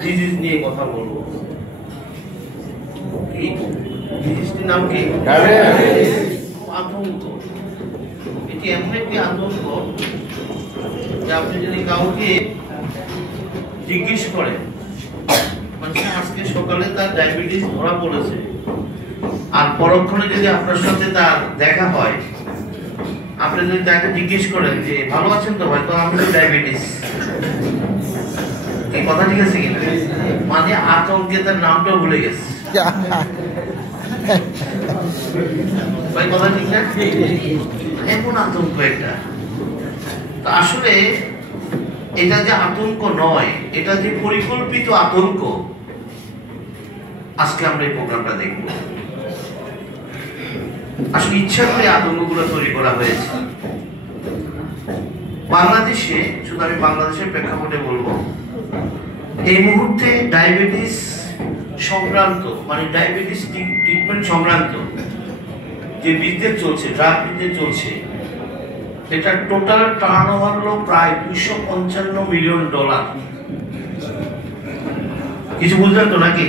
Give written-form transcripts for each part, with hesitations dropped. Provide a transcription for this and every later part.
Disease নিয়ে কথা বলবো। ডিজিজটির নাম কি? আতঙ্ক। এটি এমন একটি আতঙ্ক যে আপনি যদি কাউকে জিজ্ঞেস করেন মানে আজকে সকালে তার ডায়াবেটিস ধরা পড়েছে, আর পরক্ষণে যদি আপনার সাথে তার দেখা হয়, আপনি যদি তাকে জিজ্ঞেস করেন যে ভালো আছেন তো ভাই, তো আমি তো ডায়াবেটিস, এই কথা ঠিক আছে কিনা? মানে আতঙ্কে তার নামটাও ভুলে গেছে। ভাই কথা ঠিক না? এমন আতঙ্ক এটা। আসলে এটা যে আতঙ্ক নয়, এটা যে পরিকল্পিত আতঙ্ক। আজকে আমরা এই প্রোগ্রামটা দেখব। আসলে ইচ্ছা করে আতঙ্কগুলো তৈরি করা হয়েছে। বাংলাদেশে, শুধু আমি বাংলাদেশের প্রেক্ষাপটে বলবো, এই মুহূর্তে ডায়াবেটিস সংক্রান্ত মানে ডায়াবেটিস ট্রিটমেন্ট সংক্রান্ত যে বিজনেস চলছে, ড্রাগ বিজনেস চলছে, এটা টোটাল টার্নওভার হলো প্রায় $255 মিলিয়ন। কিছু বুঝলেন তো নাকি?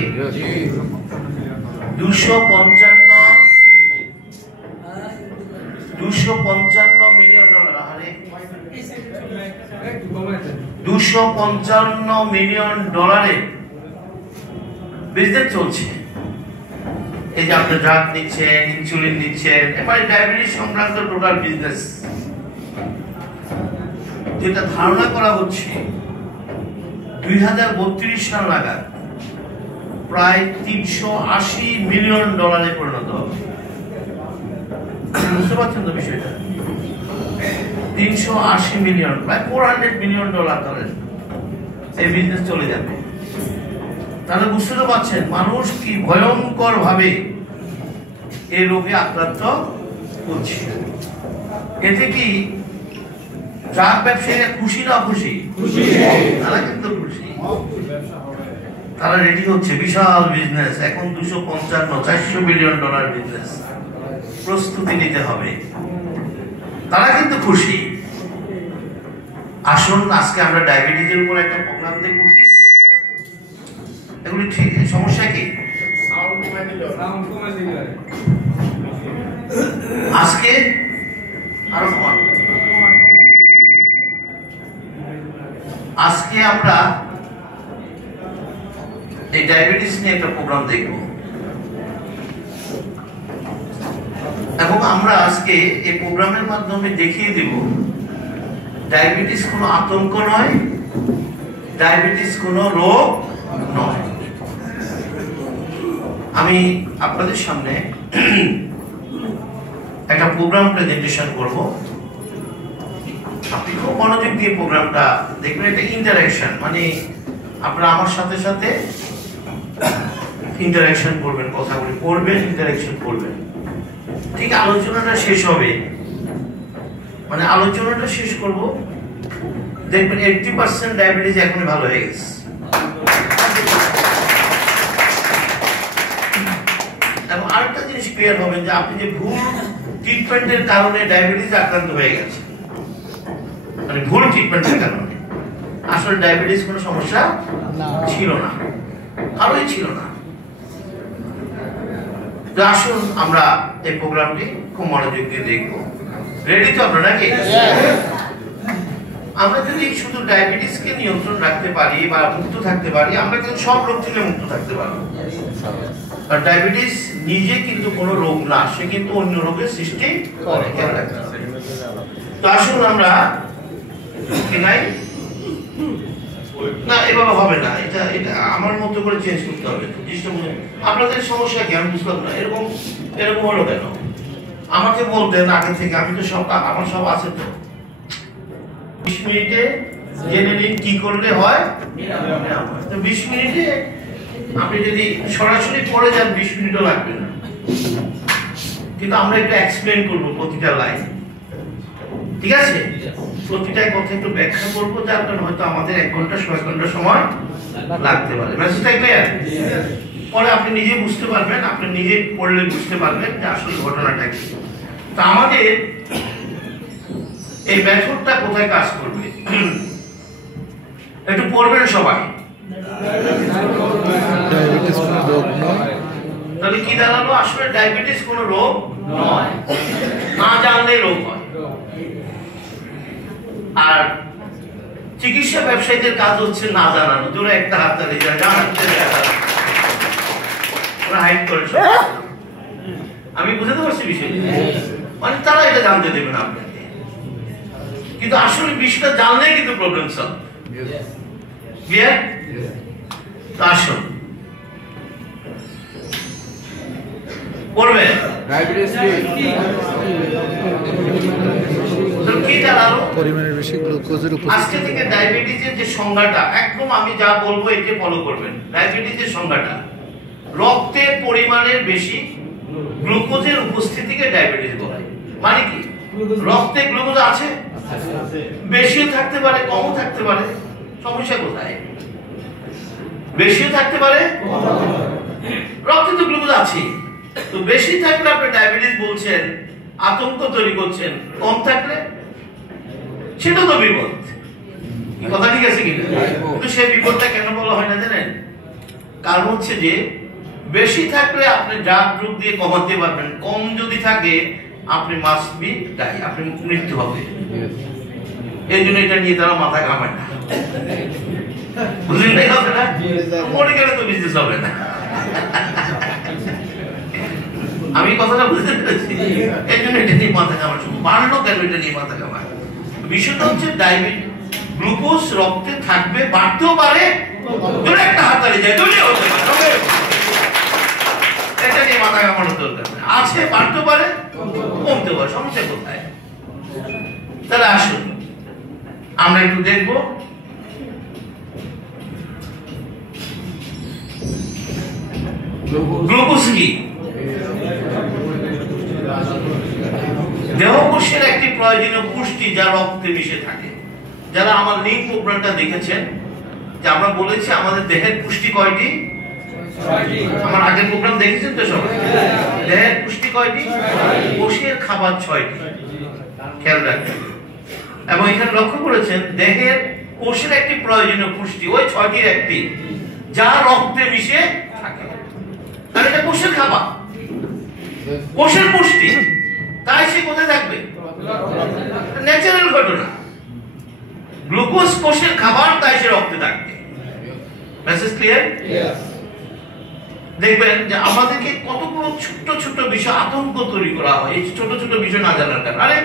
255 মিলিয়ন ডলার। আরে $255 মিলিয়ন বিজনেস চলছে। এই যে আপনি ড্রাগ নিচ্ছেন, ইনসুলিন নিচ্ছেন, এবারে ডায়াবেটিস সংক্রান্ত টোটাল বিজনেস, যেটা ধারণা করা হচ্ছে 2032 সাল নাগাদ প্রায় $380 মিলিয়ন পরিণত হবে। বুঝতে পারছেন তো বিষয়টা? 380 মিলিয়ন, প্রায় $400 মিলিয়ন ধরেন এই বিজনেস চলে যাবে। তাহলে বুঝতে তো পারছেন মানুষ কি ভয়ঙ্কর ভাবে এই রোগে আক্রান্ত হচ্ছে। এতে কি ড্রাগ ব্যবসায়ীরা খুশি না খুশি? তারা কিন্তু খুশি। তারা রেডি হচ্ছে বিশাল বিজনেস। এখন 255-400 মিলিয়ন বিজনেস প্রস্তুতি নিতে হবে। তারা কিন্তু খুশি। আসুন আজকে আমরা ডায়াবেটিসের উপর একটা প্রোগ্রাম দেখব। এগুলি ঠিক সমস্যা কি? আজকে আরো কমান। আজকে আমরা এই ডায়াবেটিস নিয়ে একটা প্রোগ্রাম দেখব এবং আমরা আজকে এই প্রোগ্রামের মাধ্যমে দেখিয়ে দেব ডায়াবেটিস কোনো আতঙ্ক নয়, ডায়াবেটিস কোনো রোগ নয়। আমি আপনাদের সামনে একটা প্রোগ্রাম প্রেজেন্টেশন করব। আপনি খুব মনোযোগ দিয়ে প্রোগ্রামটা দেখবেন। এটা ইন্টারঅ্যাকশন, মানে আপনারা আমার সাথে সাথে ইন্টারঅ্যাকশন করবেন, কথাগুলি পড়বেন, ইন্টারঅ্যাকশন করবেন। ঠিক আলোচনাটা শেষ হবে, মানে আলোচনাটা শেষ করব, দেখবেন 80% ডায়াবেটিস এখনই ভালো হয়ে গেছে। এবং আরেকটা জিনিস ক্লিয়ার হবে যে আপনি যে ভুল ট্রিটমেন্টের কারণে ডায়াবেটিস আক্রান্ত হয়ে গেছে, মানে ভুল ট্রিটমেন্টের কারণে আসলে ডায়াবেটিস কোনো সমস্যা ছিল না, আরোই ছিল না। তো আসুন আমরা এই প্রোগ্রামটি খুব মনোযোগ দিয়ে দেখব। রেডি তো আপনারা নাকি? আমরা যদি শুধু ডায়াবেটিসকে নিয়ন্ত্রণ রাখতে পারি বা মুক্ত থাকতে পারি, আমরা কিন্তু সব রোগ থেকে মুক্ত থাকতে পারবো। আর ডায়াবেটিস নিজে কিন্তু কোনো রোগ না, সে কিন্তু অন্য রোগের সৃষ্টি করে। তো আসুন আমরা না, এভাবে হবে না, এটা এটা আমার মতো করে চেঞ্জ করতে হবে। আপনাদের সমস্যা কি আমি বুঝলাম না। এরকম এরকম হলো কেন? আমাকে বলতেন আগে থেকে, আমি তো সব আমার সব আছে। তো 20 মিনিটে জেনে নিন কি করলে হয়। তো 20 মিনিটে আপনি যদি সরাসরি পড়ে যান 20 মিনিটও লাগবে না, কিন্তু আমরা একটু এক্সপ্লেন করবো প্রতিটা লাইন। ঠিক আছে? প্রতিটা কথা একটু ব্যাখ্যা করবো, যার কারণে হয়তো আমাদের 1 ঘন্টা 6 ঘন্টা সময় লাগতে পারে। মেসেজটা ক্লিয়ার? পরে আপনি নিজে বুঝতে পারবেন, আপনি নিজে পড়লে বুঝতে পারবেন যে আসলে ঘটনাটা কি। তো আমাদের এই মেথডটা কোথায় কাজ করবে? একটু পড়বেন সবাই। ডায়াবেটিস কোনো রোগ নয়। তাহলে কি দাঁড়ালো? আসলে ডায়াবেটিস কোনো রোগ নয়, না জানলে রোগ হয়। আর চিকিৎসা ব্যবসায়ীদের কাজ হচ্ছে না জানানো। তোরা একটা হাত তালি জানাতে হাইড করে, আমি বুঝতে পারছি বিষয়টা, মানে তারা এটা জানতে দেবে না আপনাকে, কিন্তু আসলে বিষয়টা জানলে কিন্তু প্রবলেম সলভ। ক্লিয়ার? তো আসুন পড়বেন। কি দাঁড়ালো? পরিমাণের বেশি গ্লুকোজের উপস্থিতি। আজকে থেকে ডায়াবেটিসের যে সংজ্ঞাটা, একদম আমি যা বলবো এটা ফলো করবেন। ডায়াবেটিসের সংজ্ঞাটা রক্তে পরিমাণের বেশি গ্লুকোজের উপস্থিতিকে ডায়াবেটিস বলা হয়। মানে কি? রক্তে গ্লুকোজ আছে, বেশিও থাকতে পারে, কমও থাকতে পারে। সমস্যা কোথায়? বেশিও থাকতে পারে, রক্তে তো গ্লুকোজ আছে। তো বেশি থাকলে আপনি ডায়াবেটিস বলছেন, আতঙ্ক তৈরি করছেন। কম থাকলে সেটা তো বিপদ। কথা ঠিক আছে কিনা? কিন্তু সেই বিপদটা কেন বলা হয় না জানেন? কারণ হচ্ছে যে বেশি থাকলে আপনি ড্রাগ রূপ দিয়ে কমাতে পারবেন, কম যদি থাকে আপনি মাস্ট বি ডাই, আপনি মৃত্যু হবে। এই জন্য এটা নিয়ে তারা মাথা ঘামায় না। বুঝলেন না কথাটা? মরে গেলে তো বিজনেস হবে না। আমি কথাটা বুঝতে পেরেছি। এই জন্য এটা নিয়ে মাথা ঘামায়, বাড়লো কেন এটা নিয়ে মাথা ঘামায়? বিষয়টা হচ্ছে ডায়াবেটিস, গ্লুকোজ রক্তে থাকবে, বাড়তেও পারে, দূরে একটা হাত দাঁড়িয়ে যায়, দূরে হতে পারে। এটা নিয়ে মাথা ঘামানোর দরকার নেই। আছে, বাড়তেও পারে, কমতে পারে। সমস্যা কোথায়? তাহলে আসুন আমরা একটু দেখবো গ্লুকোজ কি। দেহকোষের একটি প্রয়োজনীয় পুষ্টি যা রক্তে মিশে থাকে। যারা আমার লিঙ্ক প্রোগ্রামটা দেখেছেন, যে আমরা বলেছি আমাদের দেহের পুষ্টি কয়টি? আমার আগের প্রোগ্রাম দেখেছেন তো সবাই? দেহের পুষ্টি কয়টি? কোষের খাবার 6টি। খেয়াল রাখবেন। এবং এখানে লক্ষ্য করেছেন দেহের কোষের একটি প্রয়োজনীয় পুষ্টি, ওই 6টির একটি যা রক্তে মিশে থাকে। আর এটা কোষের খাবার, কোষের পুষ্টি, তাই সে কোথায় থাকবে? ন্যাচারাল ঘটনা। গ্লুকোজ কোষের খাবার, তাই সে রক্তে থাকবে। Message clear? দেখবেন যে আমাদেরকে কতগুলো ছোট ছোট বিষয় আতঙ্ক তৈরি করা হয় এই ছোট ছোট বিষয় না জানার কারণে। আরে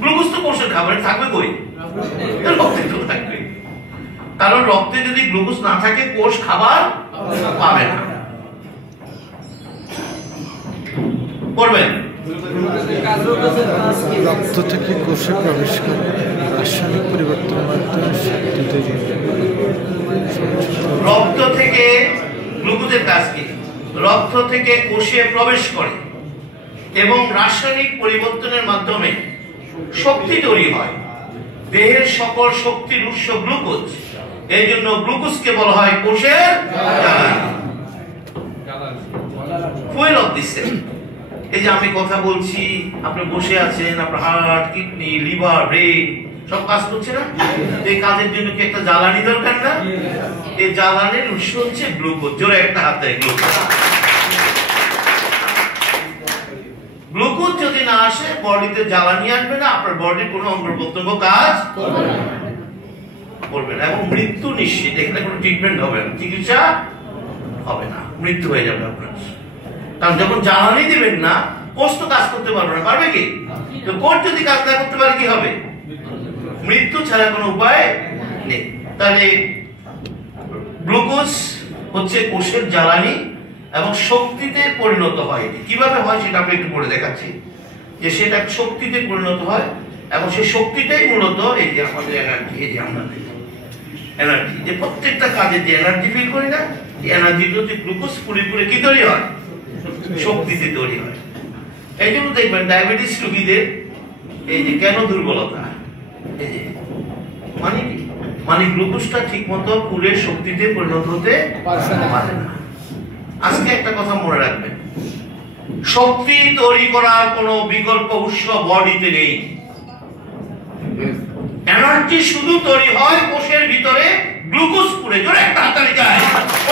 গ্লুকোজ তো কোষের খাবারে থাকবে কই? রক্তে তো থাকবে। কারণ রক্তে যদি গ্লুকোজ না থাকে কোষ খাবার পাবে না। পড়বেন। রক্ত থেকে কোষে প্রবেশ করে রাসায়নিক পরিবর্তনের মাধ্যমে শক্তি তৈরি হয়। রক্ত থেকে গ্লুকোজের কাজ কি? রক্ত থেকে কোষে প্রবেশ করে এবং রাসায়নিক পরিবর্তনের মাধ্যমে শক্তি তৈরি হয়। দেহের সকল শক্তির উৎস গ্লুকোজ, এই জন্য গ্লুকোজকে বলা হয় কোষের ফুয়েল অফ দি সেল। এই যে আমি কথা বলছি, আপনি বসে আছেন, আপনার হার্ট, কিডনি, লিভার, ব্রেন সব কাজ করছে না? এই কাজের জন্য কি একটা জ্বালানি দরকার না? এই জ্বালানির উৎস হচ্ছে গ্লুকোজ। জোরে একটা হাত দেয় গ্লুকোজ। গ্লুকোজ যদি না আসে বডিতে জ্বালানি আসবে না, আপনার বডির কোনো অঙ্গ প্রত্যঙ্গ কাজ করবে না এবং মৃত্যু নিশ্চিত। এখানে কোনো ট্রিটমেন্ট হবে না, চিকিৎসা হবে না, মৃত্যু হয়ে যাবে আপনার। কারণ যখন জ্বালানি দিবেন না, কোষ তো কাজ করতে পারবে না। পারবে কি? তো কোষ যদি কাজ না করতে পারে কি হবে? মৃত্যু ছাড়া কোনো উপায় নেই। তাহলে গ্লুকোজ হচ্ছে কোষের জ্বালানি এবং শক্তিতে পরিণত হয়। কিভাবে হয় সেটা আমি একটু পড়ে দেখাচ্ছি। যে সেটা শক্তিতে পরিণত হয় এবং সেই শক্তিটাই মূলত এই যে আমাদের এনার্জি। এই যে আমরা এনার্জি, যে প্রত্যেকটা কাজে যে এনার্জি ফিল করি না, এই এনার্জি যদি গ্লুকোজ পুরোপুরি কি তৈরি হয়? শক্তিতে তৈরি হয়। এই জন্য দেখবেন ডায়াবেটিস রোগীদের এই যে কেন দুর্বলতা, এই যে মানে কি? মানে গ্লুকোজটা ঠিক মতো পুরের শক্তিতে পরিণত হতে পারে না। আজকে একটা কথা মনে রাখবেন, শক্তি তৈরি করার কোনো বিকল্প উৎস বডিতে নেই। এনার্জি শুধু তৈরি হয় কোষের ভিতরে গ্লুকোজ পুড়ে, জোরে একটা হাততালি চাই।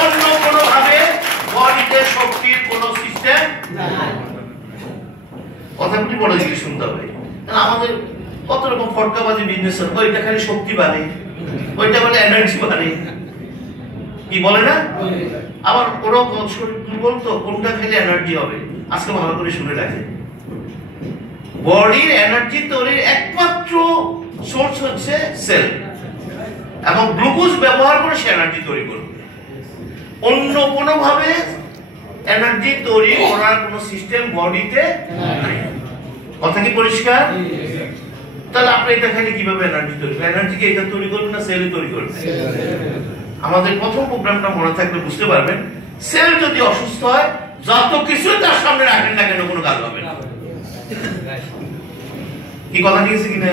অন্য কোনো ভাবে বডিতে শক্তির কোনো সিস্টেম নাই। কথাগুলি বলে দিকে শুনতে হবে। আমাদের কত রকম ফটকাবাজি বিজনেস, ওইটা খালি শক্তি বাড়ে, ওইটা বলে এনার্জি বাড়ে, কি বলে না? আবার ওরা শরীর দুর্বল তো কোনটা খেলে এনার্জি হবে। আজকে ভালো করে শুনে রাখেন, বডির এনার্জি তৈরির একমাত্র সোর্স হচ্ছে সেল, এবং গ্লুকোজ ব্যবহার করে সে এনার্জি তৈরি করবে। অন্য কোনো ভাবে এনার্জি তৈরি করার কোনো সিস্টেম বডিতে নাই। কথা কি পরিষ্কার? তাহলে আপনি এটা খালি কিভাবে এনার্জি তৈরি করবেন? এনার্জি কি এটা তৈরি করবেন না সেল তৈরি করবেন? আমাদের প্রথম প্রোগ্রামটা মনে থাকলে বুঝতে পারবেন, সেল যদি অসুস্থ হয় যত কিছু তার সামনে রাখেন না কেন কোনো কাজ হবে না। কি কথা ঠিক আছে কিনা?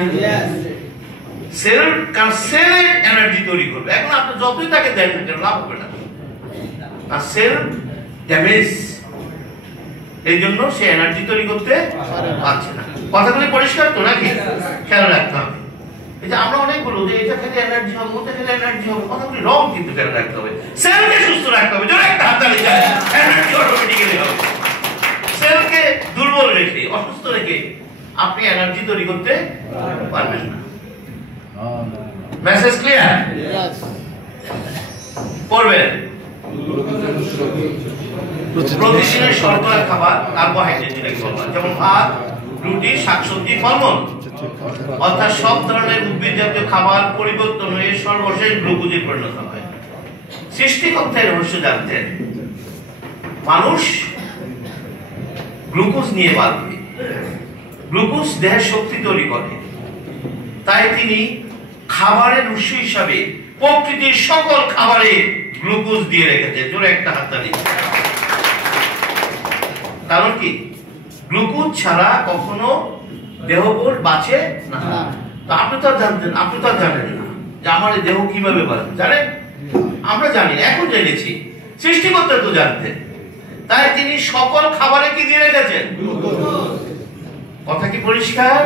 সেল কারণ সেলের এনার্জি তৈরি করবে। এখন আপনি যতই তাকে দেন না কেন লাভ হবে না, আর সেল ড্যামেজ, এই জন্য সে এনার্জি তৈরি করতে পারছে না। কথাগুলি পরিষ্কার তো নাকি? খেয়াল রাখতে হবে। এই যে আমরা অনেক বলবো যে এটা খেলে এনার্জি হবে, ওটা খেলে এনার্জি হবে, কথাগুলি রং কিন্তু খেয়াল রাখতে হবে। সেলকে সুস্থ রাখতে হবে, জোরে একটা হাততালি চাই। এনার্জি অটোমেটিক্যালি হবে। সেলকে দুর্বল রেখে, অসুস্থ রেখে আপনি এনার্জি তৈরি করতে পারবেন না। Message clear? পড়বেন। প্রতিদিনের শর্করা খাবার, কার্বোহাইড্রেট যেটাকে বলা হয়, যেমন ভাত, রুটি, শাকসবজি, ফলমূল, অর্থাৎ সব ধরনের উদ্ভিদ জাতীয় খাবার পরিবর্তন হয়ে সর্বশেষ গ্লুকোজে পরিণত হয়। সৃষ্টিকর্তার রহস্য জানতেন, মানুষ গ্লুকোজ নিয়ে বাঁচবে। গ্লুকোজ দেহের শক্তি তৈরি করে, তাই তিনি খাবারের উৎস হিসাবে প্রকৃতির সকল খাবারে গ্লুকোজ দিয়ে রেখেছে। জোরে একটা হাততালি। কারণ কি? গ্লুকোজ ছাড়া কখনো দেহকোষ বাঁচে না। তো আপনি তো জানতেন, আপনি তো জানেন না যে আমার দেহ কিভাবে বাঁচে, জানেন? আমরা জানি, এখন জেনেছি, সৃষ্টিকর্তা তো জানতেন, তাই তিনি সকল খাবারে কি দিয়ে রেখেছেন? কথা কি পরিষ্কার?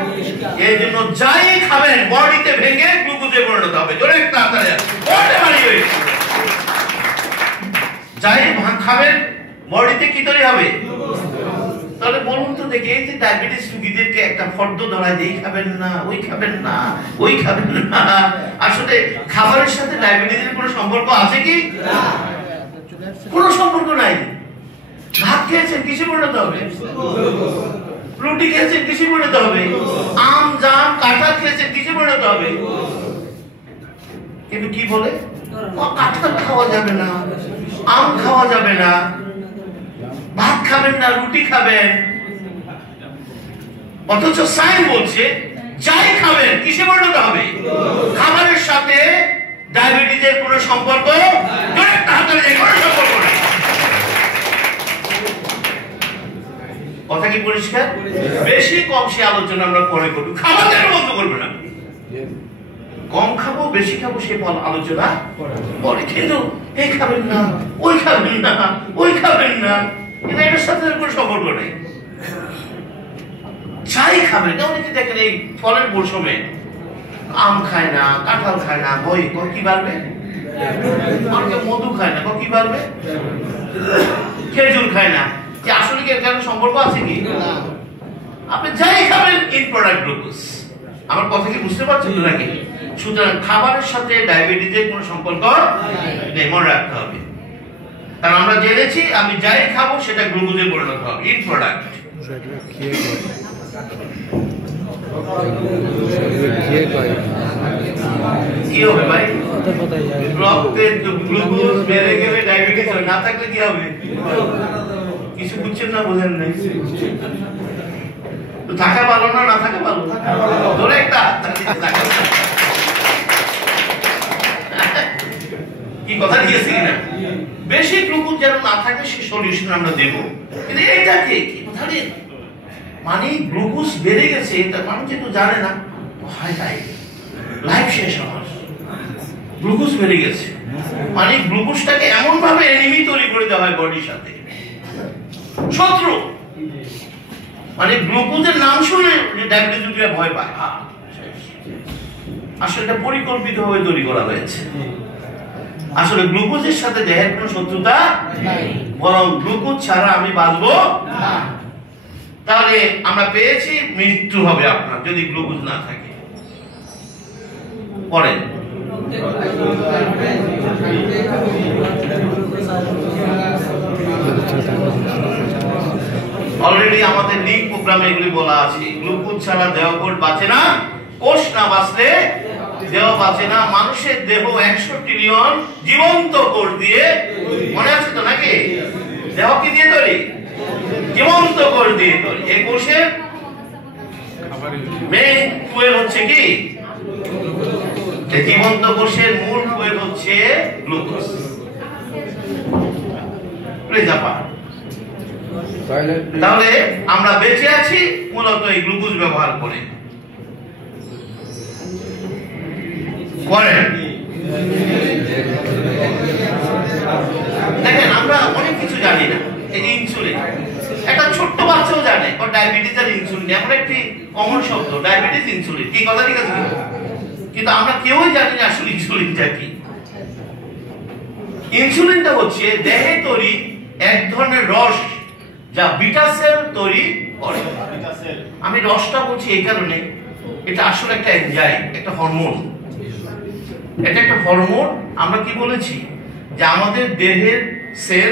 এই জন্য যাই খাবেন বডিতে ভেঙে গ্লুকোজে পরিণত হবে। জোরে একটা হাততালি। যাই খাবেন বডিতে কি তৈরি হবে? তাহলে বলুন তো দেখি, এই যে ডায়াবেটিস রোগীদেরকে একটা ফর্দ ধরায় যে এই খাবেন না, ওই খাবেন না, ওই খাবেন না, আসলে খাবারের সাথে ডায়াবেটিসের কোনো সম্পর্ক আছে কি? কোনো সম্পর্ক নাই। ভাত খেয়েছেন কিসে পরিণত হবে? রুটি খেয়েছেন কিসে পরিণত হবে? আম, জাম, কাঁঠাল খেয়েছেন কিসে পরিণত হবে? কিন্তু কি বলে কাঁঠাল খাওয়া যাবে না, আম খাওয়া যাবে না, ভাত খাবেন না, রুটি খাবেন। অথচ সায়েন্স বলছে যাই খাবেন কিসে পরিণত হবে? খাবারের সাথে ডায়াবেটিসের কোনো সম্পর্ক নেই। কথা কি পরিষ্কার? বেশি কম সে আলোচনা আমরা পরে করব। খাবার কেন বন্ধ করবে না? কম খাবো বেশি খাবো সে আলোচনা পরে, কিন্তু এই খাবেন না, ওই খাবেন না, ওই খাবেন না, কিন্তু এটার সাথে কোনো সম্পর্ক নেই। চাই খাবেন না। অনেকে দেখেন এই ফলের মৌসুমে আম খায় না, কাঁঠাল খায় না, বই কি বাড়বে? অনেকে মধু খায় না, কি বাড়বে? খেজুর খায় না। যে আসলে কি এর সম্পর্ক আছে কি? আপনি যাই খাবেন ইন প্রোডাক্ট গ্লুকোজ। আমার কথা কি বুঝতে পারছেন তো নাকি? সুতরাং খাবারের সাথে ডায়াবেটিসের কোনো সম্পর্ক নেই, মনে রাখতে হবে। কারণ আমরা জেনেছি আমি যাই খাবো সেটা গ্লুকোজে পরিণত হবে, ইন প্রোডাক্ট। কি হবে ভাই? রক্তে গ্লুকোজ বেড়ে গেলে ডায়াবেটিস হয়, না থাকলে কি হবে? কিছু বুঝছেন না, বোঝেন নাই? থাকা ভালো না, না থাকা ভালো? ধরে একটা কি কথা দিয়েছি কিনা? বেশি গ্লুকোজ যেন না থাকে সে সলিউশন আমরা দেব। কিন্তু এটাকে কি জানেন, মানে গ্লুকোজ বেড়ে গেছে, এটা মানুষ যেহেতু জানে না, হয় তাই লাইফ শেষ আমার। গ্লুকোজ বেড়ে গেছে মানে গ্লুকোজটাকে এমন ভাবে এনিমি তৈরি করে দেওয়া হয় বডির সাথে, শত্রু। মানে গ্লুকোজের নাম শুনে ডায়াবেটিস রোগীরা ভয় পায়। আসলে এটা পরিকল্পিতভাবে তৈরি করা হয়েছে। আসলে গ্লুকোজের সাথে দেহের কোনো শত্রুতা নাই, বরং গ্লুকোজ ছাড়া আমি বাঁচবো না। তাহলে আমরা পেয়েছি মৃত্যু হবে আপনার যদি গ্লুকোজ না থাকে। পরে অলরেডি আমাদের লিগ প্রোগ্রামে এগুলি বলা আছে, গ্লুকোজ ছাড়া দেহকোষ বাঁচে না, কোষ না বাঁচলে দেহ বাঁচে না। মানুষের দেহ 100 ট্রিলিয়ন জীবন্ত কোষ দিয়ে, মনে আছে তো নাকি? দেহ কি দিয়ে তৈরি? জীবন্ত কোষ দিয়ে তৈরি। এই কোষের মেইন ফুয়েল হচ্ছে কি? জীবন্ত কোষের মূল ফুয়েল হচ্ছে গ্লুকোজ। তাহলে আমরা বেঁচে আছি মূলত এই গ্লুকোজ ব্যবহার করে। দেখেন আমরা অনেক কিছু জানি না। এই যে ইনসুলিন, একটা ছোট্ট বাচ্চাও জানে ডায়াবেটিস আর ইনসুলিন এমন একটি কমন শব্দ, ডায়াবেটিস ইনসুলিন, কি কথা ঠিক আছে? কিন্তু আমরা কেউই জানি না আসলে ইনসুলিনটা কি। ইনসুলিনটা হচ্ছে দেহে তৈরি এক ধরনের রস যা বিটা সেল তৈরি করে। আমি রসটা বলছি এই কারণে, এটা আসলে একটা এনজাইম, একটা হরমোন। এটা একটা হরমোন। আমরা কি বলেছি যে আমাদের দেহের সেল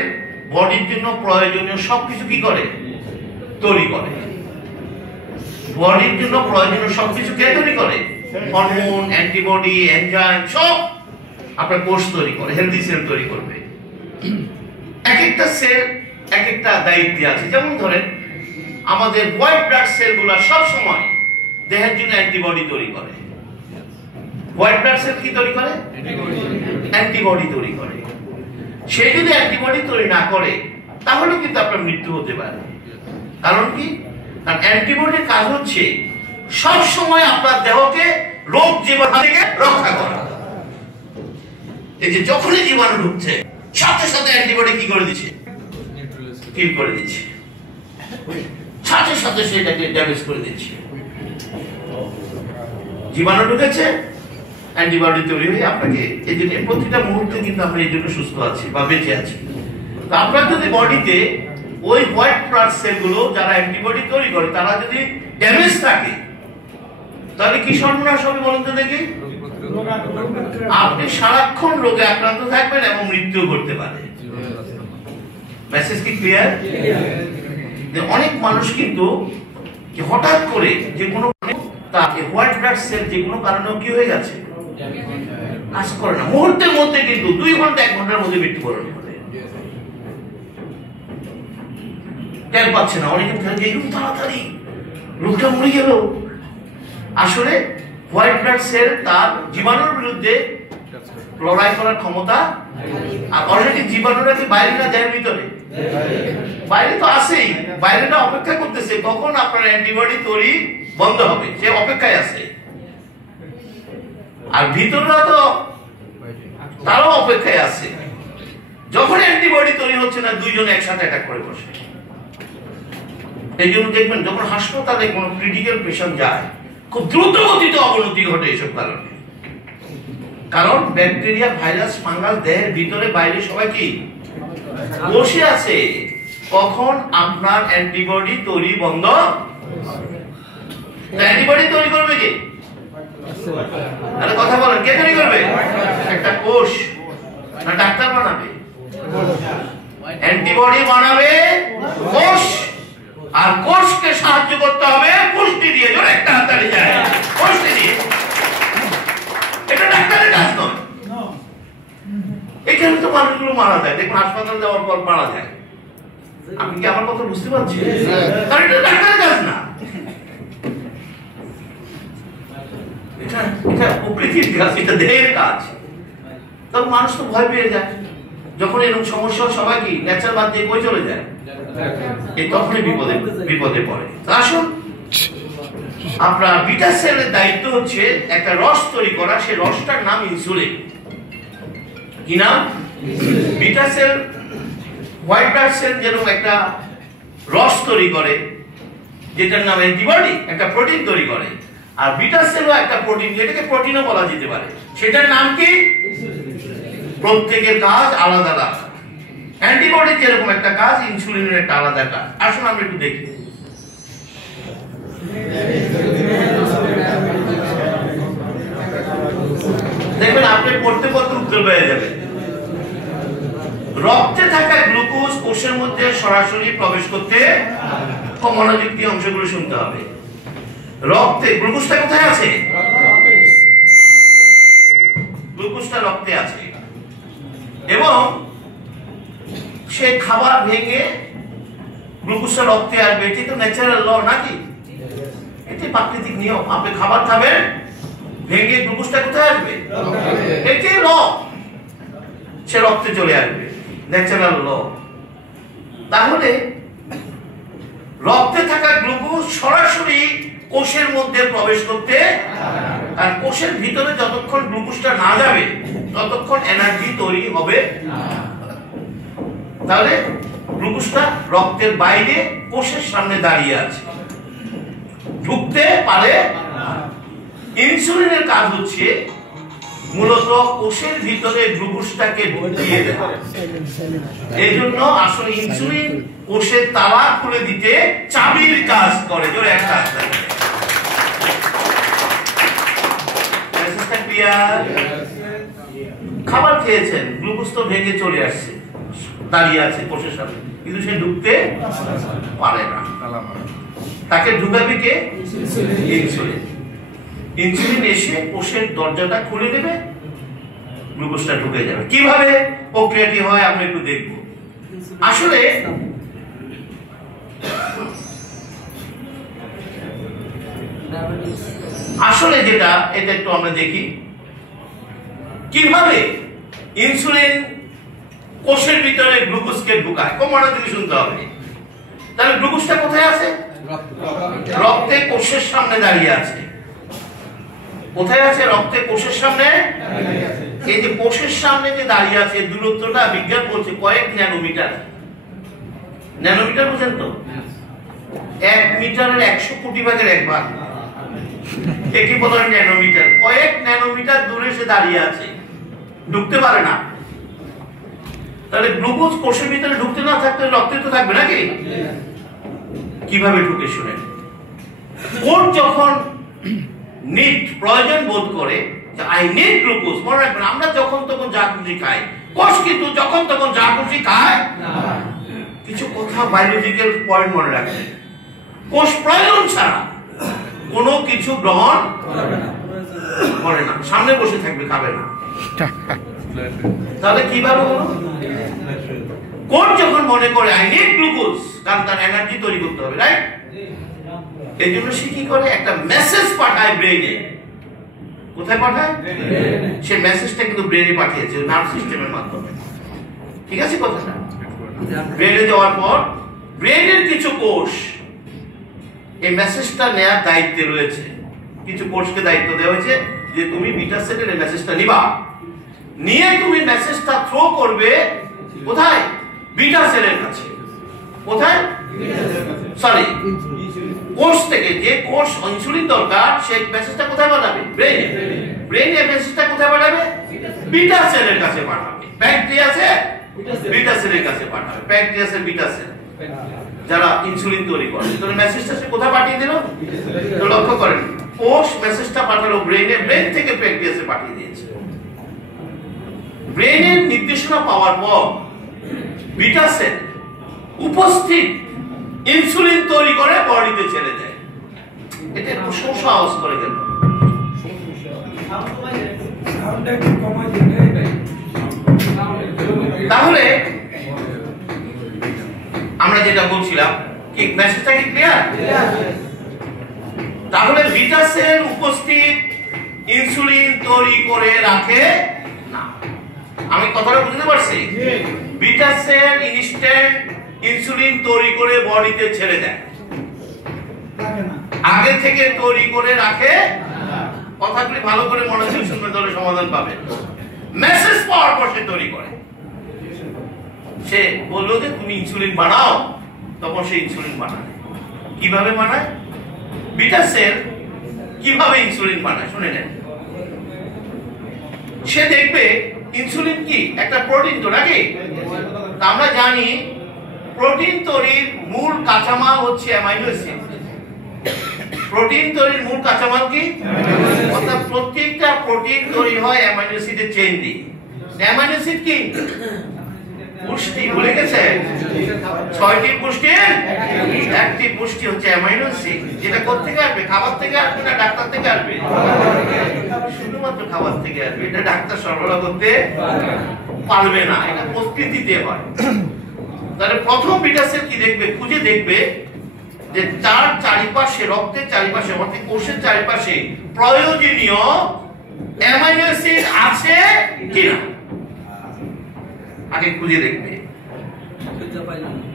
বডির জন্য প্রয়োজনীয় সবকিছু কি করে? তৈরি করে। বডির জন্য প্রয়োজনীয় সবকিছু কে তৈরি করে? হরমোন, অ্যান্টিবডি, এনজাইম সব আপনার কোষ তৈরি করে, হেলদি সেল তৈরি করবে। এক একটা সেল এক একটা দায়িত্বে আছে। যেমন ধরেন আমাদের হোয়াইট ব্লাড সেলগুলো সব সময় দেহের জন্য অ্যান্টিবডি তৈরি করে। হোয়াইট ব্লাড সেল কি তৈরি করে? অ্যান্টিবডি তৈরি করে। সে যদি অ্যান্টিবডি তৈরি না করে তাহলে কিন্তু আপনার মৃত্যু হতে পারে। কারণ কি? কারণ অ্যান্টিবডির কাজ হচ্ছে সব সময় আপনার দেহকে রোগ জীবাণু থেকে রক্ষা করা। এই যে যখনই জীবাণু ঢুকছে সাথে সাথে অ্যান্টিবডি কি করে দিচ্ছে? কিল করে দিচ্ছে, সাথে সাথে সেটাকে ড্যামেজ করে দিচ্ছে। জীবাণু ঢুকেছে, অ্যান্টিবডি তৈরি হয়ে আপনাকে এই জন্য প্রতিটা মুহূর্তে কিন্তু আমরা এই জন্য সুস্থ আছি বা বেঁচে আছি। তো আপনার যদি বডিতে ওই হোয়াইট ব্লাড সেলগুলো যারা অ্যান্টিবডি তৈরি করে তারা যদি ড্যামেজ থাকে তাহলে কি সর্বনাশ হবে বলুন তো দেখি? আপনি সারাক্ষণ রোগে আক্রান্ত থাকবেন এবং মৃত্যু ঘটতে পারে। মেসেজ কি ক্লিয়ার? অনেক মানুষ কিন্তু হঠাৎ করে যে কোনো তাকে হোয়াইট ব্লাড সেল যে কোনো কারণে কি হয়ে গেছে কাজ করে না, মুহূর্তের মধ্যে কিন্তু 2 ঘন্টা 1 ঘন্টার মধ্যে মৃত্যুবরণ করে। টের পাচ্ছে না, অনেকে থাকে এরকম তাড়াতাড়ি রোগটা মরে গেল। আসলে হোয়াইট ব্লাড সেল তার জীবাণুর বিরুদ্ধে লড়াই করার ক্ষমতা, আর অলরেডি জীবাণুরা কি বাইরে না দেহের ভিতরে? বাইরে তো আছেই, বাইরেটা অপেক্ষা করতেছে কখন আপনার অ্যান্টিবডি তৈরি বন্ধ হবে, সে অপেক্ষায় আছে। আর ভিতররা তো তারও অপেক্ষায় আছে। যখন অ্যান্টিবডি তৈরি হচ্ছে না দুইজন একসাথে অ্যাটাক করে বসে। এই জন্য দেখবেন যখন হাসপাতালে কোনো ক্রিটিক্যাল পেশেন্ট যায় খুব দ্রুত গতিতে অবনতি ঘটে এসব কারণে। কারণ ব্যাকটেরিয়া, ভাইরাস, ফাঙ্গাস দেহের ভিতরে বাইরে সবাই কি বসে আছে, কখন আপনার অ্যান্টিবডি তৈরি বন্ধ। অ্যান্টিবডি তৈরি করবে কি? আরে কথা বলেন, কে তৈরি করবে? একটা কোষ না ডাক্তার বানাবে? অ্যান্টিবডি বানাবে কোষ, আর কোষকে সাহায্য করতে হবে পুষ্টি দিয়ে। জোরে একটা হাততালি যায় পুষ্টি দিয়ে। এটা ডাক্তারের কাজ নয়। এখানে তো মানুষগুলো মারা যায়, দেখুন হাসপাতালে যাওয়ার পর মারা যায়। আপনি কি আমার কথা বুঝতে পারছেন? কারণ এটা ডাক্তারের কাজ না, এটা প্রকৃতির কাজ, এটা দেহের কাজ। তখন মানুষ তো ভয় পেয়ে যায় যখন এরকম সমস্যা। সবাই কি ন্যাচারাল বাদ দিয়ে কই চলে যায়? এই তখনই বিপদে পড়ে। আসুন, আপনার বিটা সেলের দায়িত্ব হচ্ছে একটা রস তৈরি করা। সেই রসটার নাম ইনসুলিন। কি নাম? Beta sell. White blood cell যেরকম একটা রস তৈরি করে যেটার নাম অ্যান্টিবডি, একটা প্রোটিন তৈরি করে। আর বিটা সেলও একটা প্রোটিন, যেটাকে প্রোটিনও বলা যেতে পারে, সেটার নাম কি? প্রত্যেকের কাজ আলাদা আলাদা। অ্যান্টিবডির যেরকম একটা কাজ, ইনসুলিনের একটা আলাদা কাজ। আসুন আমরা একটু দেখি। দেখবেন আপনি পড়তে পড়তে উত্তর পেয়ে যাবেন। রক্তে থাকা গ্লুকোজ কোষের মধ্যে সরাসরি প্রবেশ করতে, খুব মনোযোগ দিয়ে অংশগুলো শুনতে হবে। রক্তে গ্লুকোজটা কোথায় আছে? গ্লুকোজটা রক্তে আছে এবং সে খাবার ভেঙে গ্লুকোজটা রক্তে আসবে। এটি তো ন্যাচারাল ল নাকি? এটি প্রাকৃতিক নিয়ম। আপনি খাবার খাবেন, ভেঙে গ্লুকোজটা কোথায় আসবে? এটি ল, সে রক্তে চলে আসবে, ন্যাচারাল ল। তাহলে রক্তে থাকা গ্লুকোজ সরাসরি কোষের মধ্যে প্রবেশ করতে, আর কোষের ভিতরে যতক্ষণ গ্লুকোজটা না যাবে ততক্ষণ এনার্জি তৈরি হবে। তাহলে গ্লুকোজটা রক্তের বাইরে কোষের সামনে দাঁড়িয়ে আছে, ঢুকতে পারে। ইনসুলিনের কাজ হচ্ছে মূলত কোষের ভিতরে গ্লুকোজটাকে ঢুকিয়ে দেওয়া। এই জন্য আসলে ইনসুলিন কোষের তালা খুলে দিতে চাবির কাজ করে। জোরে একটা খাবার খেয়েছেন, গ্লুকোজ তো ভেঙে চলে আসছে, দাঁড়িয়ে আছে কোষের সামনে, কিন্তু সে ঢুকতে পারে না। তাকে ঢুকাবে কে? ইনসুলিন। ইনসুলিন এসে কোষের দরজাটা খুলে দেবে, গ্লুকোজটা ঢুকে যাবে। কিভাবে প্রক্রিয়াটি হয় আমরা একটু দেখব। আসলে যেটা, এটা একটু আমরা দেখি কিভাবে ইনসুলিন কোষের ভিতরে গ্লুকোজকে ঢুকায়। কমানো থেকে শুনতে হবে। তাহলে গ্লুকোজটা কোথায় আছে? রক্তে কোষের সামনে দাঁড়িয়ে আছে। কোথায় আছে? রক্তে কোষের সামনে। এই যে কোষের সামনে যে দাঁড়িয়ে আছে, দূরত্বটা বিজ্ঞান বলছে কয়েক ন্যানোমিটার। ন্যানোমিটার বুঝেন তো? 1 মিটারের 100 কোটি ভাগের 1 ভাগ, এটি বলা হয় ন্যানোমিটার। কয়েক ন্যানোমিটার দূরে সে দাঁড়িয়ে আছে, ঢুকতে পারে না। তাহলে গ্লুকোজ কোষের ভিতরে ঢুকতে না থাকলে রক্তে তো থাকবে নাকি? কিভাবে ঢুকে শুনেন। কোষ যখন নিড, প্রয়োজন বোধ করে, আই নিড গ্লুকোজ, মনে রাখবেন আমরা যখন তখন যা খুশি খাই, কোষ কিন্তু যখন তখন যা খুশি খায় না। কিছু কথা বায়োলজিক্যাল পয়েন্ট মনে রাখবেন। কোষ প্রয়োজন ছাড়া কোনো কিছু গ্রহণ করে না, সামনে বসে থাকবে, খাবে না। তাহলে কিভাবে হলো? কোষ যখন মনে করে আই নিড গ্লুকোজ, কারণ তার এনার্জি তৈরি করতে হবে, রাইট? এই জন্য সে কি করে? একটা মেসেজ পাঠায় ব্রেইনে। কোথায় পাঠায়? সে মেসেজটা কিন্তু ব্রেইনে পাঠিয়েছে নার্ভ সিস্টেমের মাধ্যমে। ঠিক আছে কথাটা? ব্রেইনে দেওয়ার পর ব্রেইনের কিছু কোষ এই মেসেজটা নেয়ার দায়িত্বে রয়েছে। কিছু কোষকে দায়িত্ব দেওয়া হয়েছে যে তুমি বিটা সেলের এই মেসেজটা নিবা, নিয়ে তুমি মেসেজটা থ্রো করবে কোথায়? বিটা সেলের কাছে। কোথায়? সরি, কোষ থেকে যে কোষ ইনসুলিন দরকার, সেই মেসেজটা কোথায় পাঠাবে? ব্রেইনে। ব্রেইনে মেসেজটা কোথায় পাঠাবে? বিটা সেলের কাছে পাঠাবে। প্যানক্রিয়াসে বিটা সেলের কাছে পাঠাবে। প্যানক্রিয়াসের বিটা সেল যারা ইনসুলিন তৈরি করে, তো মেসেজটা সে কোথায় পাঠিয়ে দিল? তো লক্ষ্য করেন, কোষ মেসেজটা পাঠালো ব্রেইনে, ব্রেইন থেকে প্যানক্রিয়াসে পাঠিয়ে দিয়েছে। ব্রেইনের নির্দেশনা পাওয়ার পর বিটা সেল উপস্থিত ইনসুলিন তৈরি করে বডিতে ছেড়ে দেয়। এটা একটু সহজ করে গেল। তাহলে আমরা যেটা বলছিলাম, কি মেসেজটা কি ক্লিয়ার? তাহলে বিটা সেল উপস্থিত ইনসুলিন তৈরি করে রাখে না। আমি কথাটা বুঝতে পারছি? বিটা সেল ইনস্ট্যান্ট ইনসুলিন তৈরি করে বডিতে ছেড়ে দেয়, আগে থেকে তৈরি করে রাখে। কথাগুলি ভালো করে মনোযোগ শুনলে তাহলে সমাধান পাবেন। মেসেজ পাওয়ার পর সে তৈরি করে। সে বললো যে তুমি ইনসুলিন বানাও, তখন সে ইনসুলিন বানায়। কিভাবে বানায়? বিটা সেল কিভাবে ইনসুলিন বানায় শুনে নেন। সে দেখবে ইনসুলিন কি একটা প্রোটিন তো নাকি? আমরা জানি প্রোটিন তৈরির মূল কাঁচামাল হচ্ছে অ্যামাইনো অ্যাসিড। প্রোটিন তৈরির মূল কাঁচামাল কি? অর্থাৎ প্রত্যেকটা প্রোটিন তৈরি হয় অ্যামাইনো অ্যাসিডের চেইন দিয়ে। অ্যামাইনো অ্যাসিড কি? পুষ্টি। ভুলে গেছে? 6টি পুষ্টির একটি পুষ্টি হচ্ছে অ্যামাইনো অ্যাসিড। যেটা কোত্থেকে আসবে? খাবার থেকে আসবে না ডাক্তার থেকে আসবে? শুধুমাত্র খাবার থেকে আসবে। এটা ডাক্তার সরবরাহ করতে পারবে না, এটা প্রকৃতিতে হয়। তাহলে প্রথম বিটা সেল কি দেখবে? খুঁজে দেখবে যে তার চারিপাশে, রক্তের চারিপাশে অর্থাৎ কোষের চারিপাশে প্রয়োজনীয় অ্যামাইনো অ্যাসিড আছে কিনা আগে খুঁজে দেখবে।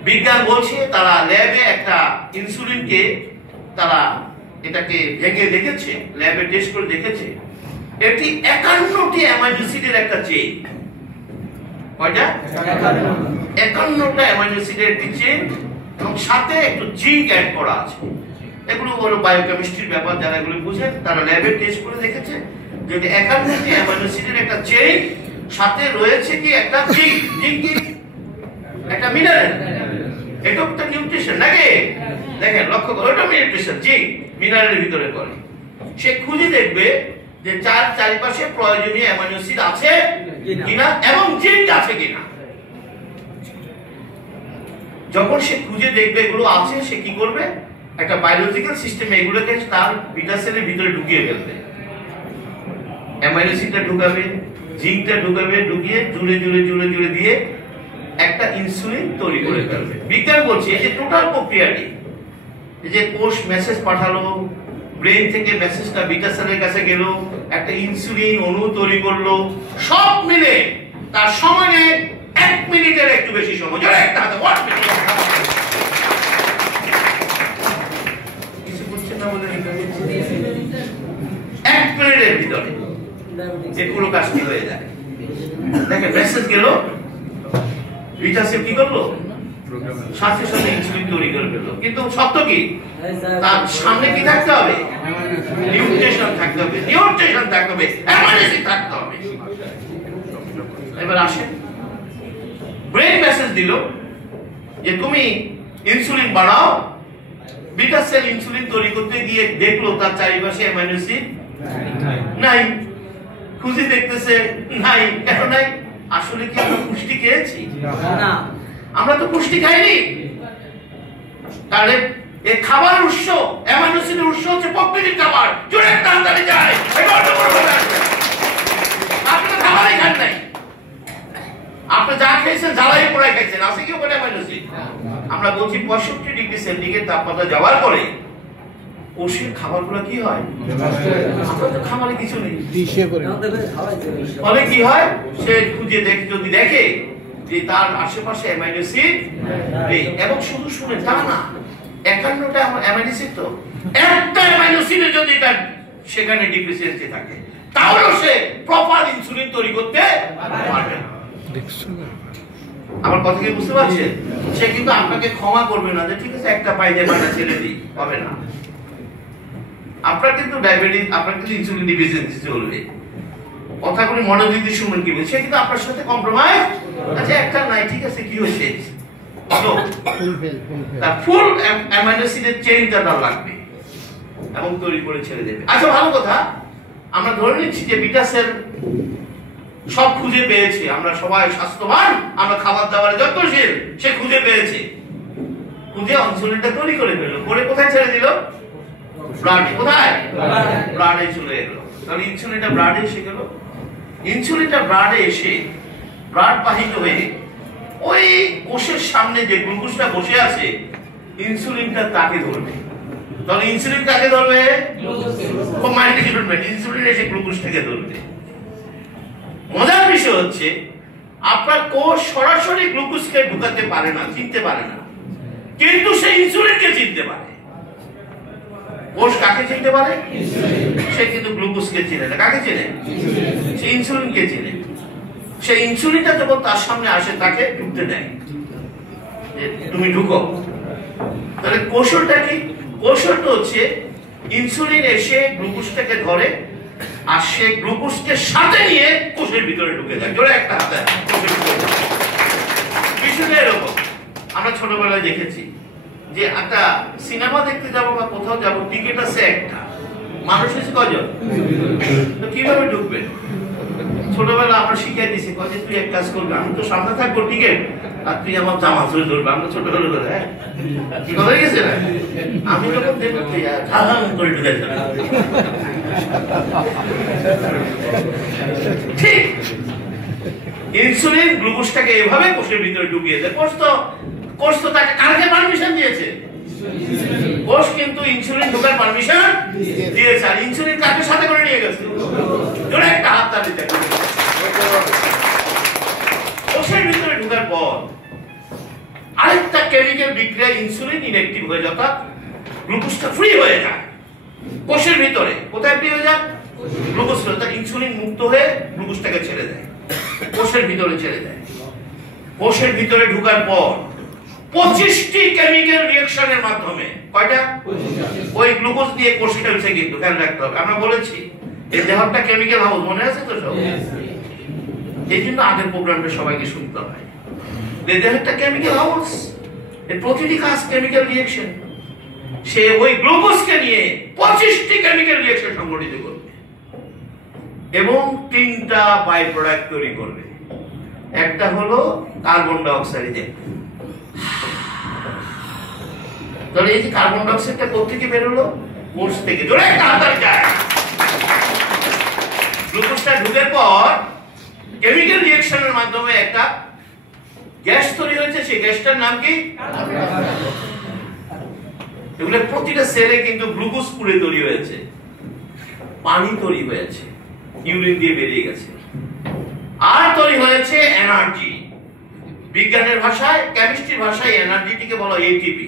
বিজ্ঞান বলছে তারা ল্যাবে একটা ইনসুলিনকে তারা এটাকে ভেঙে দেখেছে, ল্যাবে টেস্ট করে দেখেছে এটি 51টি অ্যামাইনো অ্যাসিডের একটা চেইন। কয়টা? 51টা অ্যামাইনো অ্যাসিডের একটি চেইন এবং সাথে একটু জিঙ্ক অ্যাড করা আছে। এগুলো হলো বায়োকেমিস্ট্রির ব্যাপার, যারা এগুলো বুঝেন তারা ল্যাবে টেস্ট করে দেখেছে যে 51টি অ্যামাইনো অ্যাসিডের একটা চেইন, সাথে রয়েছে কি একটা জিঙ্ক। জিঙ্ক কি? একটা মিনারেল। এটা একটা নিউট্রিশন নাকি? দেখেন লক্ষ্য করো, এটা নিউট্রিশন, জিঙ্ক মিনারেলের ভিতরে পড়ে। সে খুঁজে দেখবে যে চার চারিপাশে প্রয়োজনীয় অ্যামাইনো অ্যাসিড আছে কিনা এবং জিঙ্ক আছে কিনা। যখন সে খুঁজে দেখবে এগুলো আছে, সে কি করবে? একটা বায়োলজিক্যাল সিস্টেমে এগুলোকে তার বিটা সেলের ভিতরে ঢুকিয়ে ফেলবে। অ্যামাইনো অ্যাসিডটা ঢুকাবে, জিঙ্কটা ঢুকাবে, ঢুকিয়ে জুড়ে জুড়ে জুড়ে জুড়ে দিয়ে একটা ইনসুলিন তৈরি করে ফেলবে। বিজ্ঞান বলছে এই যে টোটাল প্রক্রিয়াটি, এই যে কোষ মেসেজ পাঠালো, ব্রেন থেকে মেসেজটা বিটা সেলের কাছে গেল, একটা ইনসুলিন অণু তৈরি করলো, সব মিলে তার সময়ে 1 মিনিটের একটু বেশি সময়, জোরে একটা হাতে 1 মিনিট। কিছু বুঝছেন না বলে 1 মিনিটের ভিতরে এগুলো কাজটি হয়ে যায়। দেখেন মেসেজ গেল, বিটা সেল কি করলো? সাথে সাথে ইনসুলিন তৈরি করে ফেললো। কিন্তু সত্য কি? তার সামনে কি থাকতে হবে? নিউট্রিশন থাকতে হবে, নিউট্রিশন থাকতে হবে, অ্যামাইনো অ্যাসিড থাকতে হবে। এবার আসেন, ব্রেন মেসেজ দিল যে তুমি ইনসুলিন বানাও। বিটা সেল ইনসুলিন তৈরি করতে গিয়ে দেখলো তার চারিপাশে অ্যামাইনো অ্যাসিড নাই। খুঁজে দেখতেছে নাই। কেন নাই? আসলে কি আমরা পুষ্টি খেয়েছি? না, আমরা তো পুষ্টি খাইনি। তাহলে এই খাবার উৎস, অ্যামাইনো অ্যাসিডের উৎস হচ্ছে প্রকৃতির খাবার। জোরে একটা হাততালি চাই। আপনি তো খাবারই খান নাই, আপনি যা খেয়েছেন জ্বালাই পোড়াই খাইছেন, আছে কি ওখানে অ্যামাইনো অ্যাসিড? আমরা বলছি 65 ডিগ্রি সেন্টিগ্রেড তাপমাত্রা যাওয়ার পরে কোষের খাবারগুলো কি হয়? আমাদের খাবারে কিছু নেই। ফলে কি হয়? সে খুঁজে যদি দেখে যে তার আশেপাশে অ্যামাইনো অ্যাসিড নেই, এবং শুধু শুনে তা না, 51টা অ্যামাইনো অ্যাসিড, তো একটা অ্যামাইনো অ্যাসিডে যদি তার সেখানে ডিফিসিয়েন্সি থাকে তাহলে সে প্রপার ইনসুলিন তৈরি করতে পারবে না। আমার কথা কি বুঝতে পারছেন? সে কিন্তু আপনাকে ক্ষমা করবে না যে ঠিক আছে একটা পাইজামাটা ছেড়ে দিই, হবে না। আপনার কিন্তু ডায়াবেটিস, আপনার কিন্তু ইনসুলিন ডিফিসিয়েন্সি চলবে। কথাগুলি মনোযোগ দিয়ে শুনবেন কি বলছে, কিন্তু আপনার সাথে কম্প্রোমাইজ আছে, একটা নাই, ঠিক আছে কি হয়েছে, তার ফুল অ্যামাইনো অ্যাসিডের চেইনটা তার লাগবে এবং তৈরি করে ছেড়ে দেবে। আচ্ছা ভালো কথা, আমরা ধরে নিচ্ছি যে বিটা সেল সব খুঁজে পেয়েছে, আমরা সবাই স্বাস্থ্যবান, আমরা খাবার দাবারে যত্নশীল, সে খুঁজে পেয়েছে, খুঁজে ইনসুলিনটা তৈরি করে ফেললো, করে কোথায় ছেড়ে দিল? ব্লাডে। কোথায়? ব্লাডে চলে এলো। তাহলে ইনসুলিনটা ব্লাডে এসে গেল। ইনসুলিনটা ব্লাডে এসে ব্লাড বাহিত হয়ে ওই কোষের সামনে যে গ্লুকোজটা বসে আছে, ইনসুলিনটা তাকে ধরবে। তাহলে ইনসুলিন কাকে ধরবে? ইনসুলিন এসে গ্লুকোজটাকে ধরবে। মজার বিষয় হচ্ছে আপনার কোষ সরাসরি গ্লুকোজকে ঢুকাতে পারে না, চিনতে পারে না, কিন্তু সে ইনসুলিনকে চিনতে পারে। কোষ কাকে চিনতে পারে? সে কিন্তু গ্লুকোজকে চিনে না। কাকে চিনে? সে ইনসুলিনকে চিনে। সে ইনসুলিনটা যখন তার সামনে আসে তাকে ঢুকতে দেয়, তুমি ঢুকো। তাহলে কৌশলটা কি? কৌশলটা হচ্ছে ইনসুলিন এসে গ্লুকোজটাকে ধরে, আর সে গ্লুকোজকে সাথে নিয়ে কোষের ভিতরে ঢুকে যায়। জোরে একটা হাতে বিষয়টা এরকম। আমরা ছোটবেলায় দেখেছি যে একটা সিনেমা দেখতে যাবো বা কোথাও যাবো, টিকিট আছে একটা, মানুষ হচ্ছে কজন, তো কিভাবে ঢুকবে? ছোটবেলা আমরা শিখিয়ে দিছি, কয়ে তুই এক কাজ করবি, আমি তো সামনে থাকবো টিকিট, আর তুই আমার জামা ধরে ধরবে। আমরা ছোটবেলা করে হ্যাঁ কি কথা গেছে না, আমি যখন দেখবো করে ঢুকে যাবে। ঠিক ইনসুলিন গ্লুকোজটাকে এভাবে কোষের ভিতরে ঢুকিয়ে দেয়। কোষ তো তাকে কাকে পারমিশন দিয়েছে? কোষ কিন্তু ইনসুলিন ঢোকার পারমিশন দিয়েছে। আর ইনসুলিন কাকে সাথে করে নিয়ে গেছে? জোরে একটা হাত তালি দেন। কোষের ভিতরে ঢোকার পর আরেকটা কেমিক্যাল বিক্রিয়া, ইনসুলিন ইনঅ্যাক্টিভ হয়ে যায়, অর্থাৎ গ্লুকোজটা ফ্রি হয়ে যায় কোষের ভিতরে। কোথায় ফ্রি হয়ে যায়? গ্লুকোজ, তার ইনসুলিন মুক্ত হয়ে গ্লুকোজটাকে ছেড়ে দেয়, কোষের ভিতরে ছেড়ে দেয়। কোষের ভিতরে ঢোকার পর 25টি কেমিক্যাল রিঅ্যাকশনের মাধ্যমে, কয়টা? ওই গ্লুকোজ দিয়ে কোষ খেলছে, কিন্তু খেয়াল রাখতে হবে। আমরা বলেছি এই দেহটা কেমিক্যাল হাউস, মনে আছে তো সব? এই জন্য আগের প্রোগ্রামটা সবাইকে শুনতে হয়। এই দেহটা কেমিক্যাল হাউস, এর প্রতিটি কাজ কেমিক্যাল রিঅ্যাকশন। সে ওই গ্লুকোজকে নিয়ে 25টি কেমিক্যাল রিঅ্যাকশন সংঘটিত করবে এবং 3টা বাই প্রোডাক্ট তৈরি করবে। একটা হলো কার্বন ডাই অক্সাইড। তাহলে এই যে কার্বন ডাই অক্সাইডটা কোথেকে বের হলো? কোষ থেকে। জোরে একটা হাততালি যায়। গ্লুকোজটা ঢুকার পর কেমিক্যাল রিঅ্যাকশনের মাধ্যমে একটা গ্যাস তৈরি হয়েছে, সেই গ্যাসটার নাম কি? এগুলো প্রতিটা সেলে কিন্তু গ্লুকোজ পুড়ে তৈরি হয়েছে, পানি তৈরি হয়েছে, ইউরিন দিয়ে বেরিয়ে গেছে, আর তৈরি হয়েছে এনার্জি। বিজ্ঞানের ভাষায়, কেমিস্ট্রির ভাষায় এনার্জিটিকে বলা হয় এটিপি।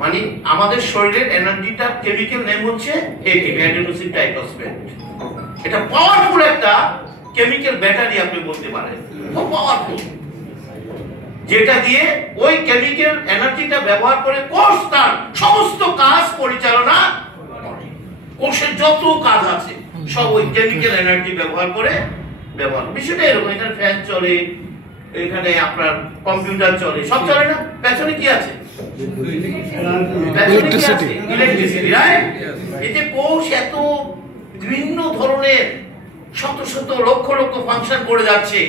মানে আমাদের শরীরের এনার্জিটা কেমিক্যাল নেম হচ্ছে এটিপি, অ্যাডিনোসিন ট্রাইফসফেট। এটা পাওয়ারফুল একটা কেমিক্যাল ব্যাটারি আপনি বলতে পারেন, খুব পাওয়ারফুল, যেটা দিয়ে ওই কেমিক্যাল এনার্জিটা ব্যবহার করে কোষ তার সমস্ত কাজ পরিচালনা করে। কোষের যত কাজ আছে সব ওই কেমিক্যাল এনার্জি ব্যবহার করে ব্যবহার। বিষয়টা এরকম, এখানে ফ্যান চলে, এখানে আপনার কম্পিউটার চলে, সব চলে না? পেছনে কি আছে? Electricity, right? এই যে কোষ এত বিভিন্ন ধরনের শত শত লক্ষ লক্ষ ফাংশন করে যাচ্ছে,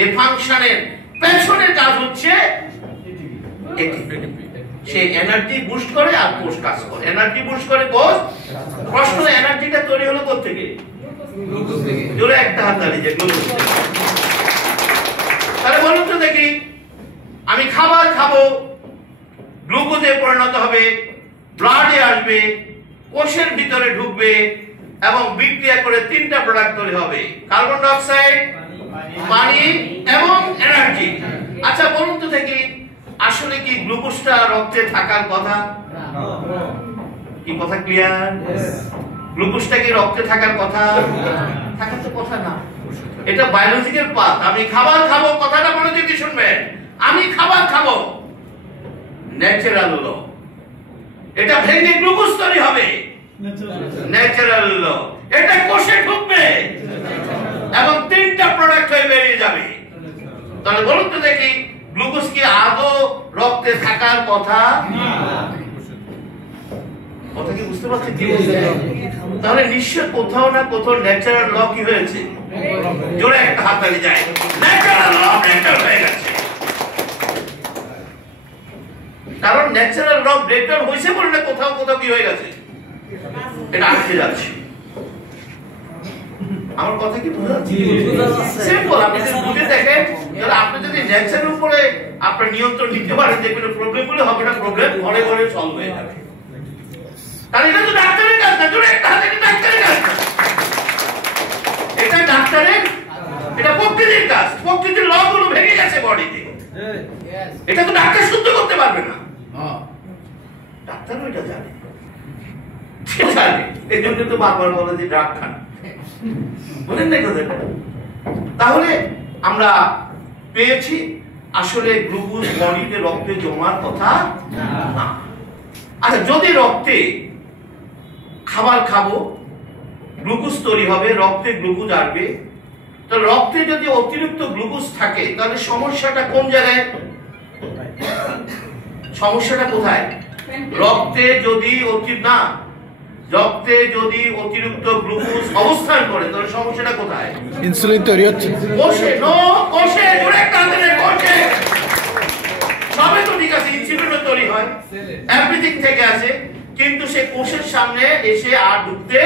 এই ফাংশনের পেছনের কাজ হচ্ছে সে এনার্জি বুস্ট করে আর কোষ কাজ করে। এনার্জি বুস্ট করে কোষ। প্রশ্ন, এনার্জিটা তৈরি হলো কোত্থেকে? গ্লুকোজ থেকে। জোরে একটা হাত তালি যে গ্লুকোজ থেকে। তাহলে বলুন তো দেখি, আমি খাবার খাবো, গ্লুকোজে পরিণত হবে, ব্লাডে আসবে, কোষের ভিতরে ঢুকবে এবং বিক্রিয়া করে 3টা প্রোডাক্ট তৈরি হবে, কার্বন ডাই অক্সাইড, পানি এবং এনার্জি। আচ্ছা বলুন তো দেখি, আসলে কি গ্লুকোজটা রক্তে থাকার কথা? কি কথা ক্লিয়ার? গ্লুকোজটা কি রক্তে থাকার কথা? থাকার তো কথা না। এটা বায়োলজিক্যাল পাথ। আমি খাবার খাবো, কথাটা মনোযোগ দিয়ে শুনবেন। আমি খাবার খাবো, ন্যাচারাল ল। এটা ভেঙে গ্লুকোজ তৈরি হবে, ন্যাচারাল ল। এটা কোষে ঢুকবে এবং 3টা প্রোডাক্ট হয়ে বেরিয়ে যাবে। তাহলে বলুন তো দেখি, গ্লুকোজ কি আদৌ রক্তে থাকার কথা? কথা কি বুঝতে পারছেন? তাহলে নিশ্চয় কোথাও না কোথাও ন্যাচারাল ল কি হয়েছে? জোরে একটা হাত তালি যায়। ন্যাচারাল ল ব্রেকডাউন হয়ে গেছে। কারণ ন্যাচারাল ল ব্রেকডাউন হয়েছে বলে না কোথাও কোথাও কি হয়ে গেছে, এটা আটকে যাচ্ছে। আমার কথা কি বুঝা যাচ্ছে? সিম্পল। আপনি যদি বুঝে দেখেন, তাহলে আপনি যদি ন্যাচারাল উপরে আপনার নিয়ন্ত্রণ নিতে পারেন, যে কোনো প্রবলেমগুলো হবে না, প্রবলেম ঘরে ঘরে সলভ হয়ে যাবে। তাহলে এটা তো ডাক্তারের কাজ না। জোরে একটা হাত, এটা ডাক্তারের কাজ না, এটা ডাক্তারের, এটা প্রকৃতির কাজ। প্রকৃতির ল গুলো ভেঙে গেছে বডিতে, এটা তো ডাক্তার শুদ্ধ করতে পারবে না। ডাক্তারও এটা জানে, এই জন্য তো বারবার বলে যে ড্রাগ খান, বলেন না কথাটা। তাহলে আমরা পেয়েছি আসলে গ্লুকোজ বডিতে রক্তে জমার কথা না। আচ্ছা, যদি রক্তে খাবার খাবো, গ্লুকোজ তৈরি হবে, রক্তে গ্লুকোজ আসবে। তো রক্তে যদি অতিরিক্ত গ্লুকোজ থাকে তাহলে সমস্যাটা কোন জায়গায়? সমস্যাটা কোথায়? রক্তে যদি অতিরিক্ত গ্লুকোজ অবস্থান করে তাহলে সমস্যাটা কোথায়? ইনসুলিন তৈরি হচ্ছে কোষে। জোরে টানতে নেই, কোষে। সবে তো ঠিক আছে, ইনসুলিনও তৈরি হয়, এভরিথিং থেকে আছে, কিন্তু সে কোষের সামনে এসে আর ঢুকতে,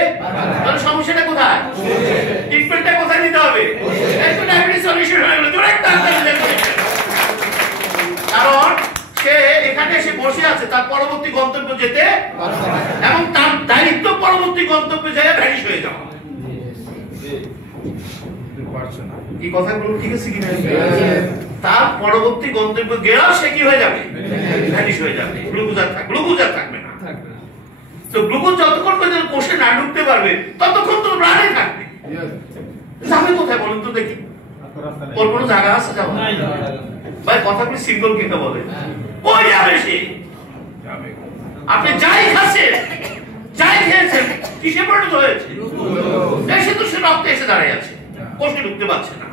তাহলে সমস্যাটা কোথায়? ট্রিটমেন্টটা কোথায় দিতে হবে? একটু ডায়াবেটিস সলিউশন হয়ে গেল, জোরে টানতে নেই। কারণ সে এখানে এসে বসে আছে, তার পরবর্তী গন্তব্য যেতে, এবং তার দায়িত্ব পরবর্তী গন্তব্যে যায় ভ্যানিশ হয়ে যাওয়া। কি কথাগুলো ঠিক আছে কিনা? তার পরবর্তী গন্তব্য গেলেও সে কি হয়ে যাবে? ভ্যানিশ হয়ে যাবে। গ্লুকোজ আর থাকবে না। তো গ্লুকোজ যতক্ষণ পর্যন্ত কোষে না ঢুকতে পারবে ততক্ষণ তো ব্লাডে থাকবে। যাবে কোথায় বলুন তো দেখি? ওর কোনো জায়গা আছে যাবো? ভাই কথাগুলো সিম্পল কিন্তু বলে, কই যাবে সে? আপনি যাই খাচ্ছেন, যাই খেয়েছেন, কিসে পরিণত হয়েছে? এসে তো সে রক্তে এসে দাঁড়িয়ে আছে, কোষে ঢুকতে পারছে না।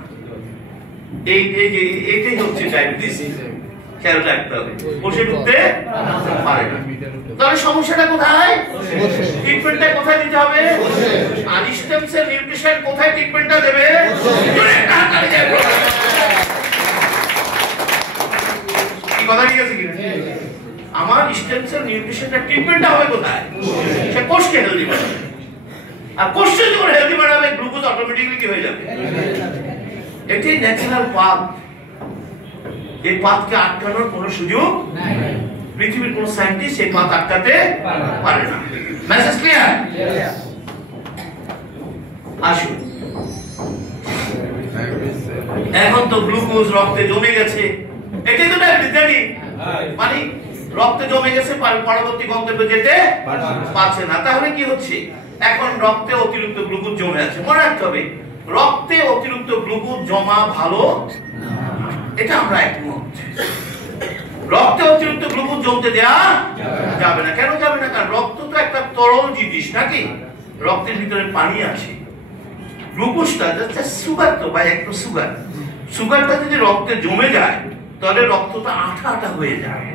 এইটাই হচ্ছে ডায়াবেটিস। খেয়াল রাখতে হবে, কোষে ঢুকতে পারে না। তাহলে সমস্যাটা কোথায়? ট্রিটমেন্টটা কোথায় দিতে হবে? আর স্টেম সেল নিউট্রিশন কোথায় ট্রিটমেন্টটা দেবে? কি কথা ঠিক আছে কিনা? আমার স্টেম সেল নিউট্রিশনটা ট্রিটমেন্টটা হবে কোথায়? সে কোষকে হেলদি বানাবে, আর কোষকে যখন হেলদি বানাবে গ্লুকোজ অটোমেটিক্যালি কি হয়ে যাবে? এটাই ন্যাচারাল পাথ। এই পাথকে আটকানোর কোনো সুযোগ নাই। পৃথিবীর কোন সায়েন্টিস্ট এই পাথ আটকাতে পারে না। Message clear? আসুন, এখন তো গ্লুকোজ রক্তে জমে গেছে, এটাই তো ডায়াবেটিস জানি, মানে রক্তে জমে গেছে, পরবর্তী গন্তব্যে যেতে পারছে না। তাহলে কি হচ্ছে? এখন রক্তে অতিরিক্ত গ্লুকোজ জমে আছে। মনে রাখতে হবে, রক্তে অতিরিক্ত গ্লুকোজ জমা ভালো, এটা আমরা একমত। রক্তে অতিরিক্ত গ্লুকোজ জমতে দেয়া যাবে না। কেন যাবে না? কারণ রক্ত তো একটা তরল জিনিস নাকি, রক্তের ভিতরে পানি আছে। গ্লুকোজটা সুগার, তো ভাই একটু সুগারটা যদি রক্তে জমে যায় তাহলে রক্তটা আঠা আঠা হয়ে যায়।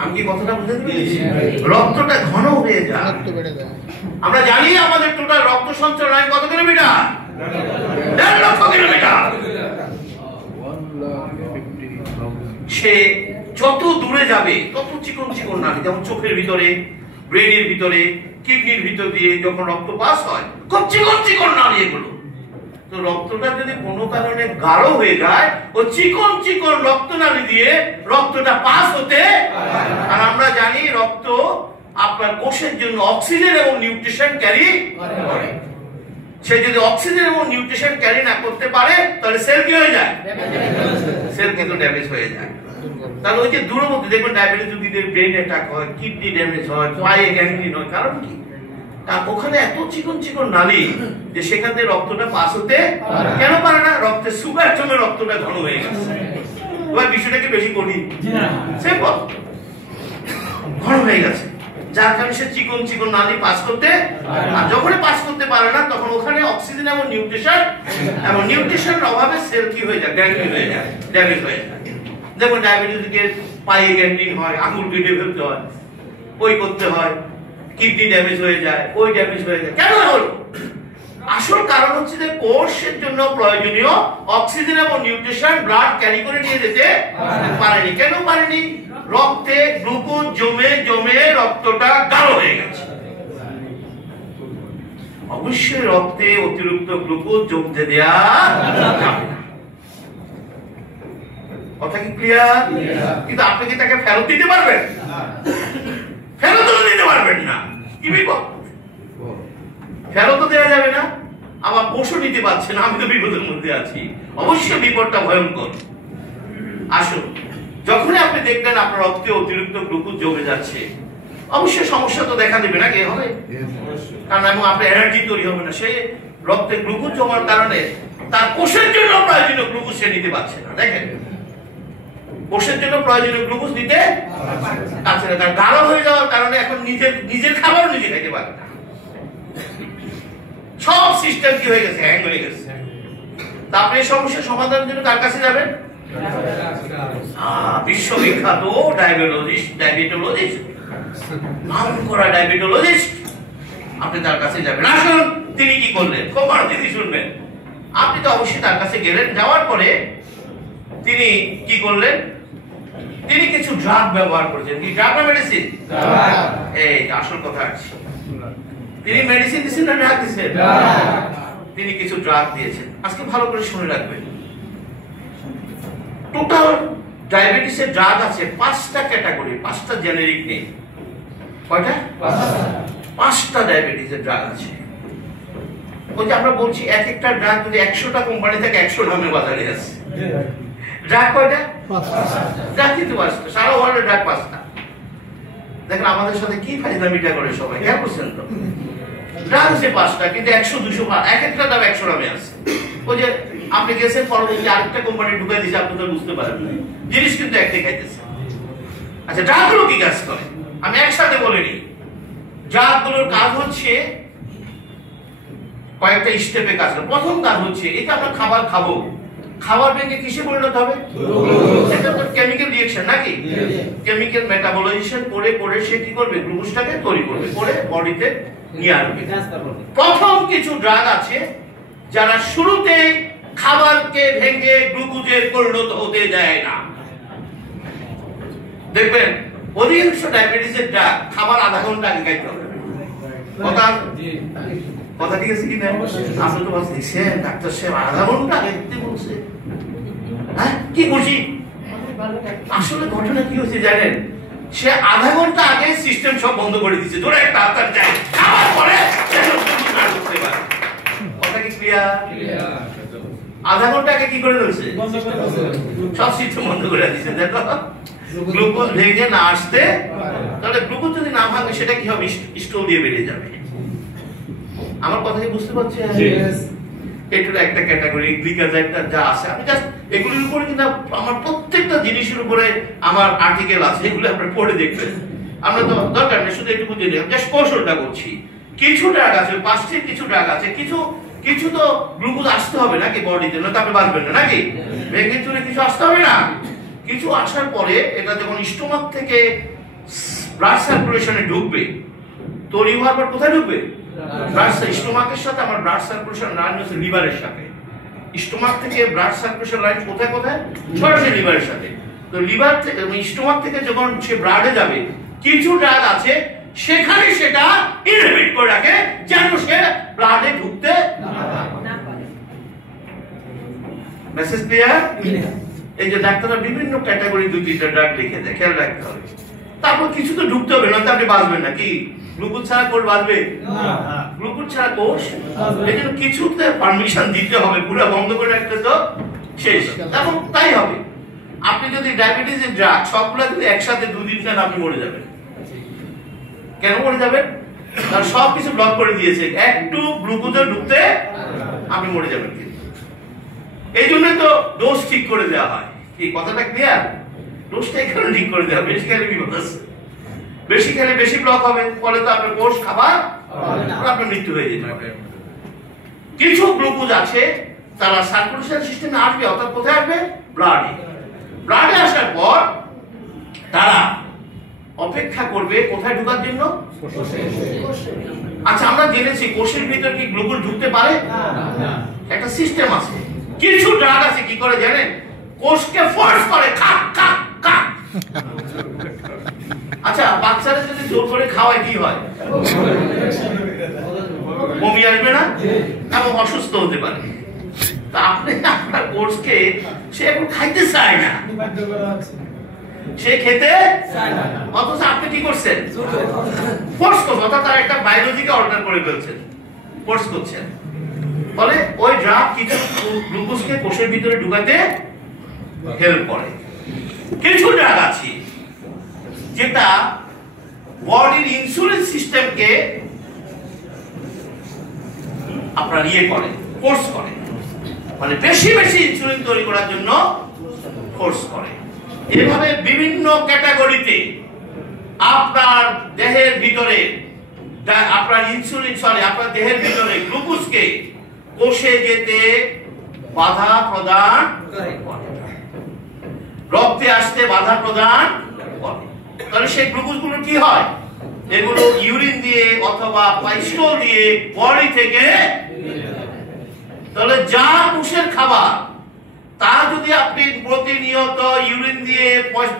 আমি কি কথাটা বুঝতে পেরেছি? রক্তটা ঘন হয়ে যায়। আমরা জানি আমাদের টোটাল রক্ত সঞ্চালন কত কিলোমিটার? 1.5 লক্ষ কিলোমিটার। সে যত দূরে যাবে তত চিকন চিকন নালী, যেমন চোখের ভিতরে, ব্রেনের ভিতরে, কিডনির ভিতর দিয়ে যখন রক্ত পাস হয়, খুব চিকন চিকন নালী এগুলো। তো রক্তটা যদি কোনো কারণে গাঢ় হয়ে যায়, ও চিকন চিকন রক্তনালী দিয়ে রক্তটা পাস হতে, আর আমরা জানি রক্ত আপনার কোষের জন্য অক্সিজেন এবং নিউট্রিশন ক্যারি করে। সে যদি অক্সিজেন এবং নিউট্রিশন ক্যারি না করতে পারে তাহলে সেল কি হয়ে যায়? সেল কিন্তু ড্যামেজ হয়ে যায়। তাহলে ওই যে দূরবর্তী দেখবেন ডায়াবেটিস রোগীদের ব্রেন অ্যাটাক হয়, কিডনি ড্যামেজ হয়, পায়ে গ্যাংগ্রিন হয়। কারণ কি? তার ওখানে এত চিকন চিকন নালী যে সেখান থেকে রক্তটা পাস হতে কেন পারে না? রক্তে সুগার জমে রক্তটা ঘন হয়ে গেছে। এবার বিষয়টা কি বেশি কঠিন? সিম্পল, ঘন হয়ে গেছে, যার কারণে সে চিকন চিকন নালী পাস করতে, আর যখন পাস করতে পারে না তখন ওখানে অক্সিজেন এবং নিউট্রিশনের অভাবে সেল কি হয়ে যায়? গ্যাংগ্রিন হয়ে যায়, ড্যামেজ হয়ে যায়। যেমন ডায়াবেটিসের পায়ে গ্যাংগ্রিন হয়, আঙুল কেটে ফেলতে হয়, ওই করতে হয়, কিডনি ড্যামেজ হয়ে যায়, ওই ড্যামেজ হয়ে যায়। কেন হলো? আসল কারণ হচ্ছে যে কোষের জন্য প্রয়োজনীয় অক্সিজেন এবং নিউট্রিশন ব্লাড ক্যারি করে নিয়ে যেতে পারেনি। কেন পারেনি? রক্তে গ্লুকোজ জমে জমে রক্তটা গাঢ় হয়ে গেছে। অবশ্যই রক্তে অতিরিক্ত গ্লুকোজ জমতে দেয়া যাবে না। কথা কি ক্লিয়ার? কিন্তু আপনি কি তাকে ফেরত দিতে পারবেন? ফেরত দিতে পারবেন না। কি বিপদ? ফেরত দেওয়া যাবে না, আবার পশু নিতে পারছে না, আমি তো বিপদের মধ্যে আছি। অবশ্যই বিপদটা ভয়ঙ্কর। আসুন, যখনই আপনি দেখবেন আপনার রক্তে অতিরিক্ত গ্লুকোজ জমে যাচ্ছে, অবশ্যই সমস্যা তো দেখা দেবে না, কে হবে? কারণ এবং আপনার এনার্জি তৈরি হবে না। সে রক্তে গ্লুকোজ জমার কারণে তার কোষের জন্য প্রয়োজনীয় গ্লুকোজ সে নিতে পারছে না। দেখেন, কোষের জন্য প্রয়োজনীয় গ্লুকোজ নিতে পারছে না, কারণ গাঢ় হয়ে যাওয়ার কারণে এখন নিজের খাবার নিজে খেতে পারে না। সব সিস্টেম কি হয়ে গেছে, হ্যাং হয়ে গেছে। তারপরে এই সমস্যার সমাধানের জন্য কার কাছে যাবেন? বিশ্ববিখ্যাত ডায়াবেটোলজিস্ট, নামকরা ডায়াবেটোলজিস্ট, আপনি তার কাছে যাবেন। আসুন, তিনি কি করলেন খুব ভালো তিনি শুনবেন। আপনি তো অবশ্যই তার কাছে গেলেন, যাওয়ার পরে তিনি কি করলেন? তিনি কিছু ড্রাগ ব্যবহার করেছেন। কি ড্রাগ না মেডিসিন? এই আসল কথা আছে। তিনি মেডিসিন দিয়েছেন না ড্রাগ দিয়েছেন? তিনি কিছু ড্রাগ দিয়েছেন। আজকে ভালো করে শুনে রাখবেন, টোটাল ডায়াবেটিসের ড্রাগ আছে 5টা ক্যাটাগরি, 5টা জেনেরিক নেই। কয়টা? 5টা ডায়াবেটিসের ড্রাগ আছে। ওই যে আমরা বলছি এক একটা ড্রাগ যদি 100টা কোম্পানি থেকে 100 নামে বাজারে আছে। ড্রাগ কয়টা? 5টা। কিন্তু 5টা, সারা ওয়ার্ল্ডে ড্রাগ 5টা। দেখেন আমাদের সাথে কি ফাইজলামিটা করে সবাই, খেয়াল করছেন তো? ড্রাগ আছে 5টা, কিন্তু 100-200 এক একটা দাম 100 নামে আছে। ওই যে আপনি গেছেন পরবর্তী আরেকটা কোম্পানি ঢুকাই দিয়েছে, আপনি তো বুঝতে পারেন না, জিনিস কিন্তু একটাই খাইতেছে। আচ্ছা, ড্রাগগুলো কি কাজ করে আমি একসাথে বলে নিই। ড্রাগগুলোর কাজ হচ্ছে কয়েকটা স্টেপে কাজ করে। প্রথম কাজ হচ্ছে এটা আমরা খাবার খাবো, খাবার ভেঙে কিসে পরিণত হবে? এটা তো কেমিক্যাল রিঅ্যাকশন নাকি? কেমিক্যাল মেটাবলাইজেশন করে সে কি করবে? গ্লুকোজটাকে তৈরি করবে, করে বডিতে নিয়ে আসবে। প্রথম কিছু ড্রাগ আছে যারা শুরুতে খাবারকে ভেঙে গ্লুকোজে পরিণত হতে দেয় না। দেখবেন অধিকাংশ ডায়াবেটিসের ড্রাগ খাবার আধা ঘন্টা আগে খাইতে হবে। কথা ঠিক আছে কিনা? আপনি তো দেখছেন ডাক্তার সাহেব আধা ঘন্টা আগে দিতে বলছে। হ্যাঁ, কি খুশি। আসলে ঘটনা কি হয়েছে জানেন? সে আধা ঘন্টা আগে সিস্টেম সব বন্ধ করে দিচ্ছে, ধরে একটা হাতার যায় খাওয়ার পরে কথা কি ক্লিয়ার? আধা ঘন্টা আগে কি করে দিয়েছে? সব সিস্টেম বন্ধ করে দিচ্ছে। দেখো গ্লুকোজ ভেঙে না আসতে, তাহলে গ্লুকোজ যদি না ভাঙে সেটা কি হবে? স্টোল দিয়ে বেরিয়ে যাবে। আমার কথা কি বুঝতে পারছেন? এটার একটা ক্যাটাগরি গ্লিকাজাইডটা যা আছে, আমি জাস্ট এগুলোর উপরে কিন্তু আমার প্রত্যেকটা জিনিসের উপরে আমার আর্টিকেল আছে, এগুলো আপনি পড়ে দেখবেন। আমরা তো দরকার নেই, শুধু একটু বুঝে নিলাম, জাস্ট কৌশলটা করছি। কিছু ড্রাগ আছে, 5টির কিছু ড্রাগ আছে, কিছু তো গ্লুকোজ আসতে হবে নাকি বডিতে, নয়তো আপনি বাঁচবেন না নাকি? ভেঙে চুরে কিছু আসতে হবে না? কিছু আসার পরে এটা যখন স্টোমাক থেকে ব্লাড সার্কুলেশনে ঢুকবে, তৈরি হওয়ার পর কোথায় ঢুকবে? স্টোমাকের সাথে আমার ব্লাড সার্কুলেশন লাইন হচ্ছে লিভারের সাথে। স্টোমাক থেকে ব্লাড সার্কুলেশন লাইন কোথায়? সরাসরি লিভারের সাথে। তো লিভার থেকে স্টোমাক থেকে যখন সে ব্লাডে যাবে, কিছু ড্রাগ আছে সেখানে সেটা ইনহিবিট করে রাখে যেন সে ব্লাডে ঢুকতে না পারে। Message clear? এই যে ডাক্তাররা বিভিন্ন ক্যাটাগরি 2-3টা ড্রাগ লিখে দেয়, খেয়াল রাখতে হবে। তারপর কিছু তো ঢুকতে হবে, নয়তো আপনি বাঁচবেন না। কি গ্লুকোজ ছাড়া কোষ বাঁচবে? গ্লুকোজ ছাড়া কোষ, এই জন্য কিছুতে পারমিশন দিতে হবে, পুরো বন্ধ করে রাখতে তো শেষ। তখন তাই হবে। আপনি যদি ডায়াবেটিসের ড্রাগ সবগুলো যদি একসাথে 2 দিন নেন, আপনি মরে যাবেন। কেন মরে যাবেন? কারণ সব কিছু ব্লক করে দিয়েছে, একটু গ্লুকোজে ঢুকতে আপনি মরে যাবেন। এই জন্য তো ডোজ ঠিক করে দেওয়া হয়। কি কথাটা ক্লিয়ার? ডোজটা এখানে ঠিক করে দেওয়া, বেশি খেলে বিপদ আছে। বেশি খেলে বেশি ব্লক হবে, ফলে তো আপনার কোষ খাবার আপনার মৃত্যু হয়ে যেতে পারে। কিছু গ্লুকোজ আছে তারা সার্কুলেশন সিস্টেমে আসবে, অর্থাৎ কোথায় আসবে? ব্লাডে। ব্লাডে আসার পর তারা অপেক্ষা করবে কোথায় ঢোকার জন্য? আচ্ছা, আমরা জেনেছি কোষের ভিতর কি গ্লুকোজ ঢুকতে পারে? একটা সিস্টেম আছে। কিছু ড্রাগ আছে কি করে জানেন? কোষকে ফোর্স করে, খাক খাক খাক। আচ্ছা, বাচ্চারা যদি জোর করে খাওয়ায় কি হয়? বমি আসবে না এবং অসুস্থ হতে পারে। তা আপনি আপনার কোষকে সে এখন খাইতে চায় না, সে খেতে চায় না, অথচ আপনি কি করছেন? ফোর্স করছেন, অর্থাৎ তার একটা বায়োলজিকে অল্টার করে ফেলছেন, ফোর্স করছেন। ফলে ওই ড্রাগ কিছু গ্লুকোজকে কোষের ভিতরে ঢুকাতে হেল্প করে। কিছু ড্রাগ আছে যেটা বডির ইনসুলিন সিস্টেমকে আপনার করে, ফোর্স করে, মানে বেশি বেশি ইনসুলিন তৈরি করার জন্য ফোর্স করে। এভাবে বিভিন্ন ক্যাটাগরিতে আপনার দেহের ভিতরে আপনার ইনসুলিন আপনার দেহের ভিতরে গ্লুকোজকে কোষে যেতে বাধা প্রদান করে, রক্তে আসতে বাধা প্রদান করে। তাহলে সেই গ্লুকোজগুলো কি হয়? এগুলো ইউরিন দিয়ে অথবা স্টোল দিয়ে বডি থেকে, তাহলে যা কোষের খাবার তা যদি আপনি প্রতিনিয়ত ইউরিন দিয়ে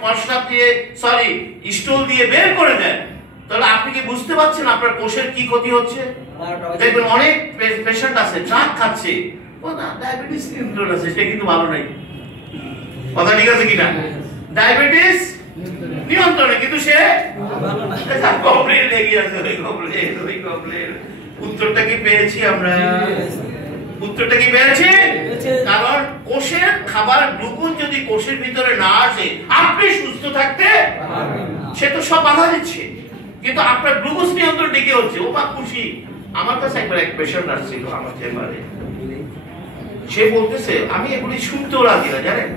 প্রস্রাব দিয়ে স্টোল দিয়ে বের করে দেন, তাহলে আপনি কি বুঝতে পারছেন আপনার কোষের কি ক্ষতি হচ্ছে? দেখবেন অনেক পেশেন্ট আছে ড্রাগ খাচ্ছে, ও না ডায়াবেটিস নিয়ন্ত্রণ আছে, সে কিন্তু ভালো নাই। কথা ঠিক আছে কিনা? ডায়াবেটিস নিয়ন্ত্রণে কিন্তু সে ভালো না, কমপ্লেন লেগে আছে, ওই কমপ্লেন। উত্তরটা কি পেয়েছি আমরা? উত্তরটা কি পেয়েছি? কারণ কোষের খাবার গ্লুকোজ যদি কোষের ভিতরে না আসে, আপনি সুস্থ থাকতে সে তো সব বাধা দিচ্ছে, কিন্তু আপনার গ্লুকোজ নিয়ন্ত্রণ টিকে হচ্ছে। ও মা খুশি। আমার কাছে একবার এক পেশেন্ট আসছিল আমার চেম্বারে, সে বলতেছে আমি এগুলি শুনতেও রাজি না, জানেন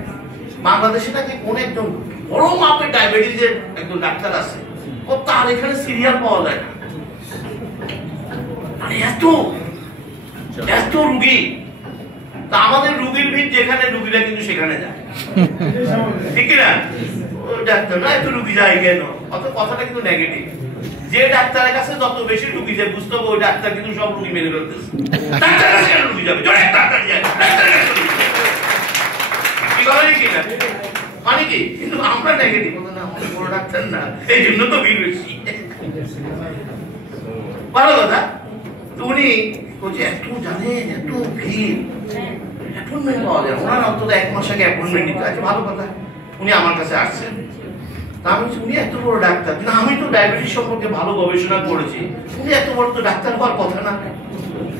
বাংলাদেশে নাকি কোন একজন বড় মাপের ডায়াবেটিসের একজন ডাক্তার আছে, ও তার এখানে সিরিয়াল পাওয়া যায় না, মানে এত এত রুগী। তা আমাদের রুগীর ভিড় যেখানে, রুগীরা কিন্তু সেখানে যায়, ঠিক না? ডাক্তার না এত রুগী যায় কেন? অত কথাটা কিন্তু নেগেটিভ। যে ডাক্তারের কাছে যত বেশি রুগী যায়, বুঝতে হবে ওই ডাক্তার কিন্তু সব রুগী মেরে ফেলতেছে। ডাক্তারের কাছে কেন রুগী যাবে? জোরে ডাক্তার যায়, ডাক্তারের কাছে রুগী যায়। কি বলে কি না? মানে কি? কিন্তু আমরা নেগেটিভ, না আমাদের বড় ডাক্তার না, এই জন্য তো ভিড় বেশি। ভালো কথা। উনি এত জানেন, এত ভিড়, অ্যাপয়েন্টমেন্ট পাওয়া যায়, ওনার অন্তত 1 মাস আগে অ্যাপয়েন্টমেন্ট নিতে আছে। ভালো কথা। উনি আমার কাছে আসছেন, উনি এত বড় ডাক্তার, কিন্তু আমি তো ডায়াবেটিস সম্পর্কে ভালো গবেষণা করেছি, উনি এত বড় তো ডাক্তার হওয়ার কথা না,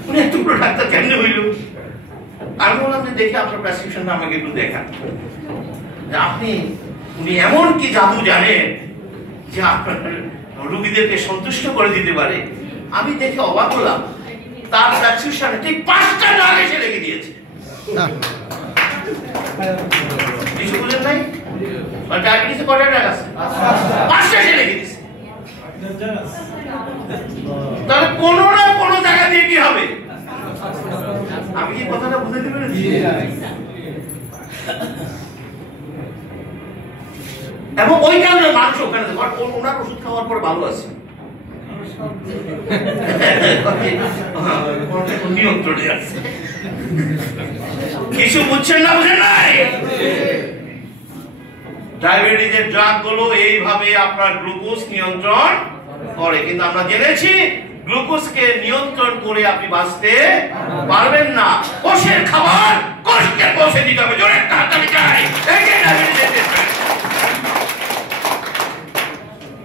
উনি এত বড় ডাক্তার কেমনে হইল? আমি বললাম যে দেখি আপনার প্রেসক্রিপশনটা আমাকে একটু দেখান, আপনি উনি এমন কি জাদু জানেন যে আপনার রোগীদেরকে সন্তুষ্ট করে দিতে পারে। আমি দেখে অবাক হলাম, তার প্রেসক্রিপশনে ঠিক 5টা ড্রাগ এসে রেখে দিয়েছে। কিছু বুঝলেন নাই? ডায়াবেটিসে কয়টা ড্রাগ আছে? 5টা এসে রেখে দিয়েছে। তাহলে কোনো না কোনো জায়গা দিয়ে কি হবে? আমি কি কথাটা বুঝতে পেরেছি? এবং ওই কারণে মানুষ ওখানে ওনার ওষুধ খাওয়ার পর ভালো আছে, নিয়ন্ত্রণে আছে। কিছু বুঝছেন না? বুঝেন নাই? ডায়াবেটিসের ড্রাগ গুলো এইভাবে আপনার গ্লুকোজ নিয়ন্ত্রণ করে, কিন্তু আমরা জেনেছি গ্লুকোজকে নিয়ন্ত্রণ করে আপনি বাঁচতে পারবেন না। কোষের খাবার কোষকে পৌঁছে দিতে হবে। জোরে হাততালি চাই।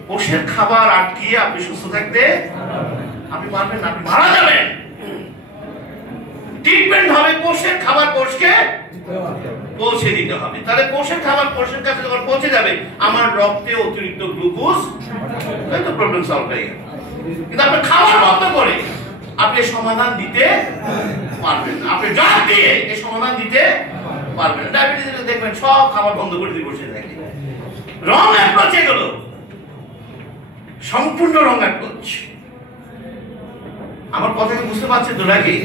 কোষের খাবার আটকিয়ে আপনি সুস্থ থাকতে আপনি পারবেন না, আপনি মারা যাবেন। ট্রিটমেন্ট হবে কোষের খাবার কোষকে পৌঁছে দিতে হবে। তাহলে কোষের খাবার কোষের কাছে যখন পৌঁছে যাবে, আমার রক্তে অতিরিক্ত গ্লুকোজ, তো প্রবলেম সলভ হয়ে গেল। কিন্তু আপনি খাবার বন্ধ করে আপনি সমাধান দিতে পারবেন না, আপনি ড্রাগ দিয়ে এই সমাধান দিতে পারবেন না। ডায়াবেটিস দেখবেন সব খাবার বন্ধ করে দিয়ে বসে থাকে। রং অ্যাপ্রোচ এগুলো সম্পূর্ণ রং অ্যাপ্রোচ। আমার কথা কি বুঝতে পারছেন তো নাকি?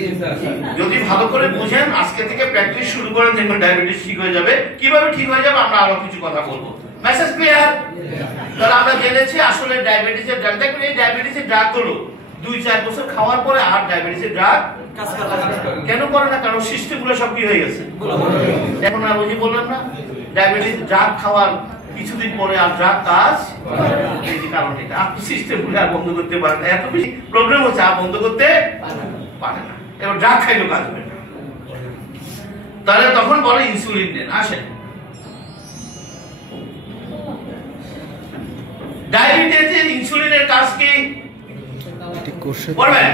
যদি ভালো করে বুঝেন, আজকে থেকে প্র্যাকটিস শুরু করেন, দেখবেন ডায়াবেটিস ঠিক হয়ে যাবে। কিভাবে ঠিক হয়ে যাবে আমরা আরো কিছু কথা বলবো। Message clear? তাহলে আমরা জেনেছি আসলে ডায়াবেটিসের ড্রাগ, দেখবেন এই ডায়াবেটিসের ড্রাগ গুলো 2-4 বছর খাওয়ার পরে আর ডায়াবেটিসের ড্রাগ কেন করে না? কারণ সিস্টেমগুলো সব কি হয়ে গেছে। এখন আর ওই যে বললাম না, ডায়াবেটিস ড্রাগ খাওয়ার কিছুদিন পরে আর ড্রাগ কাজ, এই কারণ এটা আপনি সিস্টেমগুলো আর বন্ধ করতে পারেন না, এত বেশি প্রবলেম হচ্ছে আর বন্ধ করতে পারে না। এবার ড্রাগ খাইলেও কাজ হবে না। তাহলে তখন বলে ইনসুলিন দেন। আসেন, ডায়াবেটিসে ইনসুলিনের কাজ কি করবেন?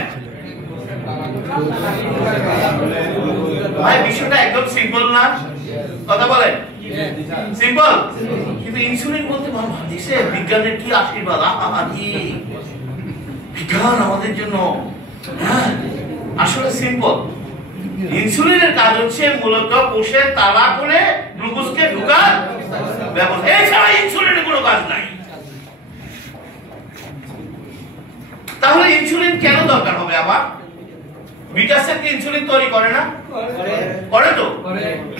ভাই বিষয়টা একদম সিম্পল না? কথা বলেন সিম্পল, কিন্তু ইনসুলিন বলতে বাংলাদেশে বিজ্ঞানের কি আশীর্বাদ। বিজ্ঞান আমাদের জন্য আসলে সিম্পল। ইনসুলিনের কাজ হচ্ছে মূলত কোষের তালা করে গ্লুকোজকে ঢোকার ব্যবস্থা, এছাড়া ইনসুলিনের কোনো কাজ নাই। তাহলে ইনসুলিন কেন দরকার হবে আবার? বিটা সেলকে ইনসুলিন তৈরি করে না? করে তো।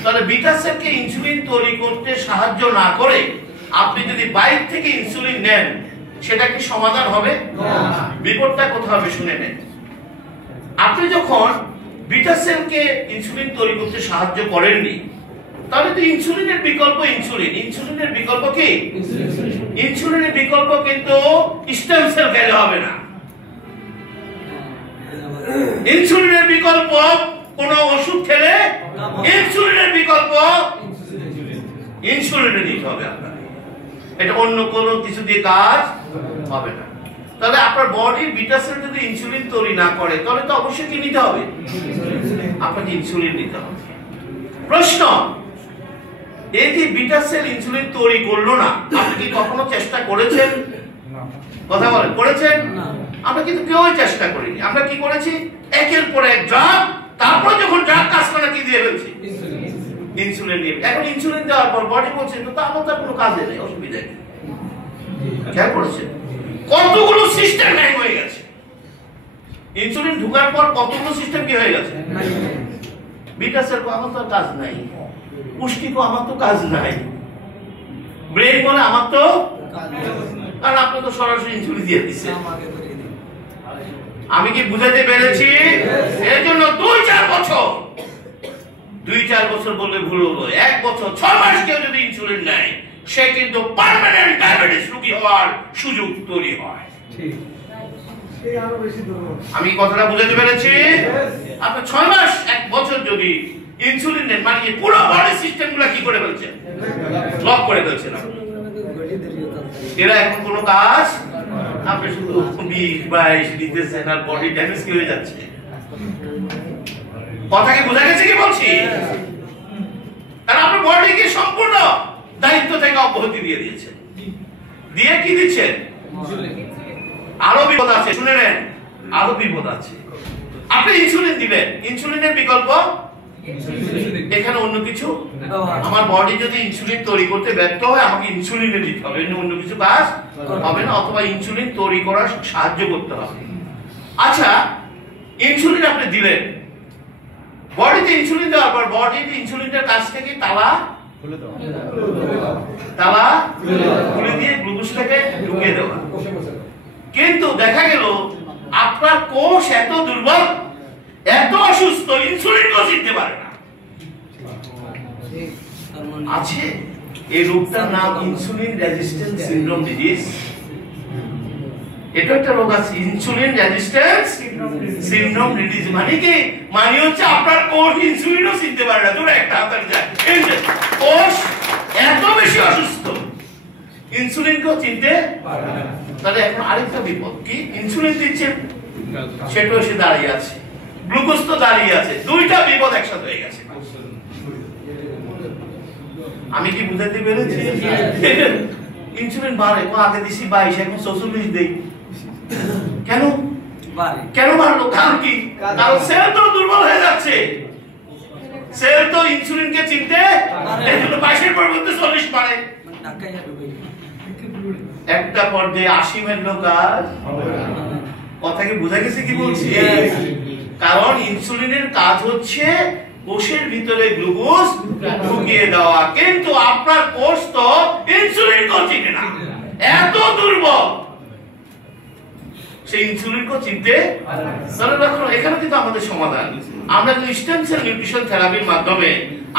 তাহলে বিটা সেলকে ইনসুলিন তৈরি করতে সাহায্য না করে আপনি যদি বাইরে থেকে ইনসুলিন নেন, সেটা কি সমাধান হবে? বিপদটা কোথায় হবে শুনে নেন। আপনি যখন বিটা সেলকে ইনসুলিন তৈরি করতে সাহায্য করেননি, তাহলে তো ইনসুলিনের বিকল্প ইনসুলিন। ইনসুলিনের বিকল্প কি? ইনসুলিনের বিকল্প কিন্তু স্টেম সেল খেলে হবে না। ইনসুলিনের বিকল্প কোন ওষুধ খেলে, ইনসুলিনের বিকল্প ইনসুলিনে নিতে হবে আপনাকে। এটা অন্য কোনো কিছু দিয়ে কাজ হবে না। তাহলে আপনার বডির বিটা সেল যদি ইনসুলিন তৈরি না করে, তাহলে তো অবশ্যই কি নিতে হবে? আপনাকে ইনসুলিন নিতে হবে। প্রশ্ন, এই যে বিটা সেল ইনসুলিন তৈরি করলো না, আপনি কি কখনো চেষ্টা করেছেন? কথা বলেন, করেছেন? আমরা কিন্তু কেউই চেষ্টা করিনি। আমরা কি করেছি? একের পর এক ড্রাগ, তারপর যখন ড্রাগ কাজ করে কি দিয়ে ফেলছি? ইনসুলিন দিয়ে। এখন ইনসুলিন দেওয়ার পর বডি বলছে তো আমার তো কোনো কাজে নেই, অসুবিধা নেই। খেয়াল করেছেন কতগুলো সিস্টেম হ্যাং হয়ে গেছে? ইনসুলিন ঢোকার পর কতগুলো সিস্টেম কি হয়ে গেছে? বিটা সেল আমার তো কাজ নাই, পুষ্টি তো আমার তো কাজ নাই, ব্রেন বলে আমার তো, কারণ আপনি তো সরাসরি ইনসুলিন দিয়ে দিচ্ছেন। আমি কি বুঝাতে পেরেছি? এর জন্য 2-4 বছর, 2-4 বছর বললে ভুল হলো, 1 বছর 6 মাস কেউ যদি ইনসুলিন নেয়, সে কিন্তু পার্মানেন্ট ডায়াবেটিস রোগী হওয়ার সুযোগ তৈরি হয়। আমি কথাটা বুঝাতে পেরেছি? আপনি 6 মাস 1 বছর যদি ইনসুলিন নেন, মানে পুরো বডি সিস্টেম গুলা কি করে ফেলছেন? ব্লক করে ফেলছেন। এরা এখন কোনো কাজ, আপনি শুধু 20-22 দিতেছেন আর বডি ড্যামেজ কি হয়ে যাচ্ছে। কথা কি বোঝা গেছে কি বলছি? কারণ আপনার বডিকে সম্পূর্ণ দায়িত্ব থেকে অব্যাহতি দিয়ে দিয়েছেন। দিয়ে কি দিচ্ছেন? আরো বিপদ আছে, শুনে নেন, আরো বিপদ আছে। আপনি ইনসুলিন দিবেন, ইনসুলিনের বিকল্প এখানে অন্য কিছু। আমার বডি যদি ইনসুলিন তৈরি করতে ব্যর্থ হয়, আমাকে ইনসুলিনে দিতে হবে, অন্য কিছু কাজ হবে না, অথবা ইনসুলিন তৈরি করার সাহায্য করতে হবে। আচ্ছা, ইনসুলিন আপনি দিলেন, বডিতে ইনসুলিন দেওয়ার পর বডিতে ইনসুলিনটার কাছ থেকে তালা খুলে দিয়ে গ্লুকোজটাকে ঢুকিয়ে দেওয়া। কিন্তু দেখা গেল আপনার কোষ এত দুর্বল, এত অসুস্থ, ইনসুলিন কোষ দিতে পারে না। আছে এই রোগটার নাম ইনসুলিন রেজিস্ট্যান্স সিনড্রোম ডিজিজ। এটা একটা রোগ আছে, ইনসুলিন রেজিস্ট্যান্স সিনড্রোম ডিজিজ। মানে কি? মানে হচ্ছে আপনার কোষ ইনসুলিনও চিনতে পারে না। দূরে একটা হাতারে যায়, কোষ এত বেশি অসুস্থ, ইনসুলিনকেও চিনতে পারে না। তাহলে এখন আরেকটা বিপদ কি? ইনসুলিন দিচ্ছে, সেটাও এসে দাঁড়িয়ে আছে, গ্লুকোজ তো দাঁড়িয়ে আছে, দুইটা বিপদ একসাথে হয়ে গেছে। আমি কি বুঝাতে পেরেছি? ইনসুলিন বাড়ে, আগে দিছি 22, এখন 44 দেই। কেন? কেন বাড়লো? কারণ কি? কারণ সেল তো দুর্বল হয়ে যাচ্ছে, সেল তো ইনসুলিনকে চিনতে, এই জন্য 22 এর পরিবর্তে 40 বাড়ে। একটা পর্যায়ে 80 মেল কাজ হবে না। কথা কি বোঝা গেছে কি বলছি? কারণ ইনসুলিনের কাজ হচ্ছে কোষের ভিতরে গ্লুকোজ ঢুকিয়ে দেওয়া, কিন্তু আপনার কোষ তো ইনসুলিন কো চিনে না, এত দুর্বল, সেই ইনসুলিন কো চিনতে। তাহলে দেখো এখানে কিন্তু আমাদের সমাধান, আমরা যদি স্টেম সেল নিউট্রিশন থেরাপির মাধ্যমে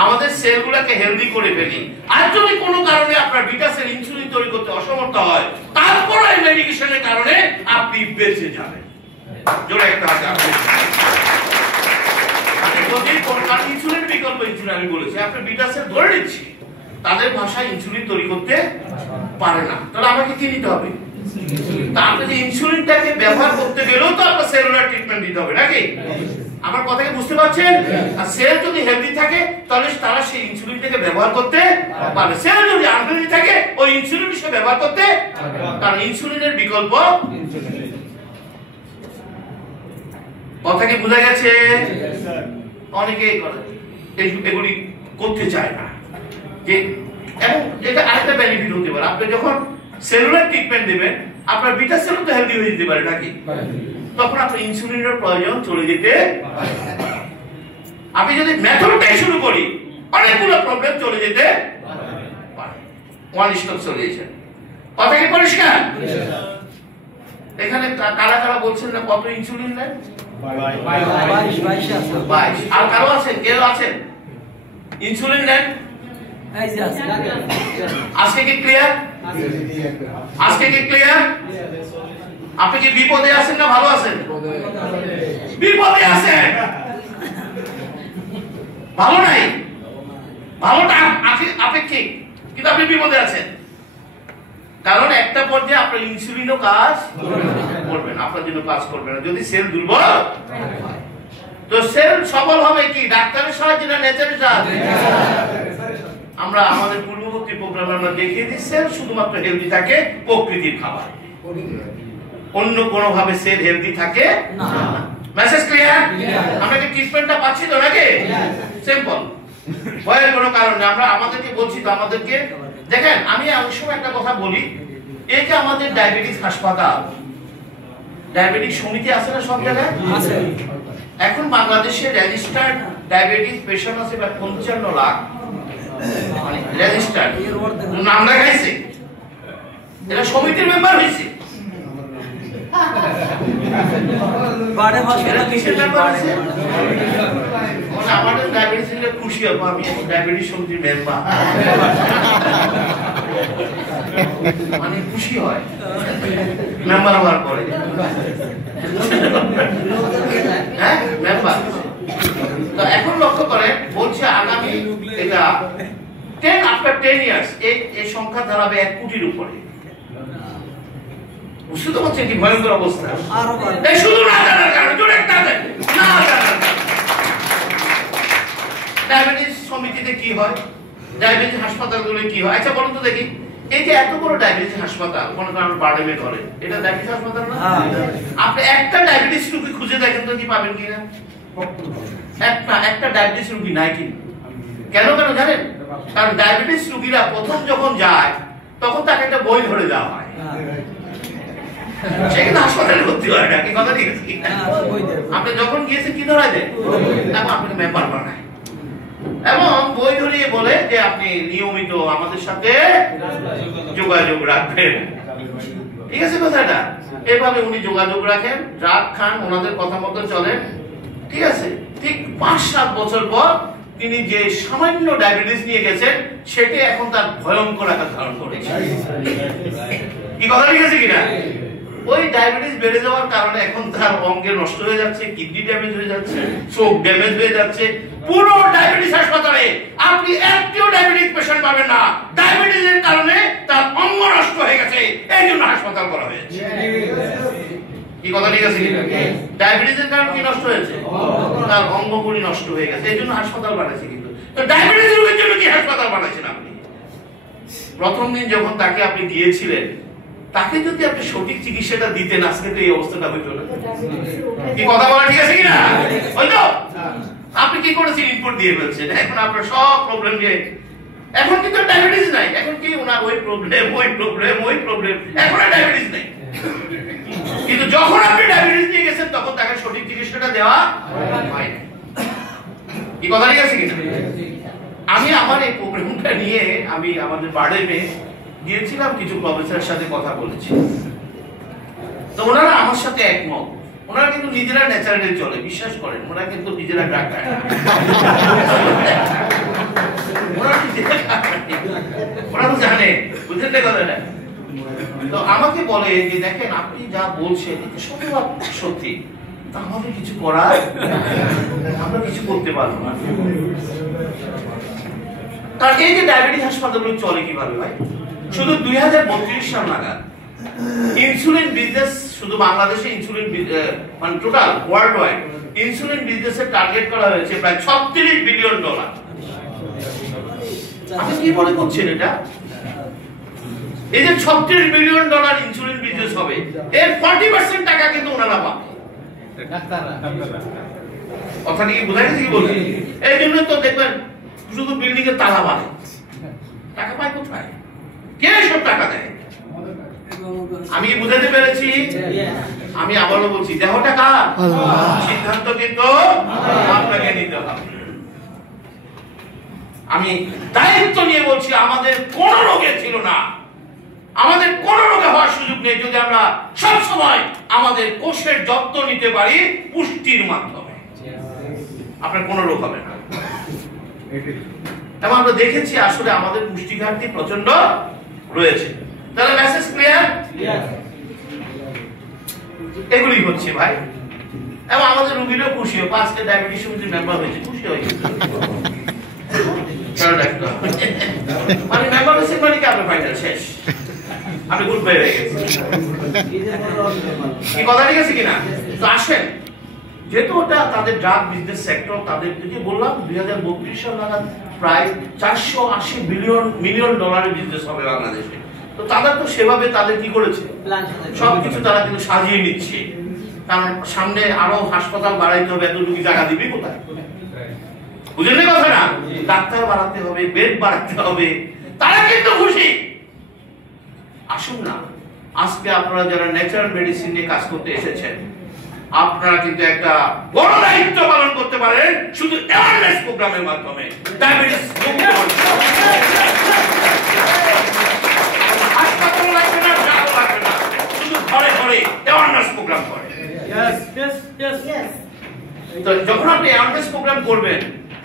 আমাদের সেলগুলোকে হেলদি করে ফেলি, আর যদি কোনো কারণে আপনার বিটা সেল ইনসুলিন তৈরি করতে অসমর্থ হয়, তারপর এই মেডিকেশনের কারণে আপনি বেঁচে যাবেন। জোরে একটা হাতে আপনি যদি কোন কারণে ইনসুলিনের বিকল্প ইনসুলিন আমি বলেছি, আপনি বিটা সেল ধরে নিচ্ছি, তাদের ভাষায় ইনসুলিন তৈরি করতে পারে না, তাহলে আমাকে কি নিতে হবে? তা আপনি যে ইনসুলিনটাকে ব্যবহার করতে গেলেও তো আপনার সেলুলার ট্রিটমেন্ট দিতে হবে নাকি? আমার কথা কি বুঝতে পারছেন? আর সেল যদি হেলদি থাকে, তাহলে তারা সেই ইনসুলিনটাকে ব্যবহার করতে পারবে। সেল যদি আনহেলদি থাকে, ওই ইনসুলিন সে ব্যবহার করতে, কারণ ইনসুলিনের বিকল্প। কথা কি বোঝা গেছে? অনেকেই করে এগুলি করতে চায় না, যে এবং এটা আরেকটা বেনিফিট হতে পারে, আপনি যখন সেলুলার ট্রিটমেন্ট দেবেন, আপনার বিটা সেলও তো হেলদি হয়ে যেতে পারে নাকি? তখন আপনার ইনসুলিনের প্রয়োজন চলে যেতে আপনি যদি মেথডটাই শুরু করি অনেকগুলো প্রবলেম চলে যেতে পারে। One stop solution. কথা কি পরিষ্কার? এখানে কারা কারা বলছেন না কত ইনসুলিন নেন? 22। আর কারো আছেন? কেউ আছেন ইনসুলিন নেন? আজকে কি ক্লিয়ার? আজকে কি ক্লিয়ার? আপনি কি বিপদে আছেন না ভালো আছেন? বিপদে আছেন। ভালো নাই, ভালোটা আপেক্ষিক, কিন্তু আপনি বিপদে আছেন। কারণ একটা পর্যায়ে আপনার ইনসুলিনও কাজ করবে না, আপনার জন্য কাজ করবে না যদি সেল দুর্বল হয়। তো সেল সবল হবে কি ডাক্তারের সাহায্যে না নেচারের সাহায্যে? আমরা আমাদের পূর্ববর্তী প্রোগ্রামে আমরা দেখিয়ে দিই সেল শুধুমাত্র হেলদি থাকে প্রকৃতির খাবার, অন্য কোনো ভাবে সেল হেলদি থাকে না। Message clear? আমরা কি ট্রিটমেন্টটা পাচ্ছি তো নাকি? সিম্পল, ভয়ের কোনো কারণ নেই। আমরা আমাদেরকে বলছি তো, আমাদেরকে দেখেন আমি অনেক সময় একটা কথা বলি, এই যে আমাদের ডায়াবেটিস হাসপাতাল, ডায়াবেটিস সমিতি আছে না সব জায়গায়? এখন বাংলাদেশে রেজিস্টার্ড ডায়াবেটিস পেশেন্ট আছে প্রায় 55 লাখ। রেজিস্টার্ড নাম লেখাইছে, এরা সমিতির মেম্বার হয়েছে। আমাদের ডায়াবেটিস খুশি হবো, আমি ডায়াবেটিস সমিতির মেম্বার, মানে খুশি হয় মেম্বার হওয়ার পরে। হ্যাঁ মেম্বার। তো এখন লক্ষ্য করেন বলছে আগামী এটা 10 after 10 years এই সংখ্যা দাঁড়াবে 1 কোটির উপরে। বুঝতে পারছেন কি ভয়ঙ্কর অবস্থা? এই শুধু না জানার কারণে, জোরে একটা দেন না জানার কারণে। ডায়াবেটিস সমিতিতে কি হয়, ডায়াবেটিস হাসপাতালগুলো কি হয়? আচ্ছা বলুন তো দেখি, এই যে এত বড় ডায়াবেটিস হাসপাতাল, মনে করেন বারডেমে করে, এটা ডায়াবেটিস হাসপাতাল না? আপনি একটা ডায়াবেটিস রোগী খুঁজে দেখেন তো কি পাবেন কিনা? একটা ডায়াবেটিস রোগী নাই কিন্তু। কেন কেন জানেন? কারণ ডায়াবেটিস রোগীরা প্রথম যখন যায় তখন তাকে একটা বই ধরে দেওয়া হয়, সে কিন্তু হাসপাতালে ভর্তি হয় না। কি কথা ঠিক আছে? আপনি যখন গিয়েছেন কি ধরাই দেয়? এবং আপনাকে মেম্বার বানায় এবং বই ধরিয়ে বলে যে আপনি নিয়মিত আমাদের সাথে যোগাযোগ রাখবেন। ঠিক আছে কথাটা? এভাবে উনি যোগাযোগ রাখেন, ড্রাগ খান, ওনাদের কথা মতো চলেন। ঠিক আছে? ঠিক 5-7 বছর পর তিনি যে সামান্য ডায়াবেটিস নিয়ে গেছেন সেটা এখন তার ভয়ঙ্কর আকার ধারণ করেছে। কি কথা ঠিক আছে কিনা? ওই ডায়াবেটিস বেড়ে যাওয়ার কারণে এখন তার অঙ্গে নষ্ট হয়ে যাচ্ছে, কিডনি ড্যামেজ হয়ে যাচ্ছে, চোখ ড্যামেজ হয়ে যাচ্ছে। পুরো ডায়াবেটিস হাসপাতালে আপনি একটিও ডায়াবেটিস পেশেন্ট পাবেন না। ডায়াবেটিসের কারণে তার অঙ্গ নষ্ট হয়ে গেছে, এই জন্য হাসপাতাল করা হয়েছে। কি কথা ঠিক আছে কিনা? ডায়াবেটিসের কারণে কি নষ্ট হয়েছে? তার অঙ্গগুলি নষ্ট হয়ে গেছে, এই জন্য হাসপাতাল বানাইছে। কিন্তু তো ডায়াবেটিস রোগীর জন্য কি হাসপাতাল বানাইছেন আপনি? প্রথম দিন যখন তাকে আপনি দিয়েছিলেন, তাকে যদি আপনি সঠিক চিকিৎসাটা দিতেন আজকে তো এই অবস্থাটা হইতো না। কি কথা বলা ঠিক আছে কিনা? হয়তো আপনি কি করেছেন? ইনপুট দিয়ে ফেলছেন। এখন আপনার সব প্রবলেম নিয়ে, এখন কিন্তু ডায়াবেটিস নাই, এখন কি ওনার ওই প্রবলেম এখন আর ডায়াবেটিস নাই। কিন্তু যখন আপনি ডায়াবেটিস নিয়ে গেছেন তখন তাকে সঠিক চিকিৎসাটা দেওয়া হয় না। কি কথা ঠিক আছে কিনা? আমি আমার এই প্রবলেমটা নিয়ে আমি আমাদের বার্ডেমে গিয়েছিলাম, কিছু প্রফেসরের সাথে কথা বলেছি। তো ওনারা আমার সাথে একমত। ওনারা কিন্তু নিজেরা ন্যাচারালি চলে, বিশ্বাস করেন। ওনারা কিন্তু নিজেরা ড্রাগ খায় না, ওরা তো জানে। বুঝলেন না কথাটা? তো আমাকে বলে যে দেখেন আপনি যা বলছেন শতভাগ সত্যি, তা আমাদের কিছু করার, আমরা কিছু করতে পারবো না। তার এই যে ডায়াবেটিস হাসপাতালগুলো চলে কিভাবে ভাই? শুধু 2032 সাল নাগাদ ইনসুলিন বিজনেস, শুধু বাংলাদেশে ইনসুলিন মানে টোটাল ওয়ার্ল্ড ওয়াইড ইনসুলিন বিজনেসের টার্গেট করা হয়েছে প্রায় $36 বিলিয়ন। আপনি কি মনে করছেন এটা? এই যে $36 বিলিয়ন ইনসুলিন বিজনেস হবে, এর 40% টাকা কিন্তু ওনারা পাবে। কথা কি বোঝা গেছে? কি বলছেন? এই জন্য তো দেখবেন শুধু বিল্ডিং এর তালা মারে, টাকা পায় কোথায়? কে সব টাকা দেয়? আমি কি বুঝাতে পেরেছি? আমি আবারও বলছি, দেহটা কার? সিদ্ধান্ত কিন্তু আপনাকে নিতে হবে। আমি দায়িত্ব নিয়ে বলছি, আমাদের কোন রোগে ছিল না, আমাদের কোন রোগে হওয়ার সুযোগ নেই যদি আমরা সব সময় আমাদের কোষের যত্ন নিতে পারি পুষ্টির মাধ্যমে। আপনার কোন রোগ হবে না। এবং আমরা দেখেছি আসলে আমাদের পুষ্টি ঘাটতি প্রচন্ড রয়েছে। তাহলে মেসেজ ক্লিয়ার? এগুলি হচ্ছে ভাই। এবং আমাদের রোগীরাও খুশি হয়, 5টা ডায়াবেটিস সমিতির মেম্বার হয়েছে, খুশি হয়েছে। মানে মেম্বার হয়েছে মানে কি আপনার ফাইনাল শেষ, আপনি গুড বাই হয়ে গেছেন। কি কথা ঠিক আছে কিনা? তো আসেন, যেহেতু ওটা তাদের ড্রাগ বিজনেস সেক্টর, তাদের যে বললাম 2032 সাল নাগাদ প্রায় 480 মিলিয়ন ডলারের বিজনেস হবে বাংলাদেশে। তো তারা তো সেভাবে তাদের কি করেছে, সবকিছু তারা কিন্তু সাজিয়ে নিচ্ছে। কারণ সামনে আরো হাসপাতাল বাড়াইতে হবে, এতটুকু জায়গা দিবি কোথায়? বুঝলেন কথা না? ডাক্তার বাড়াতে হবে, বেড বাড়াতে হবে, তারা কিন্তু খুশি। আসুন না, আজকে আপনারা যারা ন্যাচারাল মেডিসিন নিয়ে কাজ করতে এসেছেন, আপনারা কিন্তু একটা বড় দায়িত্ব পালন করতে পারেন শুধু অ্যাওয়ারনেস প্রোগ্রামের মাধ্যমে। ডায়াবেটিস হাসপাতাল লাগবে না, ড্রাগ লাগবে না, শুধু ঘরে ঘরে অ্যাওয়ারনেস প্রোগ্রাম করেন। তো যখন আপনি অ্যাওয়ারনেস প্রোগ্রাম করবেন,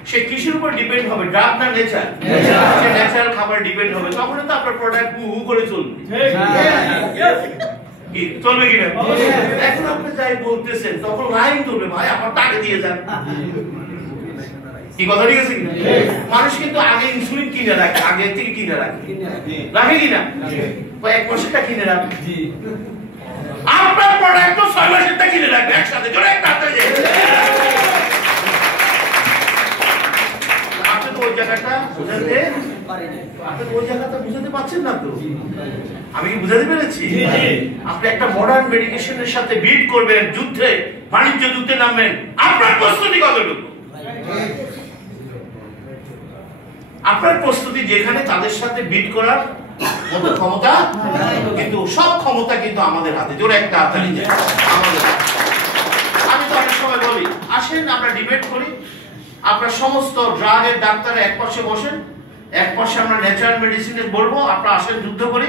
সে কিসের উপর ডিপেন্ড হবে? ড্রাগ না নেচার? সে ন্যাচারাল খাবার ডিপেন্ড হবে, তখন তো আপনার প্রোডাক্ট হু করে চলবে। চলবে কিনা? এখন আপনি যাই বলতেছেন তখন লাইন ধরবে, ভাই আমার টাকা দিয়ে যান। কি কথা ঠিক আছে কিনা? মানুষ কিন্তু আগে ইনসুলিন কিনে রাখে, আগে থেকে কিনে রাখে, রাখে কিনা? 1 মাসেরটা কিনে রাখবে, আপনার প্রোডাক্ট তো 6 মাসেরটা কিনে রাখবে একসাথে। জোরে একটা হাতে যে আপনি তো ওই জায়গাটা বুঝাতে, আপনি ওই জায়গাটা বুঝাতে পারছেন না তো। আমি কি বুঝাতে পেরেছি? আপনি একটা মডার্ন মেডিকেশনের সাথে বিট করবেন, যুদ্ধে, বাণিজ্য যুদ্ধে নামবেন, আপনার প্রস্তুতি কতটুকু? আপনার প্রস্তুতি যেখানে তাদের সাথে বিট করার মতো ক্ষমতা, কিন্তু সব ক্ষমতা কিন্তু আমাদের হাতে। জোরে একটা হাততালি দেন আমাদের হাতে। আমি তো অনেক সময় বলি, আসেন আমরা ডিবেট করি। আপনার সমস্ত ড্রাগের ডাক্তার এক পাশে বসেন, এক পাশে আমরা ন্যাচারাল মেডিসিনের বলবো, আপনারা আসেন, যুদ্ধ করি,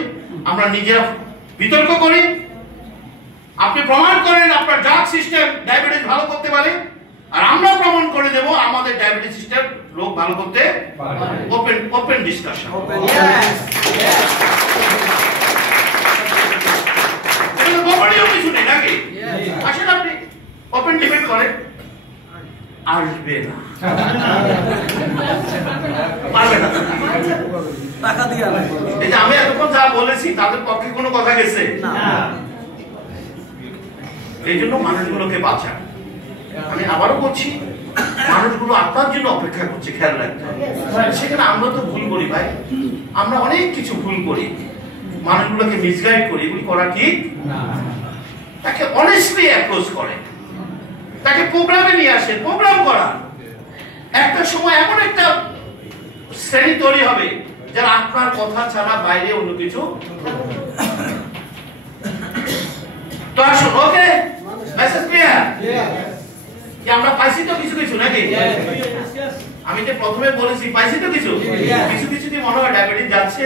আমরা নিজেরা বিতর্ক করি। আপনি প্রমাণ করেন আপনার ড্রাগ সিস্টেম ডায়াবেটিস ভালো করতে পারে, আর আমরা প্রমাণ করে দেব আমাদের ডায়াবেটিস সিস্টেম রোগ ভালো করতে পারে। Open discussion. এটা গোপনীয় কিছু নেই নাকি? আসেন আপনি ওপেন ডিবেট করেন। আসবে না, পারবে না। টাকা দিয়ে এই যে আমি এতক্ষণ যা বলেছি তাদের পক্ষে কোনো কথা গেছে না। এই জন্য মানুষগুলোকে বাঁচান। আমি আবারও বলছি, মানুষগুলো আপনার জন্য অপেক্ষা করছে, খেয়াল রাখতে হবে। সেখানে আমরা তো ভুল করি ভাই, আমরা অনেক কিছু ভুল করি, মানুষগুলোকে মিসগাইড করি, এগুলি করা ঠিক না। তাকে অনেস্টলি অ্যাপ্রোচ করে, তাকে প্রোগ্রামে নিয়ে আসেন, প্রোগ্রাম করা। একটা সময় এমন একটা শ্রেণী তৈরি হবে যারা আপনার কথা ছাড়া বাইরে অন্য কিছু। তো আসুন, ওকে, মেসেজ ক্লিয়ার? যে আমরা পাইছি তো কিছু কিছু নাকি? আমি যে প্রথমে বলেছি পাইছি তো কিছু কিছু কিছু কি মনে হয় ডায়াবেটিস যাচ্ছে,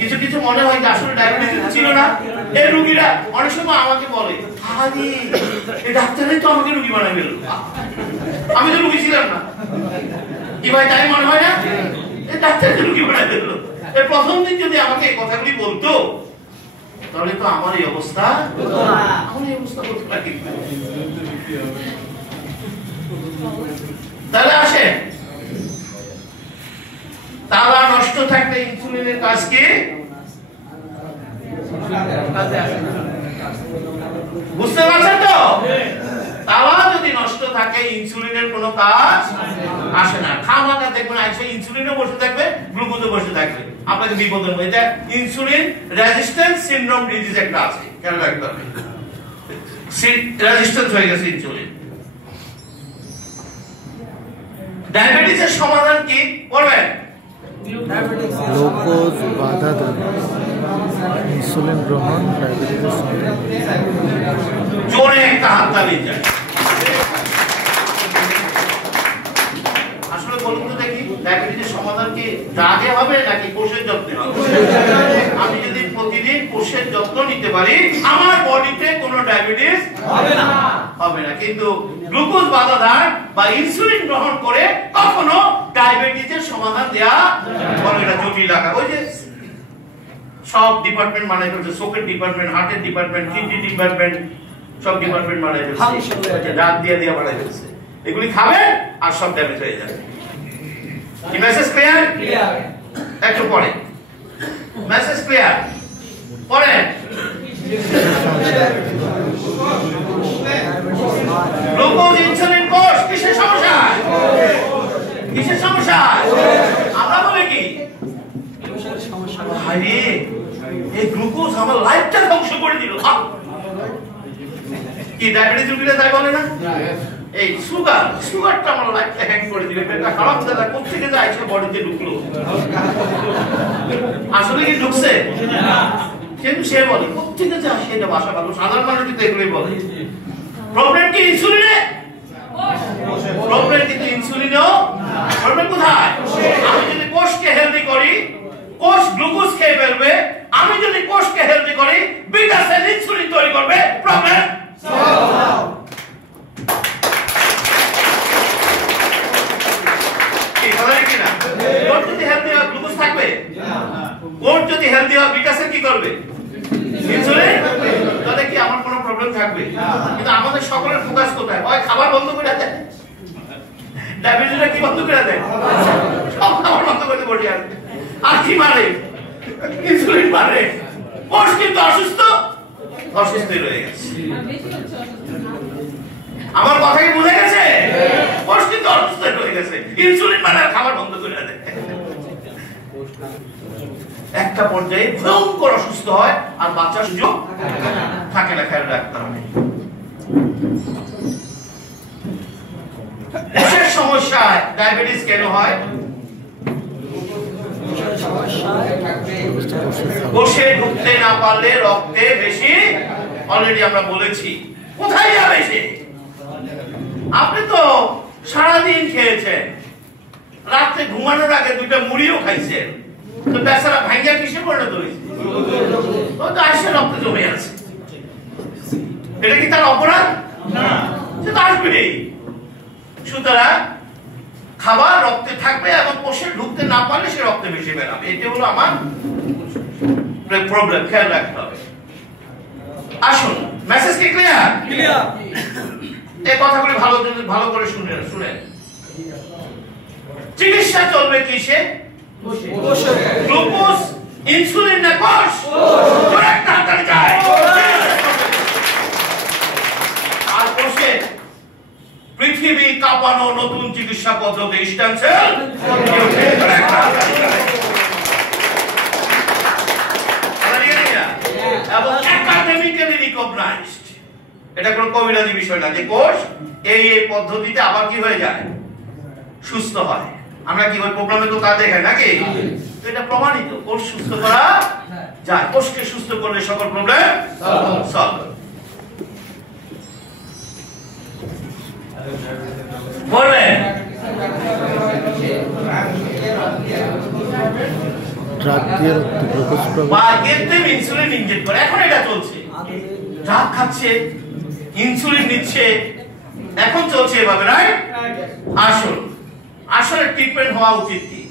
কিছু কিছু মনে হয় যে আসলে ডায়াবেটিস ছিল না। এই রোগীরা অনেক সময় আমাকে বলে, আরে এই ডাক্তারই তো আমাকে রোগী বানাই ফেলল, আমি তো রোগী ছিলাম না। কি ভাই তাই মনে হয় না? এই ডাক্তার রোগী বানাই ফেলল। এই প্রথম দিন যদি আমাকে এই কথাগুলি বলতো, তাহলে তো আমার এই অবস্থা, আমার এই অবস্থা হতো না। তাহলে আসে, তালা নষ্ট থাকলে ইনসুলিনের কাজ কি? বুঝতে পারছেন তো? তালা যদি নষ্ট থাকে ইনসুলিনের কোনো কাজ আসে না। খামাকা দেখবেন আসে ইনসুলিনও বসে থাকবে, গ্লুকোজও বসে থাকবে, আপনাকে বিপদের মধ্যে। এটা ইনসুলিন রেজিস্ট্যান্স সিনড্রোম ডিজিজ একটা আছে, খেয়াল রাখতে হবে। রেজিস্ট্যান্স হয়ে গেছে ইনসুলিন। ডায়াবেটিসের সমাধান কি করবেন? গ্লুকোজ বাধা দেয়, ইনসুলিন গ্রহণ ডায়াবেটিসের সমাধান। জোরে একটা হাততালি চাই। আসলে বলুন তো দেখি, ডায়াবেটিসের সমাধান কি ড্রাগে হবে নাকি কোষের যত্নে হবে? আমি যদি প্রতিদিন কোষের যত্ন নিতে পারি, আমার বডিতে কোনো ডায়াবেটিস হবে না, হবে না। কিন্তু গ্লুকোজ বাধা দেয় বা ইনসুলিন গ্রহণ করে কখনো ডায়াবেটিসের সমাধান দেয়া বলে, এটা জটিল আকার। ওই যে সব ডিপার্টমেন্ট মানে হচ্ছে, চোখের ডিপার্টমেন্ট, হার্টের ডিপার্টমেন্ট, কিডনি ডিপার্টমেন্ট, সব ডিপার্টমেন্ট মানে হচ্ছে দাঁত দিয়ে দিয়ে বানাই ফেলছে। এগুলি খাবে আর সব ড্যামেজ হয়ে যাবে। কি মেসেজ ক্লিয়ার? একটু পরে মেসেজ ক্লিয়ার। পরে গ্লুকোজ ইনসুলিন কোষ কিসের সমস্যা? কিসের সমস্যা? আমরা বলে কি আরে এই গ্লুকোজ আমার লাইফটা ধ্বংস করে দিল। কি ডায়াবেটিস রোগীরা তাই বলে না? এই সুগারটা আমার লাইফটা হ্যাক করে দিল। এটা খারাপ দাদা কোথেকে যায় সে বডিতে ঢুকলো? আসলে কি ঢুকছে? কিন্তু সে বলে কোথেকে যায় সেটা ভাষা ভালো, সাধারণ মানুষ কিন্তু এগুলোই বলে। প্রবলেম কি ইনসুলিনে? প্রবলেম কিন্তু ইনসুলিনও। প্রবলেম কোথায়? আমি যদি কোষকে হেলদি করি, কোষ গ্লুকোজ খেয়ে ফেলবে। আমি যদি কোষকে হেলদি করি, বিটা সেল ইনসুলিন তৈরি করবে। Problem solve. কি কথা কি না? কোষ যদি হেলদি হয় গ্লুকোজ থাকবে? কোষ যদি হেলদি হয় বিটা সেল কি করবে? ইনসুলিন। তাহলে কি আমার কোনো প্রবলেম থাকবে? কিন্তু আমাদের সকলের ফোকাস কোথায়? হয় খাবার বন্ধ করে দেয়, ডায়াবেটিসটা কি বন্ধ করে দেয়, সব খাবার বন্ধ করে বসে আছে। আর কি মারে? ইনসুলিন মারে। কোষ কিন্তু অসুস্থ রয়ে গেছে। আমার কথা কি বুঝে গেছে? কোষ কিন্তু অসুস্থ রয়ে গেছে, ইনসুলিন মারে আর খাবার বন্ধ করে দেয়। একটা পর্যায়ে ভয়ঙ্কর অসুস্থ হয় আর বাচ্চার সুযোগ থাকে না, খেয়াল রাখতে হবে। কোষের সমস্যায় ডায়াবেটিস কেন হয়? কোষে ঢুকতে না পারলে রক্তে বেশি, অলরেডি আমরা বলেছি। কোথায় যাবে সে? আপনি তো সারাদিন খেয়েছেন, রাতে ঘুমানোর আগে দুইটা মুড়িও খাইছেন, তো বেচারা ভাঙ্গা কিসে পরিণত হয়েছে? ও তো আসে রক্তে জমে আছে। এটা কি তার অপরাধ? না, সে তো আসবেই। সুতরাং খাবার রক্তে থাকবে এবং কোষে ঢুকতে না পারলে সে রক্তে বেশি বেরাবে। এটা হলো আমার প্রবলেম, খেয়াল রাখতে হবে। আসুন, মেসেজ কি ক্লিয়ার? ক্লিয়ার। এই কথাগুলি ভালো করে শুনেন। চিকিৎসা চলবে কিসে? গ্লুকোজ, ইনসুলিন না কোষ? একটা হাততালি চাই। আর কোষে পৃথিবী কাঁপানো নতুন চিকিৎসা পদ্ধতি স্টেম সেল এবং একাডেমিক্যালি রিকগনাইজড। এটা কোনো কবিরাজি বিষয় না যে কোষ এই পদ্ধতিতে আবার কি হয়ে যায়, সুস্থ হয়। আমরা কি ওই প্রোগ্রামে তো তা দেখাই নাকি? এটা প্রমাণিত, কোষ সুস্থ করা যায়। কোষকে সুস্থ করলে সকল প্রবলেম সলভ। বলবেন ড্রাগ দিয়ে গ্লুকোজ বা গেতে ইনসুলিন ইনজেক্ট করে, এখন এটা চলছে। ড্রাগ খাচ্ছে, ইনসুলিন নিচ্ছে, এখন চলছে এভাবে, রাইট? আসলে ট্রিটমেন্ট হওয়া উচিত কি?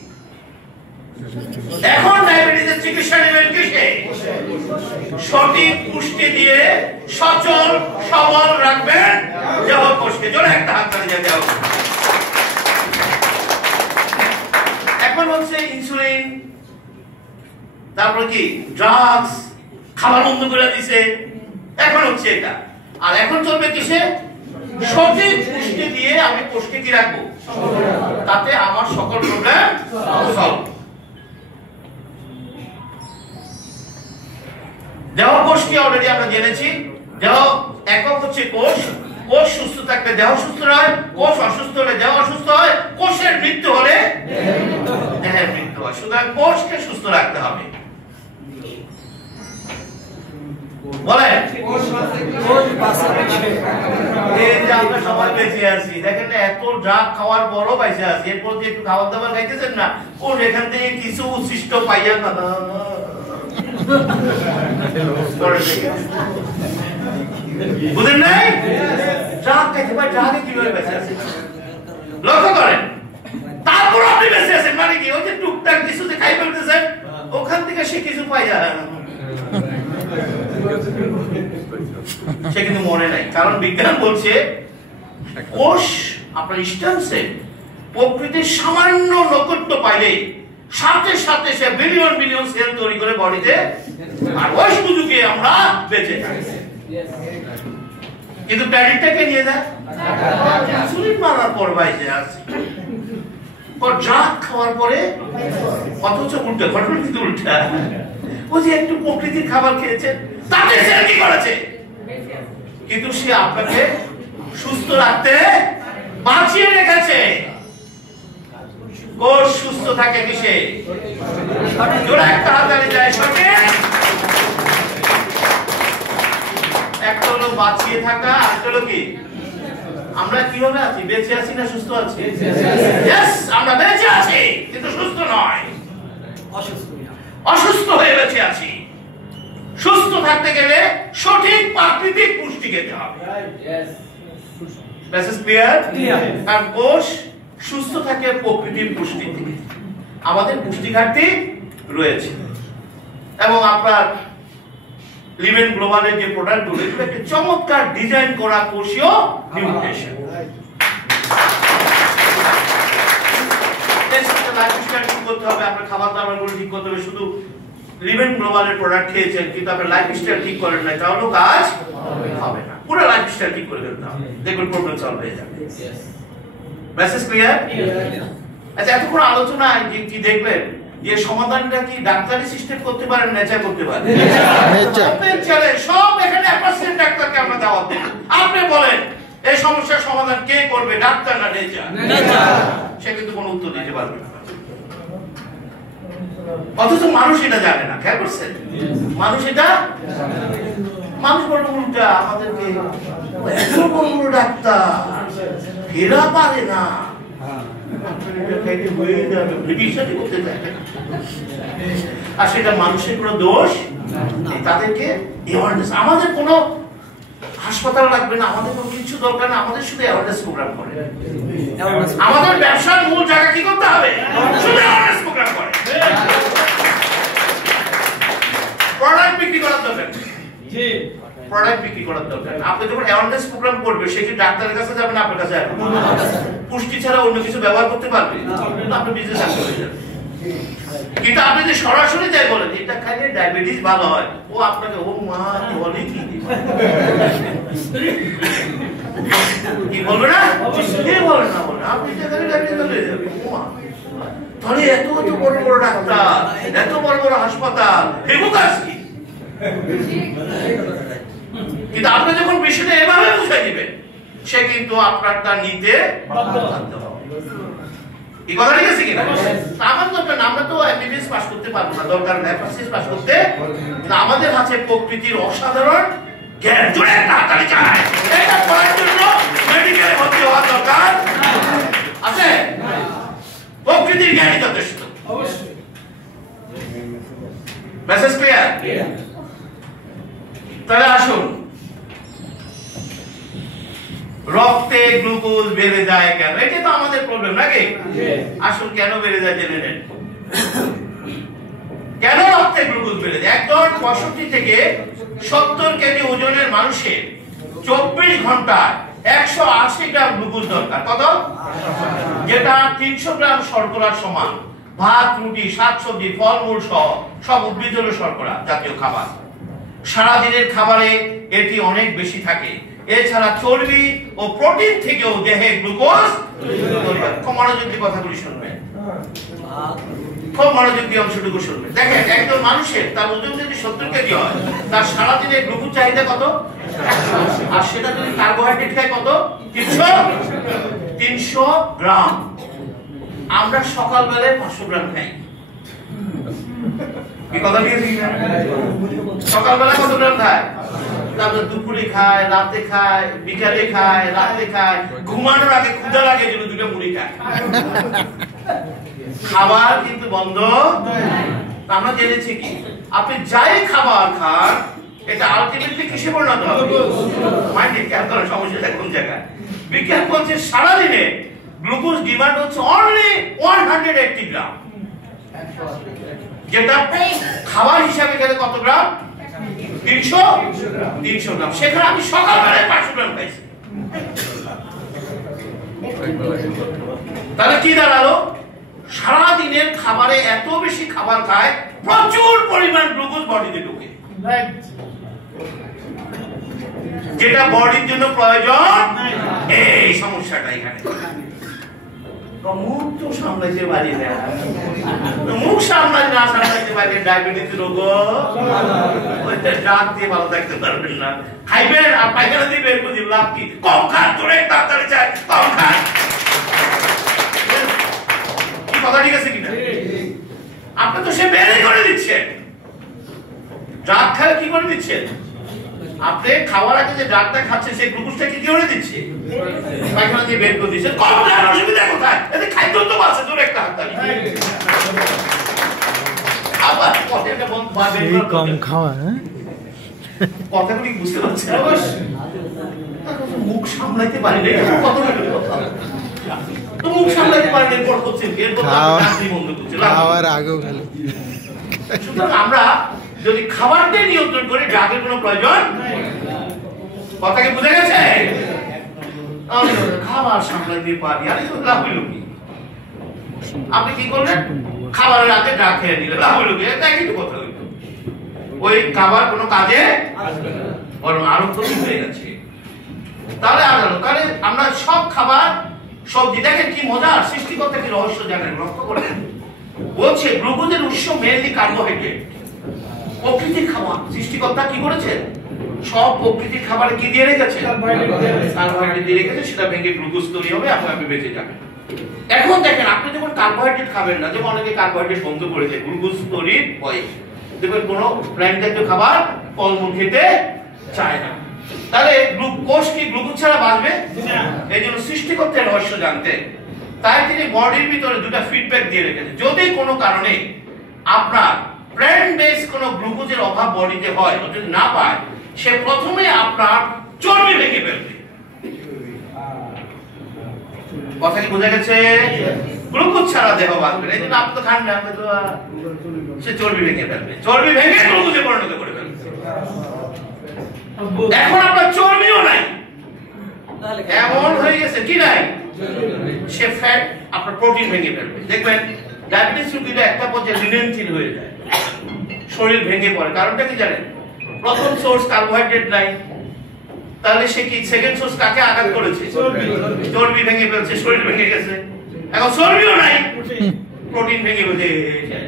এখন ডায়াবেটিসের চিকিৎসা নেবেন কিসে? সঠিক পুষ্টি দিয়ে সচল সবল রাখবেন দেহ কোষকে। জোরে একটা হাততালি দিয়ে দাও। এখন হচ্ছে ইনসুলিন, তারপর কি ড্রাগস, খাবার বন্ধ করে দিছে, এখন হচ্ছে এটা। আর এখন চলবে কিসে? সঠিক পুষ্টি দিয়ে আমি কোষকে কি রাখবো, তাতে আমার সকল প্রবলেম সলভ। দেহ কোষ কি অলরেডি আমরা জেনেছি। দেহ একক হচ্ছে কোষ। কোষ সুস্থ থাকলে দেহ সুস্থ হয়, কোষ অসুস্থ হলে দেহ অসুস্থ হয়, কোষের মৃত্যু হলে দেহের মৃত্যু হয়। সুতরাং কোষকে সুস্থ রাখতে হবে। বলেন এই যে আমরা সবাই বেঁচে আছি, দেখেন না এত ড্রাগ খাওয়ার পরও বেঁচে আছি, এরপর যে একটু খাবার দাবার খাইতেছেন না, ও এখান থেকে কিছু উচ্ছিষ্ট পাইয়া কথা বুঝেন নাই? ড্রাগ খাইতে পারে, ড্রাগে কিভাবে বেঁচে আছে লক্ষ্য করেন। তারপর আপনি বেঁচে আছেন মানে কি, ওই যে টুকটাক কিছু যে খাই ফেলতেছেন ওখান থেকে সে কিছু পাইয়া সে কিন্তু মনে নাই। কারণ বিজ্ঞান বলছে কোষ আপনার ইনস্ট্যান্সে প্রকৃতির সামান্য নৈকট্য পাইলে সাথে সাথে সে বিলিয়ন বিলিয়ন সেল তৈরি করে বডিতে, আর ওই সুযোগে আমরা বেঁচে থাকি। কিন্তু প্যারিটটাকে নিয়ে দেয় ইনসুলিন মারার পর বাইরে আছে, পর ড্রাগ খাওয়ার পরে, অথচ উল্টা ঘটনা কিন্তু উল্টা। ও যে একটু প্রকৃতির খাবার খেয়েছে তাতে সে কি করেছে, কিন্তু সে আপনাকে সুস্থ রাখতে বাঁচিয়ে রেখেছে। কোষ সুস্থ থাকে কিসে? জোরে একটা হাতালি যায় সঠিক। একটা হলো বাঁচিয়ে থাকা, একটা হলো কি আমরা কিভাবে আছি, বেঁচে আছি না সুস্থ আছি? यस, আমরা বেঁচে আছি কিন্তু সুস্থ নয়, অসুস্থ হয়ে বেঁচে আছি। সুস্থ থাকতে গেলে সঠিক প্রাকৃতিক পুষ্টি খেতে হবে। Message clear? আর কোষ সুস্থ থাকে প্রকৃতির পুষ্টি থেকে। আমাদের পুষ্টি ঘাটতি রয়েছে এবং আপনার লিভেন গ্লোবালের যে প্রোডাক্টগুলো এগুলো একটা চমৎকার ডিজাইন করা কোষীয় নিউট্রিশন। লাইফস্টাইল ঠিক করতে হবে, আপনার খাবার দাবারগুলো ঠিক করতে হবে। শুধু লিভেন গ্লোবালের প্রোডাক্ট খেয়েছেন কিন্তু আপনার লাইফস্টাইল ঠিক করেন না, তাহলেও কাজ হবে না। পুরো লাইফস্টাইল ঠিক করে ফেলতে হবে, দেখবেন প্রবলেম সলভ হয়ে যাবে। Message clear? আচ্ছা, এতক্ষণ আলোচনায় কি দেখলেন যে সমাধানটা কি ডাক্তারি সিস্টেম করতে পারেন, নেচার করতে পারেন? সব এখানে অ্যাপার্সেন্ট ডাক্তারকে আমরা দাওয়াত দেব। আপনি বলেন এই সমস্যার সমাধান কে করবে, ডাক্তার না নেচার? সে কিন্তু কোনো উত্তর দিতে পারবে না। অথচ মানুষ এটা জানে না, খেয়াল করছেন? মানুষ এটা, মানুষ বড় উল্টা আমাদেরকে এত বড় বড় ডাক্তার এরা পারে না, আর সেটা মানুষের কোনো দোষ, তাদেরকে আমাদের কোনো হাসপাতাল লাগবে না, আমাদের কোনো কিছু দরকার না, আমাদের শুধু অ্যাওয়ারনেস প্রোগ্রাম করে। আমাদের ব্যবসার মূল জায়গা কি করতে হবে? শুধু অ্যাওয়ারনেস প্রোগ্রাম করে। প্রোডাক্ট বিক্রি করার দরকার, প্রোডাক্ট বিক্রি করার দরকার। আপনি যখন অ্যাওয়ারনেস প্রোগ্রাম করবে সে কি ডাক্তারের কাছে যাবে না আপনার কাছে যাবে? পুষ্টি ছাড়া অন্য কিছু ব্যবহার করতে পারবে না, আপনি বিজনেস আসতে হয়ে যাবে। কিন্তু আপনি যে সরাসরি যাই বলেন এটা খাইলে ডায়াবেটিস ভালো হয়, ও আপনাকে ও মা বলে কি কি বলবে না? কে বলে না বলে আপনি যেখানে ডায়াবেটিস হয়ে যাবে। তাহলে এত এত বড় বড় ডাক্তার, এত বড় বড় হাসপাতাল, এগুলো কাজ কি? কিন্তু আপনি যখন বিষয়টা এভাবে বুঝাই দিবেন সে কিন্তু আপনারটা নিতে বাধ্য হবে। এই কথা ঠিক আছে কিনা? আমার দরকার আমরা তো এমবিবিএস পাস করতে পারবো না, দরকার নাই এফএসসি পাস করতে। আমাদের হাতে প্রকৃতির অসাধারণ জ্ঞান, জোরে তাড়াতাড়ি চাই এটা করার জন্য মেডিকেলে ভর্তি হওয়ার দরকার আছে। প্রকৃতির জ্ঞানই যথেষ্ট। অবশ্যই। Message clear? তাহলে আসুন, রক্তে গ্লুকোজ বেড়ে যায় কেন? এটা তো আমাদের প্রবলেম নাকি? আসুন কেন বেড়ে যায় জেনে নেন। কেন রক্তে গ্লুকোজ বেড়ে যায়? একজন 65 থেকে 70 কেজি ওজনের মানুষের 24 ঘন্টায় 180 গ্রাম গ্লুকোজ দরকার। কত? যেটা 300 গ্রাম শর্করার সমান। ভাত, রুটি, শাকসবজি, ফলমূল সহ সব উদ্ভিজ্জ শর্করা জাতীয় খাবার। সারাদিনের খাবারে এটি অনেক বেশি থাকে। এছাড়া চর্বি ও প্রোটিন থেকেও দেহে গ্লুকোজ। খুব মনোযোগ দিয়ে কথাগুলি শুনবেন, খুব মনোযোগ দিয়ে অংশটুকু শুনবেন। দেখেন একজন মানুষের তার ওজন যদি 70 কেজি হয়, তার সারাদিনের গ্লুকোজ চাহিদা কত? আর সেটা যদি কার্বোহাইড্রেট খায় কত? 300 গ্রাম। আমরা সকালবেলায় 500 গ্রাম খাই, কি কথা বলছি না? সকালবেলা কত গ্রাম খায়, তারপর দুপুরে খায়, রাতে খায়, বিকালে খায়, রাতে খায়, ঘুমানোর আগে ক্ষুধা লাগে যেন দুটো মুড়ি খায়। খাবার কিন্তু বন্ধ। আমরা জেনেছি কি আপনি যাই খাবার খান এটা আলটিমেটলি কিসে পরিণত হবে? মাইন্ডে খেয়াল করার সমস্যাটা কোন জায়গায়? বিজ্ঞান বলছে সারাদিনে গ্লুকোজ ডিমান্ড হচ্ছে অনলি 180 গ্রাম, যেটা খাবার হিসাবে খেলে কত গ্রাম? 300 গ্রাম। সেখানে আমি সকালবেলায় 500 গ্রাম খাইছি। তাহলে কি দাঁড়ালো? সারাদিনের খাবারে এত বেশি খাবার খায়, প্রচুর পরিমাণ গ্লুকোজ বডিতে ঢোকে, যেটা বডির জন্য প্রয়োজন। এই সমস্যাটা এখানে। মুখ তো সামলাইতে পারি না, মুখ সামলাইতে পারি, ডায়াবেটিস রোগ, রাত দিয়ে ভালো থাকতে পারবেন না। খাইবেন আর পায়খানা দিয়ে বের করে দিন, লাভ কি? কম খান, তোরে তাড়াতাড়ি চাই, কম খান। কি কথা ঠিক আছে কিনা? আপনি তো সে বেরই করে দিচ্ছেন। ড্রাগ খেলে কি করে দিচ্ছেন? আপনি খাওয়ার আগে যে ড্রাগটা খাচ্ছেন সেই গ্লুকোজটা কি করে দিচ্ছে? পায়খানা দিয়ে বের করে দিচ্ছে। কম খান, অসুবিধা কোথায়? এতে খাদ্য তো আছে, তোর একটা হাততালি। আবার কথাটা বন্ধ পাবে, কম খাওয়া। হ্যাঁ, কথাগুলি বুঝতে পারছেন? মুখ সামলাইতে পারিনি, কত কথা। তো মুখ সামলাইতে পারিনি, এরপর হচ্ছে এরপর আপনি বন্ধ করছেন। খাওয়ার আগেও ভালো। সুতরাং আমরা যদি খাবারটাই নিয়ন্ত্রণ করি, ড্রাগের কোনো প্রয়োজন। কথা কি বুঝে গেছে? খাবার সামলাইতে পারি, আরে লাভ হইল কি? আপনি কি করলেন? খাবারের আগে ড্রাগ খেয়ে নিলেন, লাভ হইল কি? তাই কিন্তু কথা হইল, ওই খাবার কোনো কাজে বরং আরো ক্ষতি হয়ে গেছে। তাহলে তাহলে আমরা সব খাবার, সবজি, দেখেন কি মজার, সৃষ্টিকর্তা কি রহস্য জানেন, লক্ষ্য করেন। বলছে গ্লুকোজের উৎস মেনলি কার্বোহাইড্রেট, প্রকৃতির খাবার। সৃষ্টিকর্তা কি করেছেন? সব প্রকৃতির খাবারে কি দিয়ে রেখেছে? কার্বোহাইড্রেট দিয়ে রেখেছে, সেটা ভেঙে গ্লুকোজ তৈরি হবে, আপনি বেঁচে যাবেন। এখন দেখেন আপনি যখন কার্বোহাইড্রেট খাবেন না, যেমন অনেকে কার্বোহাইড্রেট বন্ধ করে দেয় গ্লুকোজ তৈরির ভয়ে, দেখবেন কোনো প্রাণী জাতীয় খাবার ফলমূল খেতে চায় না। তাহলে কোষ কি গ্লুকোজ ছাড়া বাঁচবে না? এই জন্য সৃষ্টিকর্তার রহস্য জানতে তাই তিনি বডির ভিতরে দুটো ফিডব্যাক দিয়ে রেখেছেন। যদি কোনো কারণে আপনার প্ল্যান্ট বেস কোনো গ্লুকোজের অভাব বডিতে হয়, যদি না পায়, সে প্রথমে আপনার চর্বি ভেঙে ফেলবে। কথা কি বোঝা গেছে? গ্লুকোজ ছাড়া দেহ বাঁচবে না, এই জন্য আপনি তো খান না, আপনি তো সে চর্বি ভেঙে ফেলবে, চর্বি ভেঙে গ্লুকোজে পরিণত করে ফেলবে। এখন আপনার চর্বিও নাই, এমন হয়ে গেছে কি নাই, সে ফ্যাট আপনার প্রোটিন ভেঙে ফেলবে। দেখবেন ডায়াবেটিস রোগীরা একটা পর্যায়ে লিনেনথিন হয়ে যায়, শরীর ভেঙে পড়ে। কারণটা কি জানেন? প্রথম সোর্স কার্বোহাইড্রেট নাই, তাহলে সে কি সেকেন্ড সোর্স কাকে আঘাত করেছে? চর্বি ভেঙে ফেলছে, শরীর ভেঙে গেছে। এখন চর্বিও নাই, প্রোটিন ভেঙে যায়।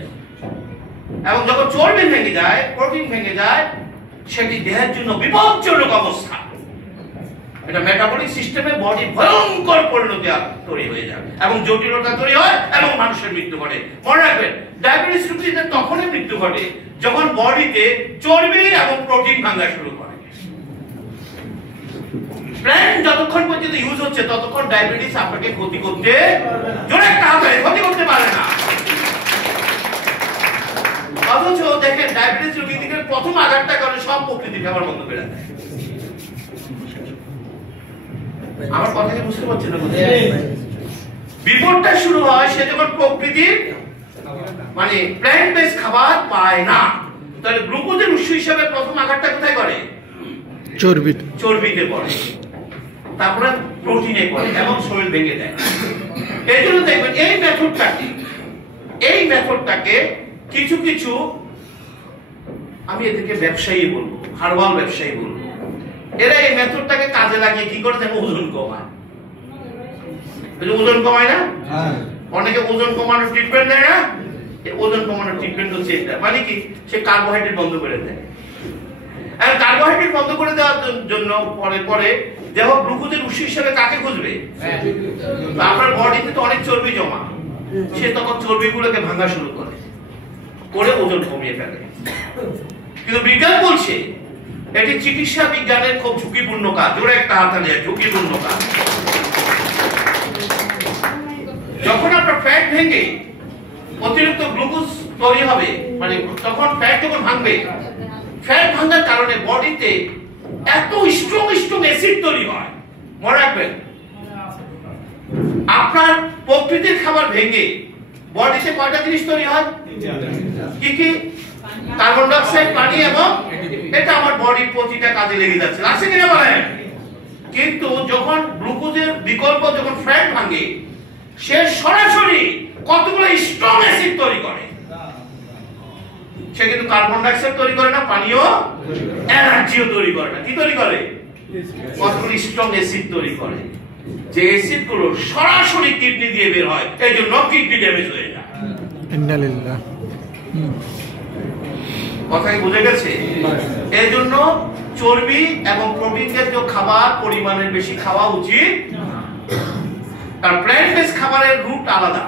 এবং যখন চর্বি ভেঙে যায়, প্রোটিন ভেঙে যায়, সেটি দেহের জন্য বিপজ্জনক অবস্থা। এটা মেটাবলিক সিস্টেমে বডি ভয়ঙ্কর পরিণতি তৈরি হয়ে যায় এবং জটিলতা তৈরি হয় এবং মানুষের মৃত্যু ঘটে। মনে রাখবেন, ডায়াবেটিস রোগীদের তখনই মৃত্যু ঘটে যখন বডিতে চর্বি এবং প্রোটিন ভাঙা শুরু করে। প্ল্যান্ট যতক্ষণ পর্যন্ত ইউজ হচ্ছে ততক্ষণ ডায়াবেটিস আপনাকে ক্ষতি করতে, জোরে একটা হাতে ক্ষতি করতে পারে না। অথচ দেখেন ডায়াবেটিস রোগীদের প্রথম আঘাতটা করে সব প্রকৃতির খাবার বন্ধ করে দেয়। আমার কথা কি বুঝতে পারছেন না? বিপদটা শুরু হয় সে যখন প্রকৃতির মানে প্ল্যান্ট বেস খাবার পায় না। তাহলে গ্লুকোজের উৎস হিসেবে প্রথম আঘাতটা কোথায় করে? চর্বিতে পড়ে, তারপরে প্রোটিনে পড়ে এবং শরীর ভেঙে দেয়। এই জন্য দেখবেন এই মেথডটাকে কিছু কিছু, আমি এদেরকে ব্যবসায়ী বলবো, হার্বাল ব্যবসায়ী বলবো, এরা এই মেথডটাকে কাজে লাগিয়ে কি করে ওজন কমায়। ওজন কমায় না? অনেকে ওজন কমানোর ট্রিটমেন্ট দেয় না? ওজন কমানোর ট্রিটমেন্ট হচ্ছে এটা, মানে কি সে কার্বোহাইড্রেট বন্ধ করে দেয়। আর কার্বোহাইড্রেট বন্ধ করে দেওয়ার জন্য পরে পরে দেহ গ্লুকোজের উৎস হিসেবে কাকে খুঁজবে? আপনার বডিতে তো অনেক চর্বি জমা, সে তখন চর্বিগুলোকে ভাঙা শুরু করে। করে ওজন কমিয়ে ফেলে। কিন্তু বিজ্ঞান বলছে এটি চিকিৎসা বিজ্ঞানের খুব ঝুঁকিপূর্ণ কাজ। জোরে একটা হাততালি, ঝুঁকিপূর্ণ কাজ। যখন আপনার ফ্যাট ভেঙে অতিরিক্ত গ্লুকোজ তৈরি হবে, মানে তখন ফ্যাট যখন ভাঙবে, ফ্যাট ভাঙার কারণে বডিতে এত স্ট্রং অ্যাসিড তৈরি হয়। মনে রাখবেন, আপনার প্রকৃতির খাবার ভেঙে বডিতে কয়টা জিনিস তৈরি হয়? কি কি? কার্বন ডাই অক্সাইড, পানি এবং এটা আমার বডির প্রতিটা কাজে লেগে যাচ্ছে, আছে কিনা বলেন? কিন্তু যখন গ্লুকোজের বিকল্প যখন ফ্যাট ভাঙে, সে সরাসরি কতগুলো স্ট্রং অ্যাসিড তৈরি করে। সে কিন্তু কার্বন ডাই অক্সাইড তৈরি করে না, পানিও এনার্জিও তৈরি করে না। কি তৈরি করে? কতগুলো স্ট্রং অ্যাসিড তৈরি করে, যে অ্যাসিড গুলো সরাসরি কিডনি দিয়ে বের হয়, এই জন্য কিডনি ড্যামেজ হয়ে যায়। ইন্নালিল্লাহ। কথা কি বুঝে গেছে? এই জন্য চর্বি এবং প্রোটিন জাতীয় খাবার পরিমাণের বেশি খাওয়া উচিত। আর প্ল্যান্ট বেস খাবারের রুট আলাদা,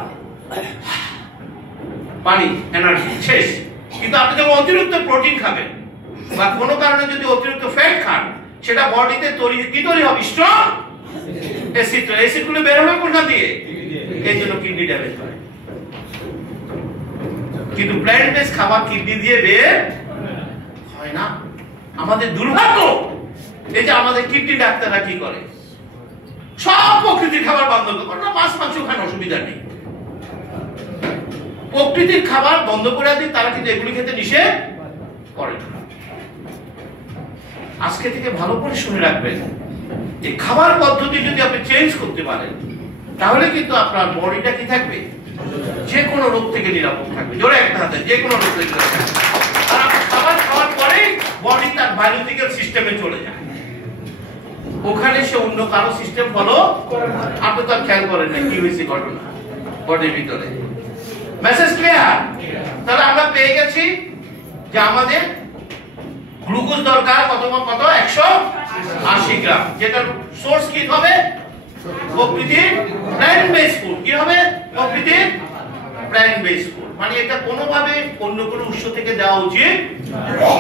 পানি, এনার্জি শেষ। কিন্তু আপনি যখন অতিরিক্ত প্রোটিন খাবেন বা কোনো কারণে যদি অতিরিক্ত ফ্যাট খান, সেটা বডিতে কি তৈরি হবে? Strong acid. অ্যাসিড গুলো বের হবে কোথা দিয়ে? এই জন্য কিডনি ড্যামেজ হয়। কিন্তু প্ল্যান্ট বেস খাবার কিডনি দিয়ে বের হয় না। আমাদের দুর্ভাগ্য, এই যে আমাদের কিডনি ডাক্তাররা কি করে, সব প্রকৃতির খাবার বন্ধ করে। মাছ মাংস খান, অসুবিধা নেই, প্রকৃতির খাবার বন্ধ করে দিন, তারা কিন্তু এগুলি খেতে নিষেধ করে না। আজকে থেকে ভালো করে শুনে রাখবেন, এই খাবার পদ্ধতি যদি আপনি চেঞ্জ করতে পারেন, তাহলে কিন্তু আপনার বডিটা কি থাকবে? যে কোনো রোগ থেকে নিরাপদ থাকবে। জোরে একটা হাতে, যে কোনো রোগ থেকে নিরাপদ থাকবে। আর আপনি খাবার খাওয়ার পরে বডি তার বায়োলজিক্যাল সিস্টেমে চলে যায়, ওখানে সে অন্য কারো সিস্টেম ফলো আপনি তো খেয়াল করেন না কি হয়েছে ঘটনা বডির ভিতরে। Message clear? তাহলে আমরা পেয়ে গেছি যে আমাদের গ্লুকোজ দরকার কত 180 গ্রাম, যেটার সোর্স কি হবে? প্রকৃতির প্ল্যান্ট বেস ফুড। কি হবে? প্রকৃতির প্ল্যান্ট বেস ফুড। মানে এটা কোনোভাবে অন্য কোনো উৎস থেকে দেওয়া উচিত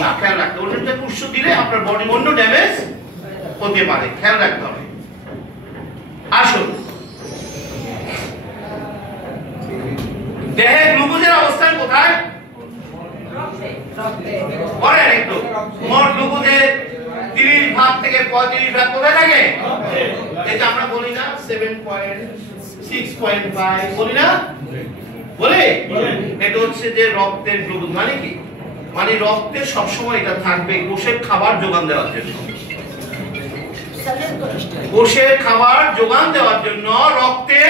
না। খেয়াল রাখতে, অন্য থেকে উৎস দিলে আপনার বডি অন্য ড্যামেজ হতে পারে, খেয়াল রাখতে হবে। আসুন, দেহে গ্লুকোজের অবস্থান কোথায়? বলেন একটু। মোট গ্লুকোজের 30 ভাগ থেকে 35 ভাগ কোথায় থাকে? এটা আমরা বলি না 7.6.5 বলি না? বলে এটা হচ্ছে যে রক্তের গ্লুকোজ। মানে কি? মানে রক্তে সবসময় এটা থাকবে কোষের খাবার যোগান দেওয়ার জন্য। কোষের খাবার যোগান দেওয়ার জন্য রক্তে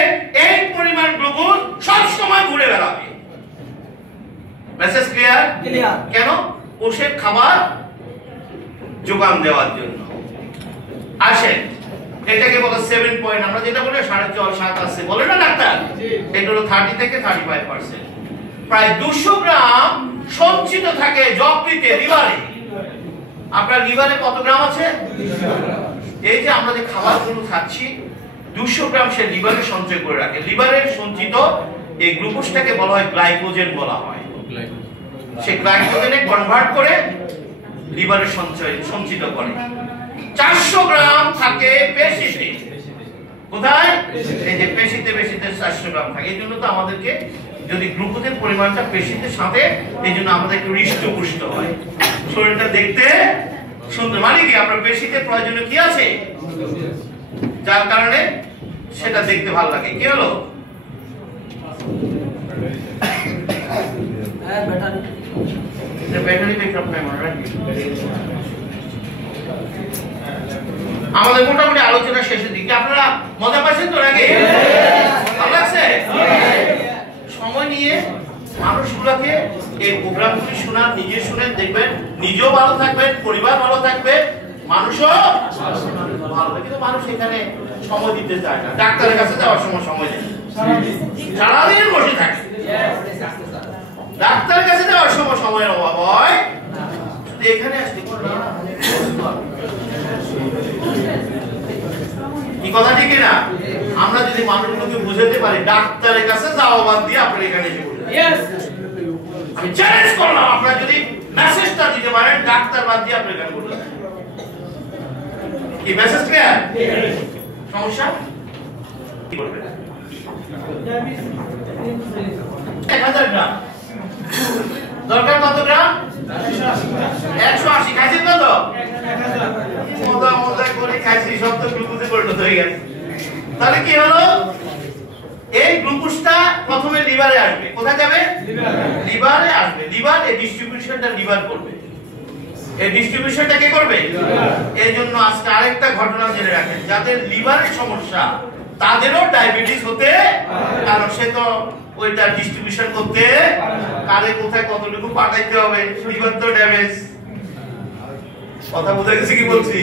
এই পরিমাণ গ্লুকোজ সব সময় ঘুরে বেড়াবে। Message clear? কেন? কোষের খাবার যোগান দেওয়ার জন্য। আসেন, এটাকে বলে 7 পয়েন্ট, আমরা যেটা বলি 6.5-7 আছে, বলে না ডাক্তার? এটা হলো 30 থেকে 35%। প্রায় 200 গ্রাম সঞ্চিত থাকে যকৃতে, লিভারে। আপনার লিভারে কত গ্রাম আছে? এই যে আমরা যে খাবারগুলো খাচ্ছি, 200 গ্রাম সে লিভারে সঞ্চয় করে রাখে। লিভারের সঞ্চিত এই গ্লুকোজটাকে বলা হয় গ্লাইকোজেন বলা হয়। সে গ্লাইকোজেনে কনভার্ট করে লিভারে সঞ্চিত করে। 400 গ্রাম থাকে পেশিতে। কোথায়? এই যে পেশিতে 400 গ্রাম থাকে। এই জন্য তো আমাদেরকে যদি গ্লুকোজের পরিমাণটা পেশিতে সাথে, এই জন্য আমাদের একটু হৃষ্টপুষ্ট হয়, শরীরটা দেখতে সুন্দর। মানে কি? আপনার পেশিতে প্রয়োজনীয় কি আছে, যার কারণে সেটা দেখতে ভালো লাগে। কি হলো? ব্যাটারি ব্যাকআপ নাই মনে রাখি। আমাদের মোটামুটি আলোচনা শেষের দিকে। আপনারা মজা পাচ্ছেন তো নাকি? ভালো লাগছে? সময় নিয়ে মানুষগুলোকে এই প্রোগ্রামগুলি শোনার, নিজে শুনে দেখবেন, নিজেও ভালো থাকবেন, পরিবার ভালো থাকবে, মানুষও ভালো। কিন্তু মানুষ এখানে সময় দিতে চায় না। ডাক্তারের কাছে যাওয়ার সময় দেয়, সারাদিন বসে থাকে। ডাক্তারের কাছে যাওয়ার সময়ের অভাব হয়, এখানে আসতে কি কথা ঠিক না? আমরা যদি মানুষগুলোকে বুঝাতে পারি, ডাক্তারের কাছে যাওয়া বাদ দিয়ে আপনার এখানে এসে বলবেন। আমি চ্যালেঞ্জ করলাম, আপনারা যদি মেসেজটা দিতে পারেন ডাক্তার বাদ দিয়ে আপনি কেন বললেন? কি মেসেজ ক্লিয়ার? সমস্যা কি করবেন? 1000 গ্রাম দরকার, কত গ্রাম? 180। খাইছেন কত? মজা মজা করে খাইছি, সব তো গ্লুকোজে পরিণত হয়ে গেছে। তাহলে কি হলো? এই গ্লুকোজটা প্রথমে লিভারে আসবে। কোথায় যাবে? লিভারে আসবে। লিভার এই ডিস্ট্রিবিউশনটা লিভার করবে। এই ডিস্ট্রিবিউশনটা কে করবে? এই জন্য আজকে আরেকটা ঘটনা জেনে রাখেন, যাদের লিভারের সমস্যা তাদেরও ডায়াবেটিস হতে, কারণ সে তো ওইটা ডিস্ট্রিবিউশন করতে কারে কোথায় কতটুকু পাঠাইতে হবে, লিভার তো ড্যামেজ। কথা বুঝা গেছে কি বলছি?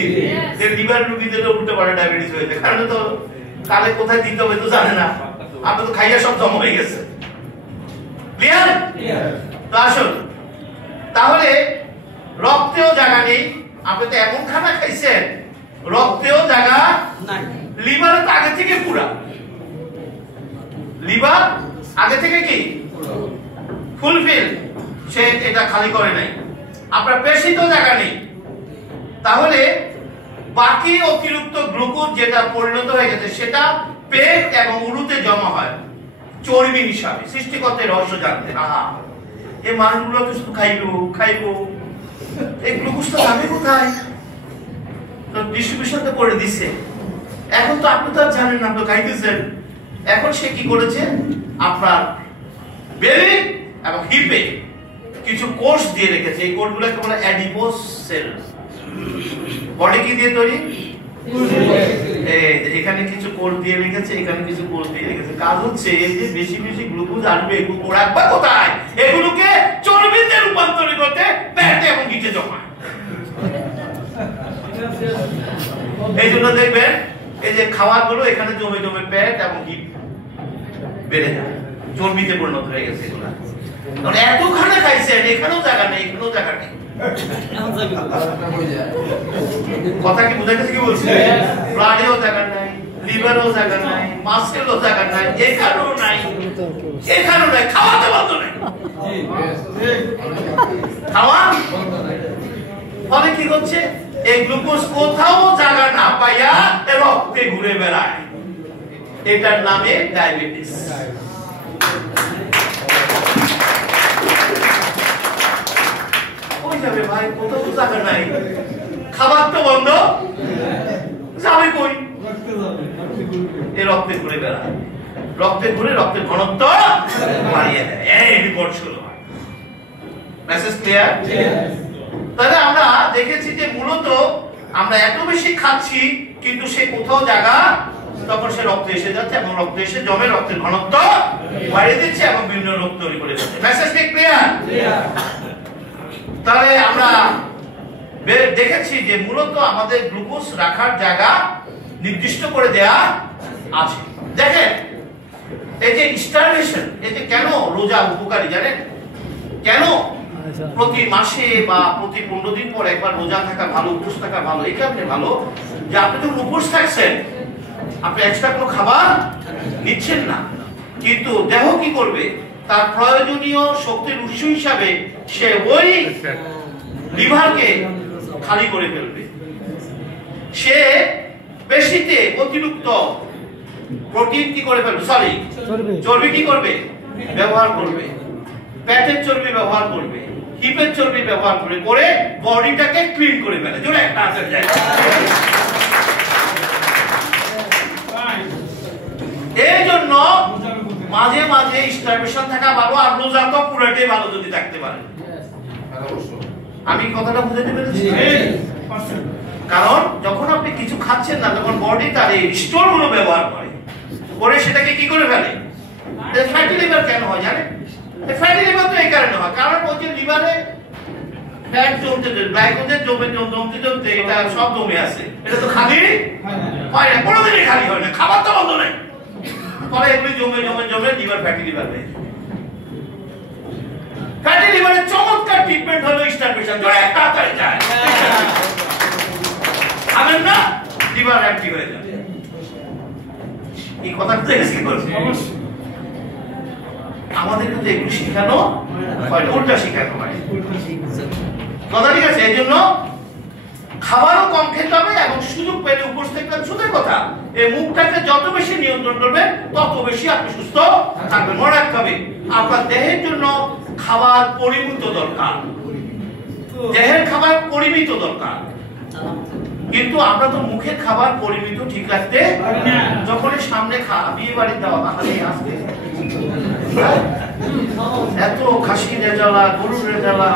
যে লিভার রোগীদের উল্টো পারে ডায়াবেটিস হয়েছে, কারণ তো কারে কোথায় দিতে হবে তো জানে না। আপনি তো খাইয়া সব জমা হয়ে গেছে। ক্লিয়ার? তো আসুন, তাহলে রক্তেও জায়গা নেই। আপনি তো এমন খানা খাইছেন রক্তেও জায়গা নাই। লিভার তো আগে থেকে পুরা, লিভার আগে থেকে কি ফুলফিল, সে এটা খালি করে নাই। আপনার পেশিতেও জায়গা নেই। তাহলে বাকি অতিরিক্ত গ্লুকোজ যেটা পরিণত হয়ে গেছে সেটা পেট এবং উরুতে জমা হয় চর্বি হিসাবে। সৃষ্টিকর্তার রহস্য জানতে, এই মানুষগুলো তো শুধু খাইবো, এই গ্লুকোজটা যাবে কোথায়? তো ডিস্ট্রিবিউশনটা করে দিছে। এখন তো আপনি তো আর জানেন না, তো খাইতেছেন। এখন সে কি করেছে? আপনার বেলি এবং হিপে কিছু কোষ দিয়ে রেখেছে। এই কোষগুলোকে বলে অ্যাডিপোস সেল। বডি কি দিয়ে তৈরি? এখানে কিছু কোষ দিয়ে রেখেছে, এখানে কিছু কোষ দিয়ে রেখেছে। কাজ হচ্ছে এই যে বেশি বেশি গ্লুকোজ আসবে, এগুলো রাখবা কোথায়? এগুলোকে চর্বিতে রূপান্তরিত করতে পেটে এবং নিচে জমা। এই জন্য দেখবেন এই যে খাবারগুলো এখানে জমে জমে পেট এবং হিপ বেড়ে যায়, চর্বিতে পরিণত হয়ে গেছে এগুলা। কারণ এতখানে খাইছেন, এখানেও জায়গা নেই, এখানেও জায়গা নেই। কথা কি বুঝা গেছে কি বলছি? ব্লাডেও জায়গা নাই, লিভারেও জায়গা নাই, মাসেলও জায়গা নাই, এখানেও নাই, এখানেও নাই। খাওয়াতে বন্ধ নাই, খাওয়া ফলে কি হচ্ছে? এই গ্লুকোজ কোথাও জায়গা না পাইয়া রক্তে ঘুরে বেড়ায়। এটার নামে ডায়াবেটিস। যাবে ভাই, কোথাও তো জায়গা নাই, খাবার তো বন্ধ, যাবে কই? এই রক্তে ঘুরে বেড়ায়, রক্তে ঘুরে রক্তের ঘনত্ব বাড়িয়ে দেয়। এই রিপোর্ট শুরু হয়। Message clear? তাহলে আমরা দেখেছি যে মূলত আমরা এত বেশি খাচ্ছি কিন্তু সে কোথাও জায়গা, তখন সে রক্তে এসে যাচ্ছে এবং রক্তে এসে জমে রক্তের ঘনত্ব বাড়িয়ে দিচ্ছে এবং বিভিন্ন রোগ তৈরি করে দিচ্ছে। মেসেজ কি ক্লিয়ার? তাহলে আমরা দেখেছি যে মূলত আমাদের গ্লুকোজ রাখার জায়গা নির্দিষ্ট করে দেয়া আছে। দেখেন এই যে স্টারভেশন, এই যে কেন রোজা উপকারী জানেন? কেন প্রতি মাসে বা প্রতি 15 দিন পর একবার রোজা থাকা ভালো, উপোস থাকা ভালো? এই কারণে ভালো যে আপনি যখন উপোস থাকছেন আপনি এক্সট্রা কোনো খাবার নিচ্ছেন না, কিন্তু দেহ কি করবে? তার প্রয়োজনীয় শক্তির উৎস হিসাবে সে ওই লিভারকে খালি করে ফেলবে। সে পেশিতে অতিরিক্ত প্রোটিন কি করে ফেলবে? সরি, চর্বি কি করবে? ব্যবহার করবে। পেটের চর্বি ব্যবহার করবে, হিপের চর্বি ব্যবহার করে বডিটাকে ক্লিন করে ফেলে। জোরে একটা আছে যায়। এই জন্য মাঝে মাঝে স্টারভেশন থাকা ভালো, আর রোজা তো পুরোটাই ভালো যদি থাকতে পারে। আমি কথাটা বুঝাতে পেরেছি? কারণ যখন আপনি কিছু খাচ্ছেন না তখন বডি তার এই স্টোর গুলো ব্যবহার করে সেটাকে কি করে ফেলে? ফ্যাটি লিভার কেন হয় জানেন? ফ্যাটি লিভার তো এই কারণে হয়, কারণ ওই যে লিভারে ফ্যাট জমতে গ্লাইকোজেন জমতে এটা সব জমে আছে, এটা তো খালি হয় না, কোনোদিনই খালি হয় না, খাবার তো বন্ধ নেই। ফলে এগুলি জমে লিভার ফ্যাটি লিভার হয়ে যায়। ফ্যাটি লিভারের চমৎকার ট্রিটমেন্ট হলো স্টারভেশন। জোরে একটা হাতায় যায়, খাবেন না, লিভার অ্যাক্টিভ হয়ে যাবে। এই কথা বুঝে গেছি? আমাদের কিন্তু এগুলো শেখানো হয়, উল্টা শেখানো হয়। কথা ঠিক আছে? এই জন্য খাবারও কম খেতে হবে এবং সুযোগ পেলে উপোস থাকতে হবে। সুদের কথা, এই মুখটাকে যত বেশি নিয়ন্ত্রণ করবে তত বেশি আপনি সুস্থ থাকবেন। মনে রাখতে হবে আপনার দেহের জন্য খাবার পরিমিত দরকার, দেহের খাবার পরিমিত দরকার, কিন্তু আমরা তো মুখের খাবার পরিমিত ঠিক রাখতে যখন সামনে বিয়ে বাড়ির দেওয়া তাহলে আসবে এত খাসি রেজালা, গরুর রেজালা,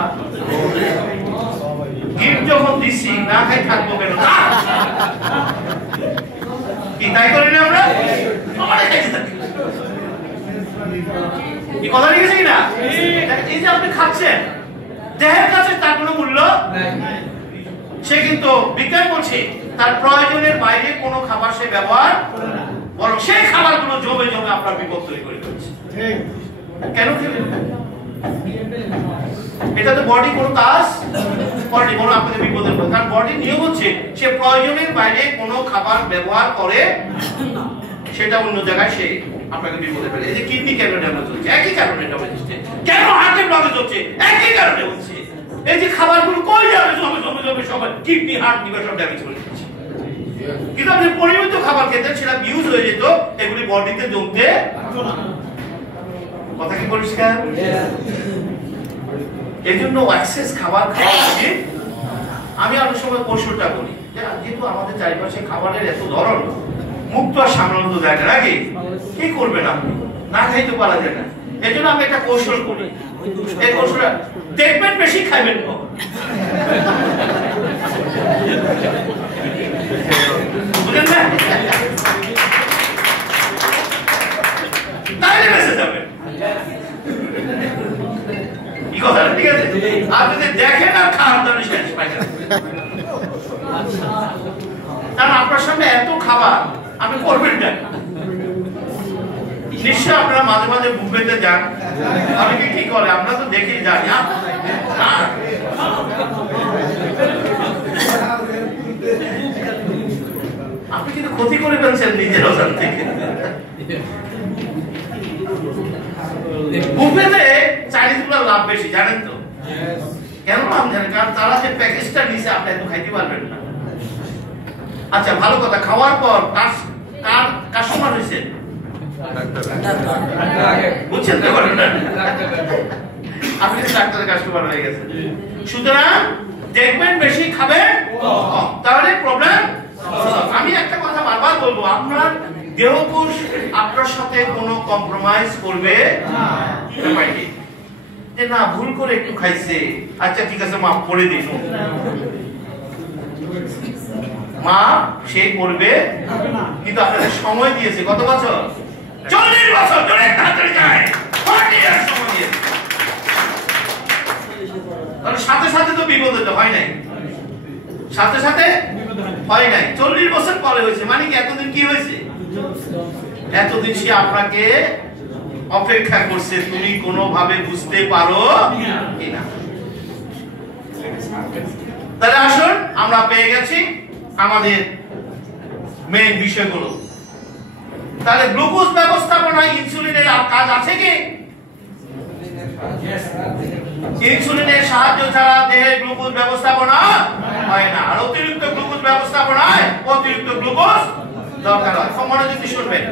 গিফট যখন দিচ্ছি না খাই থাকবো কেন? কি তাই করি না আমরা? সবাই খাইতে থাকি। কি কথা লিখেছি না? এই যে আপনি খাচ্ছেন, দেহের কাছে তার কোনো মূল্য সে কিন্তু বিজ্ঞান বলছে তার প্রয়োজনের বাইরে কোনো খাবার সে ব্যবহার বরং সেই খাবারগুলো জমে জমে আপনার বিপদ তৈরি করে ফেলছে। কেন খেলেন? এটা তো বডি কোনো কাজ করেনি, বরং আপনাদের বিপদের পড়ে। কারণ বডি নিয়ম হচ্ছে সে প্রয়োজনের বাইরে কোনো খাবার ব্যবহার করে সেটা অন্য জায়গায় সে আপনাকে বিপদে ফেলে। এই যে কিডনি কেন ড্যামেজ হচ্ছে, একই কারণে ড্যামেজ হচ্ছে। কেন হার্টের ব্লকেজ হচ্ছে, একই কারণে হচ্ছে। এই যে খাবারগুলো কই যাবে জমে জমে জমে সবাই কিডনি, হার্ট, লিভার সব ড্যামেজ করে দিচ্ছে। কিন্তু আপনি পরিমিত খাবার খেতেন, সেটা ইউজ হয়ে যেত, এগুলি বডিতে জমতে। কথা কি পরিষ্কার? এই জন্য এক্সেস খাবার খাওয়া উচিত। আমি অনেক সময় কৌশলটা করি, যেহেতু আমাদের চারিপাশে খাবারের এত ধরন, মুখ তো আর সামলানো তো যায় না, নাকি? কি করবেন আপনি? না খাইতে পারা যায় না। এই জন্য আমি একটা কৌশল করি। এই কৌশলটা দেখবেন বেশি খাইবেন না, বুঝলেন না? তাইলে বেঁচে যাবেন। কি কথা, ঠিক আছে? আপনি যদি দেখেন আর খান তাহলে শেষ পাইবেন। কারণ আপনার সামনে এত খাবার, আপনি করবেন না। নিশ্চয় আপনারা মাঝে মাঝে বুফেতে যান, অনেকে কি করে আমরা তো দেখেই যাই। আপনি কিন্তু ক্ষতি করে ফেলছেন নিজের অজান থেকে। বুফেতে চাইনিজগুলো লাভ বেশি, জানেন তো? কেন লাভ জানেন? কারণ তারা যে প্যাকেজটা নিছে আপনি এত খাইতে পারবেন না। আচ্ছা ভালো কথা, খাওয়ার পর কার কাস্টমার হয়েছে বুঝছেন তো? আপনি ডাক্তারের কাস্টমার হয়ে গেছেন। সুতরাং দেখবেন বেশি খাবেন কম, তাহলে প্রবলেম। আমি একটা কথা বারবার বলবো, আপনার দেহকোষ আপনার সাথে কোনো কম্প্রোমাইজ করবে না। ভুল করে একটু খাইছে, আচ্ছা ঠিক আছে মাফ করে দিন, মাফ সে করবে। কিন্তু আপনাদের সময় দিয়েছে কত বছর? 40 বছর ধরে তাড়াতাড়ি যায়, 40 ইয়ার্স সময় দিয়েছে। তাহলে সাথে সাথে তো বিপদ হতে হয় নাই, সাথে সাথে হয় নাই, 40 বছর পরে হয়েছে। মানে কি এতদিন কি হয়েছে? এতদিন সে আপনাকে অপেক্ষা করছে, তুমি কোনোভাবে বুঝতে পারো কিনা। তাহলে আসুন, আমরা পেয়ে গেছি আমাদের মেইন বিষয়গুলো। তাহলে গ্লুকোজ ব্যবস্থাপনায় ইনসুলিনের কাজ আছে কি? ইনসুলিনের সাহায্য ছাড়া দেহে গ্লুকোজ ব্যবস্থাপনা হয় না। আর অতিরিক্ত গ্লুকোজ ব্যবস্থাপনায় অতিরিক্ত গ্লুকোজ দরকার হয়। মনোযোগ দিয়ে শুনবেন।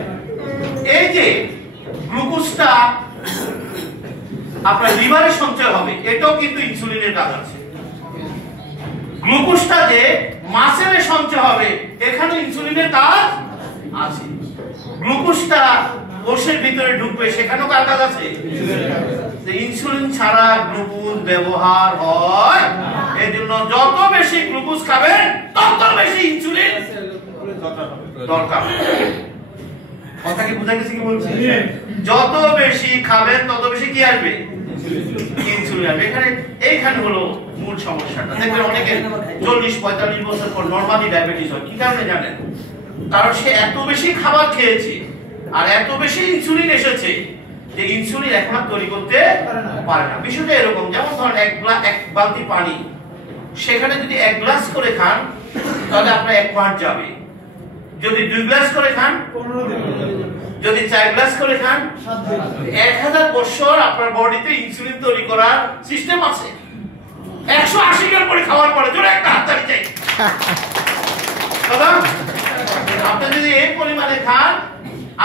এই যে গ্লুকোজটা আপনার লিভারে সঞ্চয় হবে, এটাও কিন্তু ইনসুলিনের কাজ আছে। গ্লুকোজটা যে মাসেলে সঞ্চয় হবে, এখানে ইনসুলিনের কাজ আছে। গ্লুকোজটা কোষের ভিতরে ঢুকবে, সেখানেও কার কাজ আছে? ইনসুলিন ছাড়া গ্লুকোজ ব্যবহার হয়। এই জন্য যত বেশি গ্লুকোজ খাবেন তত বেশি ইনসুলিন দরকার। কথা কি বুঝা গেছে কি বলছি? যত বেশি খাবেন তত বেশি কি আসবে? ইনসুলিন আসবে। এইখানে হলো মূল সমস্যাটা। দেখবেন অনেকে 40-45 বছর পর নরমালি ডায়াবেটিস হয়। কি কারণে জানেন? কারণ সে এত বেশি খাবার খেয়েছে আর এত বেশি ইনসুলিন এসেছে যে ইনসুলিন এখন আর তৈরি করতে পারে না। বিষয়টা এরকম, যেমন ধরেন এক বালতি পানি, সেখানে যদি 1 গ্লাস করে খান তাহলে আপনার 1 মাস যাবে। যদি 2 গ্লাস করে খান যদি 4 গ্লাস করে খান 1000 বছর আপনার বডিতে ইনসুলিন তৈরি করার সিস্টেম আছে। 180 গ্রাম করে খাওয়ার পরে জোরে একটা হাততালি চাই। দাদা আপনি যদি এই পরিমাণে খান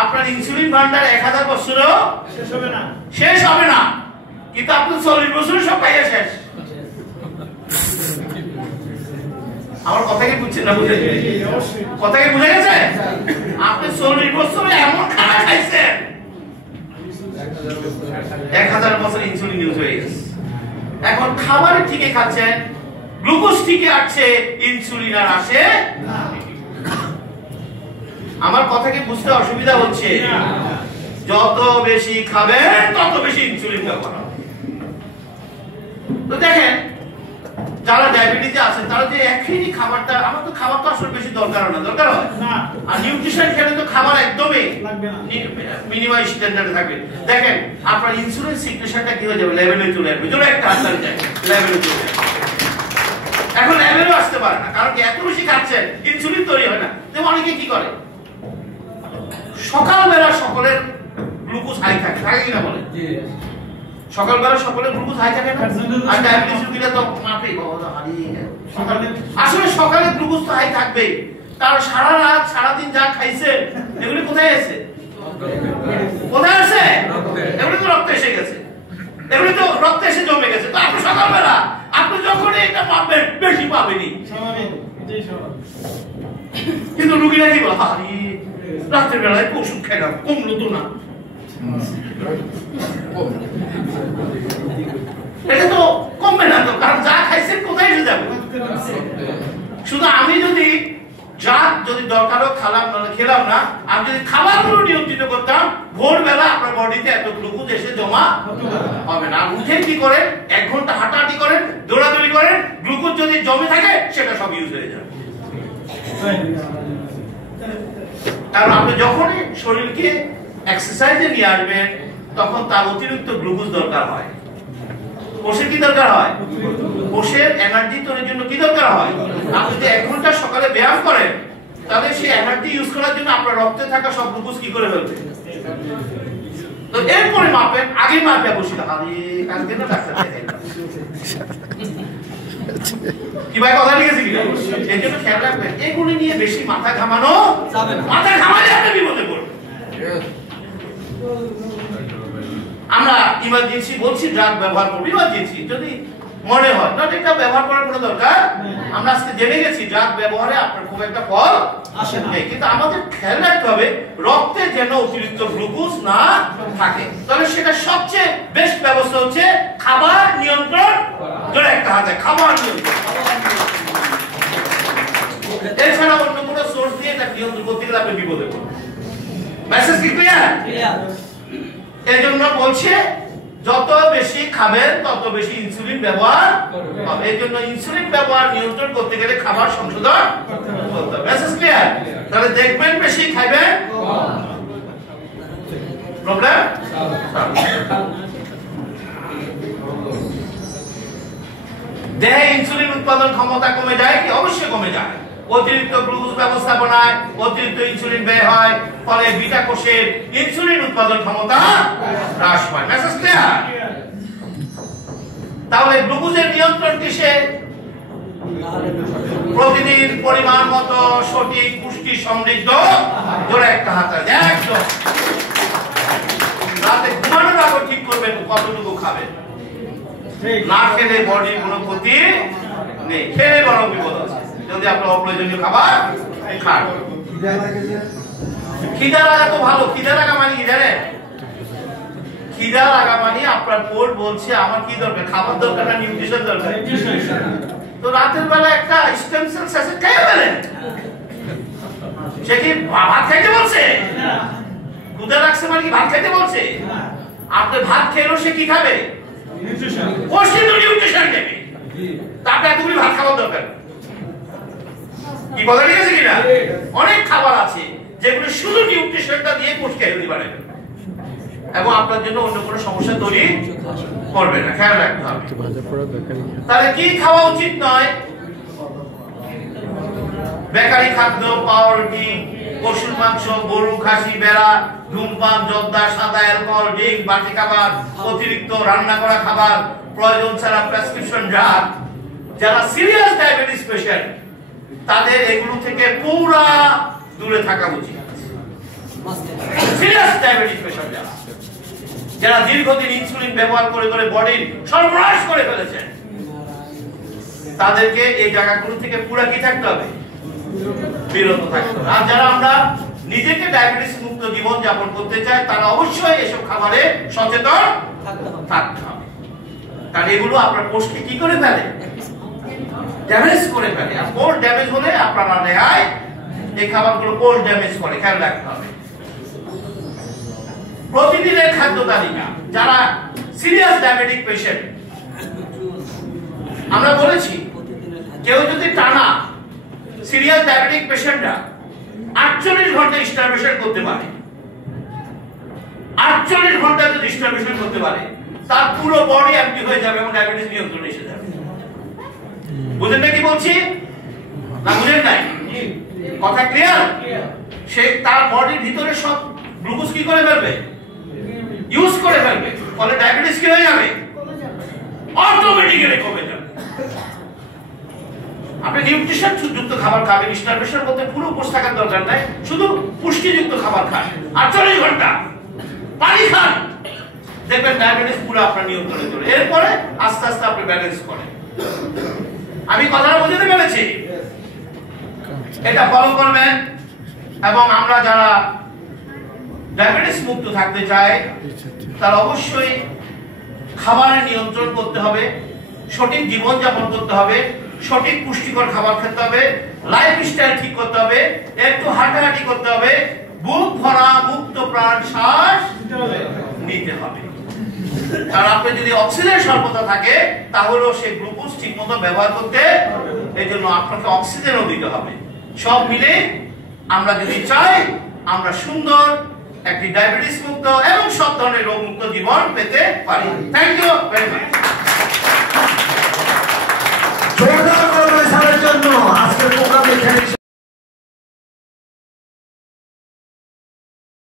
আপনার ইনসুলিন ভান্ডার 1000 বছরেও শেষ হবে না, কিন্তু আপনার 40 বছরে সব খাইয়া শেষ। আমার কথা কি বুঝছেন না? বুঝে কথা কি বুঝে গেছে? আপনি 40 বছরে এমন খানা খাইছেন 1000 বছর ইনসুলিন ইউজ হয়ে গেছে। এখন খাবার ঠিকই খাচ্ছেন, গ্লুকোজ ঠিকই আসছে, ইনসুলিন আর আসে। আমার কথা কি বুঝতে অসুবিধা হচ্ছে? যত বেশি খাবেন তত বেশি ইনসুলিন ব্যবহার হবে। তো দেখেন যারা ডায়াবেটিসে আছেন তারা যে একই খাবারটা, আমার তো খাবার তো আসলে বেশি দরকার হয় না, দরকার হয় না। আর নিউট্রিশন খেলে তো খাবার একদমই লাগবে না, মিনিমাম স্ট্যান্ডার্ডে থাকবে। দেখেন আপনার ইনসুলিন সিক্রেশনটা কি হয়ে যাবে, লেভেলে চলে আসবে। জোরে একটা হাত তালি যায়, লেভেলে চলে আসবে। এখন লেভেলও আসতে পারে না, কারণ কি এত বেশি খাচ্ছেন ইনসুলিন তৈরি হয় না। তো অনেকে কি করে সকালবেলা সকলের গ্লুকোজ হাই থাকে, থাকে কিনা বলে? সকালবেলা সকলের গ্লুকোজ হাই থাকে না, আর ডায়াবেটিস রোগীরা তো মাপে আসলে সকালে গ্লুকোজ তো হাই থাকবেই, তার সারা রাত সারাদিন যা খাইছে এগুলি কোথায় আছে? কোথায় আছে? এগুলি তো রক্তে এসে গেছে, এগুলি তো রক্তে এসে জমে গেছে। তো আপনি সকালবেলা আপনি যখনই এটা পাবেন বেশি পাবেনি, কিন্তু রোগীরা কি বলে, আরে রাতের বেলায় ওষুধ খাইলাম কমলো তো না। এটা তো কমবে না তো, কারণ যা খাইছেন কোথায় এসে যাবে? শুধু আমি যদি যা যদি দরকারও খেলাম না খেলাম না, আমি যদি খাবারগুলো নিয়ন্ত্রিত করতাম, ভোরবেলা আপনার বডিতে এত গ্লুকোজ এসে জমা হবে না। আর উঠে কি করেন, 1 ঘন্টা হাঁটাহাঁটি করেন, দৌড়াদৌড়ি করেন, গ্লুকোজ যদি জমে থাকে সেটা সব ইউজ হয়ে যাবে। কারণ আপনি যখনই শরীরকে এক্সারসাইজে নিয়ে আসবেন তখন তার অতিরিক্ত গ্লুকোজ দরকার হয়। কোষের কি দরকার হয়? কোষের এনার্জি তৈরির জন্য কি দরকার হয়? আপনি যদি 1 ঘন্টা সকালে ব্যায়াম করেন তাহলে সেই এনার্জি ইউজ করার জন্য আপনার রক্তে থাকা সব গ্লুকোজ কি করে ফেলবে? তো এরপরে মাপেন, আগে মাপে বসে আরে কালকে না ডাক্তার দেখাইলাম কি ভাই, কথা ঠিক আছে কিনা? এই জন্য খেয়াল রাখবেন এগুলি নিয়ে বেশি মাথা ঘামানো যাবে না। মাথা ঘামালে আপনি বিপদে পড়বেন। আমরা ইমার্জেন্সি বলছি ড্রাগ ব্যবহার করব, ইমার্জেন্সি যদি মনে হয় না এটা ব্যবহার করার কোনো দরকার। আমরা আজকে জেনে গেছি ড্রাগ ব্যবহারে আপনার খুব একটা ফল আসে না, কিন্তু আমাদের খেয়াল রাখতে হবে রক্তে যেন অতিরিক্ত গ্লুকোজ না থাকে। তাহলে সেটা সবচেয়ে বেস্ট ব্যবস্থা হচ্ছে খাবার নিয়ন্ত্রণ। জোরে একটা হাতে খাবার নিয়ন্ত্রণ। এছাড়া অন্য কোনো সোর্স দিয়ে এটা নিয়ন্ত্রণ করতে গেলে আপনি বিপদে পড়বেন। মেসেজ কি ক্লিয়ার? এই জন্য বলছে যত বেশি খাবেন তত বেশি ইনসুলিন ব্যবহার হবে। এই জন্য ইনসুলিন ব্যবহার নিয়ন্ত্রণ করতে গেলে খাবার সংশোধন করতে হবে। Message clear? তাহলে দেখবেন বেশি খাবেন প্রবলেম। দেহে ইনসুলিন উৎপাদন ক্ষমতা কমে যায় কি? অবশ্যই কমে যায়। অতিরিক্ত গ্লুকোজ ব্যবস্থাপনায় অতিরিক্ত ইনসুলিন ব্যয় হয়, ফলে বিটা কোষের ইনসুলিন উৎপাদন ক্ষমতা হ্রাস পায়। Message clear? তাহলে গ্লুকোজের নিয়ন্ত্রণ কিসে? প্রতিদিন পরিমাণ মতো সঠিক পুষ্টি সমৃদ্ধ জোরে একটা হাতে একদম রাতে ঘুমানোর আগে ঠিক করবেন কতটুকু খাবেন। না খেলে বডির কোনো ক্ষতি নেই, খেলে বড় বিপদ আছে যদি আপনার অপ্রয়োজনীয় খাবার খান। খিদা লাগা তো ভালো, খিদা লাগা মানে কি জানেন? খিদা লাগা মানে আপনার পেট বলছে আমার কি দরকার, খাবার দরকার না নিউট্রিশন দরকার। তো রাতের বেলা একটা স্টেম সেল স্যাসেট খেয়ে ফেলেন, সে কি ভাত খাইতে বলছে? ক্ষুধা লাগছে মানে কি ভাত খাইতে বলছে? আপনি ভাত খেলেও সে কি খাবে? নিউট্রিশন নেবে। তারপরে এতগুলি ভাত খাওয়ার দরকার কি? কথা ঠিক আছে কিনা? অনেক খাবার আছে যেগুলো শুধু নিউট্রিশনটা দিয়ে কোষ ক্যালোরি বাড়াবে এবং আপনার জন্য অন্য কোনো সমস্যা তৈরি করবে না। খেয়াল রাখতে হবে। তাহলে কি খাওয়া উচিত নয়? বেকারি খাদ্য, পাউরুটি, পশুর মাংস, গরু, খাসি, ভেড়া, ধূমপান, জর্দা, সাদা অ্যালকোহল, ড্রিঙ্ক, বাড়তি খাবার, অতিরিক্ত রান্না করা খাবার, প্রয়োজন ছাড়া প্রেসক্রিপশন ড্রাগ। যারা সিরিয়াস ডায়াবেটিস পেশেন্ট তাদের এগুলো থেকে পুরা দূরে থাকা উচিত। সিরিয়াস ডায়াবেটিস পেশেন্ট যারা দীর্ঘদিন ইনসুলিন ব্যবহার করে করে বডির সর্বনাশ করে ফেলেছেন, তাদেরকে এই জায়গাগুলো থেকে পুরা কি থাকতে হবে? বিরত থাকতে হবে। আর যারা আমরা নিজেকে ডায়াবেটিস মুক্ত জীবন যাপন করতে চাই, তারা অবশ্যই এসব খাবারে সচেতন থাকতে হবে। কারণ এগুলো আপনার কোষকে কি করে ফেলে? ড্যামেজ করে ফেলে। আর কোষ ড্যামেজ হলে আপনারা নেয় এই খাবারগুলো কোষ ড্যামেজ করে, খেয়াল রাখতে হবে। প্রতিদিনের খাদ্য তালিকা, যারা সিরিয়াস ডায়াবেটিক পেশেন্ট, আমরা বলেছি কেউ যদি টানা সিরিয়াস ডায়াবেটিক পেশেন্টরা 48 ঘন্টা স্টারভেশন করতে পারে, 48 ঘন্টা যদি স্টারভেশন করতে পারে, তার পুরো বডি অ্যাক্টিভ হয়ে যাবে এবং ডায়াবেটিস নিয়ন্ত্রণে এসে যাবে। বুঝেন না কি বলছি? না বুঝেন নাই? কথা ক্লিয়ার? সে তার বডির ভিতরে সব গ্লুকোজ কি করে ফেলবে? ইউজ করে ফেলবে। ফলে ডায়াবেটিস কি হয়ে যাবে? অটোমেটিক্যালি কমে যাবে। আপনি নিউট্রিশন যুক্ত খাবার খাবেন, স্টারভেশন বলতে পুরো উপোস থাকার দরকার নাই, শুধু পুষ্টিযুক্ত খাবার খান, 48 ঘন্টা পানি খান, দেখবেন ডায়াবেটিস পুরো আপনার নিয়ন্ত্রণে চলে। এরপরে আস্তে আস্তে আপনি ব্যালেন্স করেন। আমি কথাটা বুঝতে পেরেছি? এটা ফলো করবেন। এবং আমরা যারা ডায়াবেটিস মুক্ত থাকতে চাই, তারা অবশ্যই খাবারের নিয়ন্ত্রণ করতে হবে, সঠিক জীবন যাপন করতে হবে, সঠিক পুষ্টিকর খাবার খেতে হবে, লাইফস্টাইল ঠিক করতে হবে, একটু হাঁটাহাঁটি করতে হবে, বুক ভরা মুক্ত প্রাণ শ্বাস নিতে হবে। কারণ আপনি যদি অক্সিজেন স্বল্পতা থাকে, তাহলেও সেই গ্লুকোজ ঠিক মতো ব্যবহার করতে, এই জন্য আপনাকে অক্সিজেনও দিতে হবে। সব মিলে আমরা যদি চাই আমরা সুন্দর একটি ডায়াবেটিস মুক্ত এবং সব ধরনের রোগ মুক্ত জীবন পেতে পারি। Thank you very much.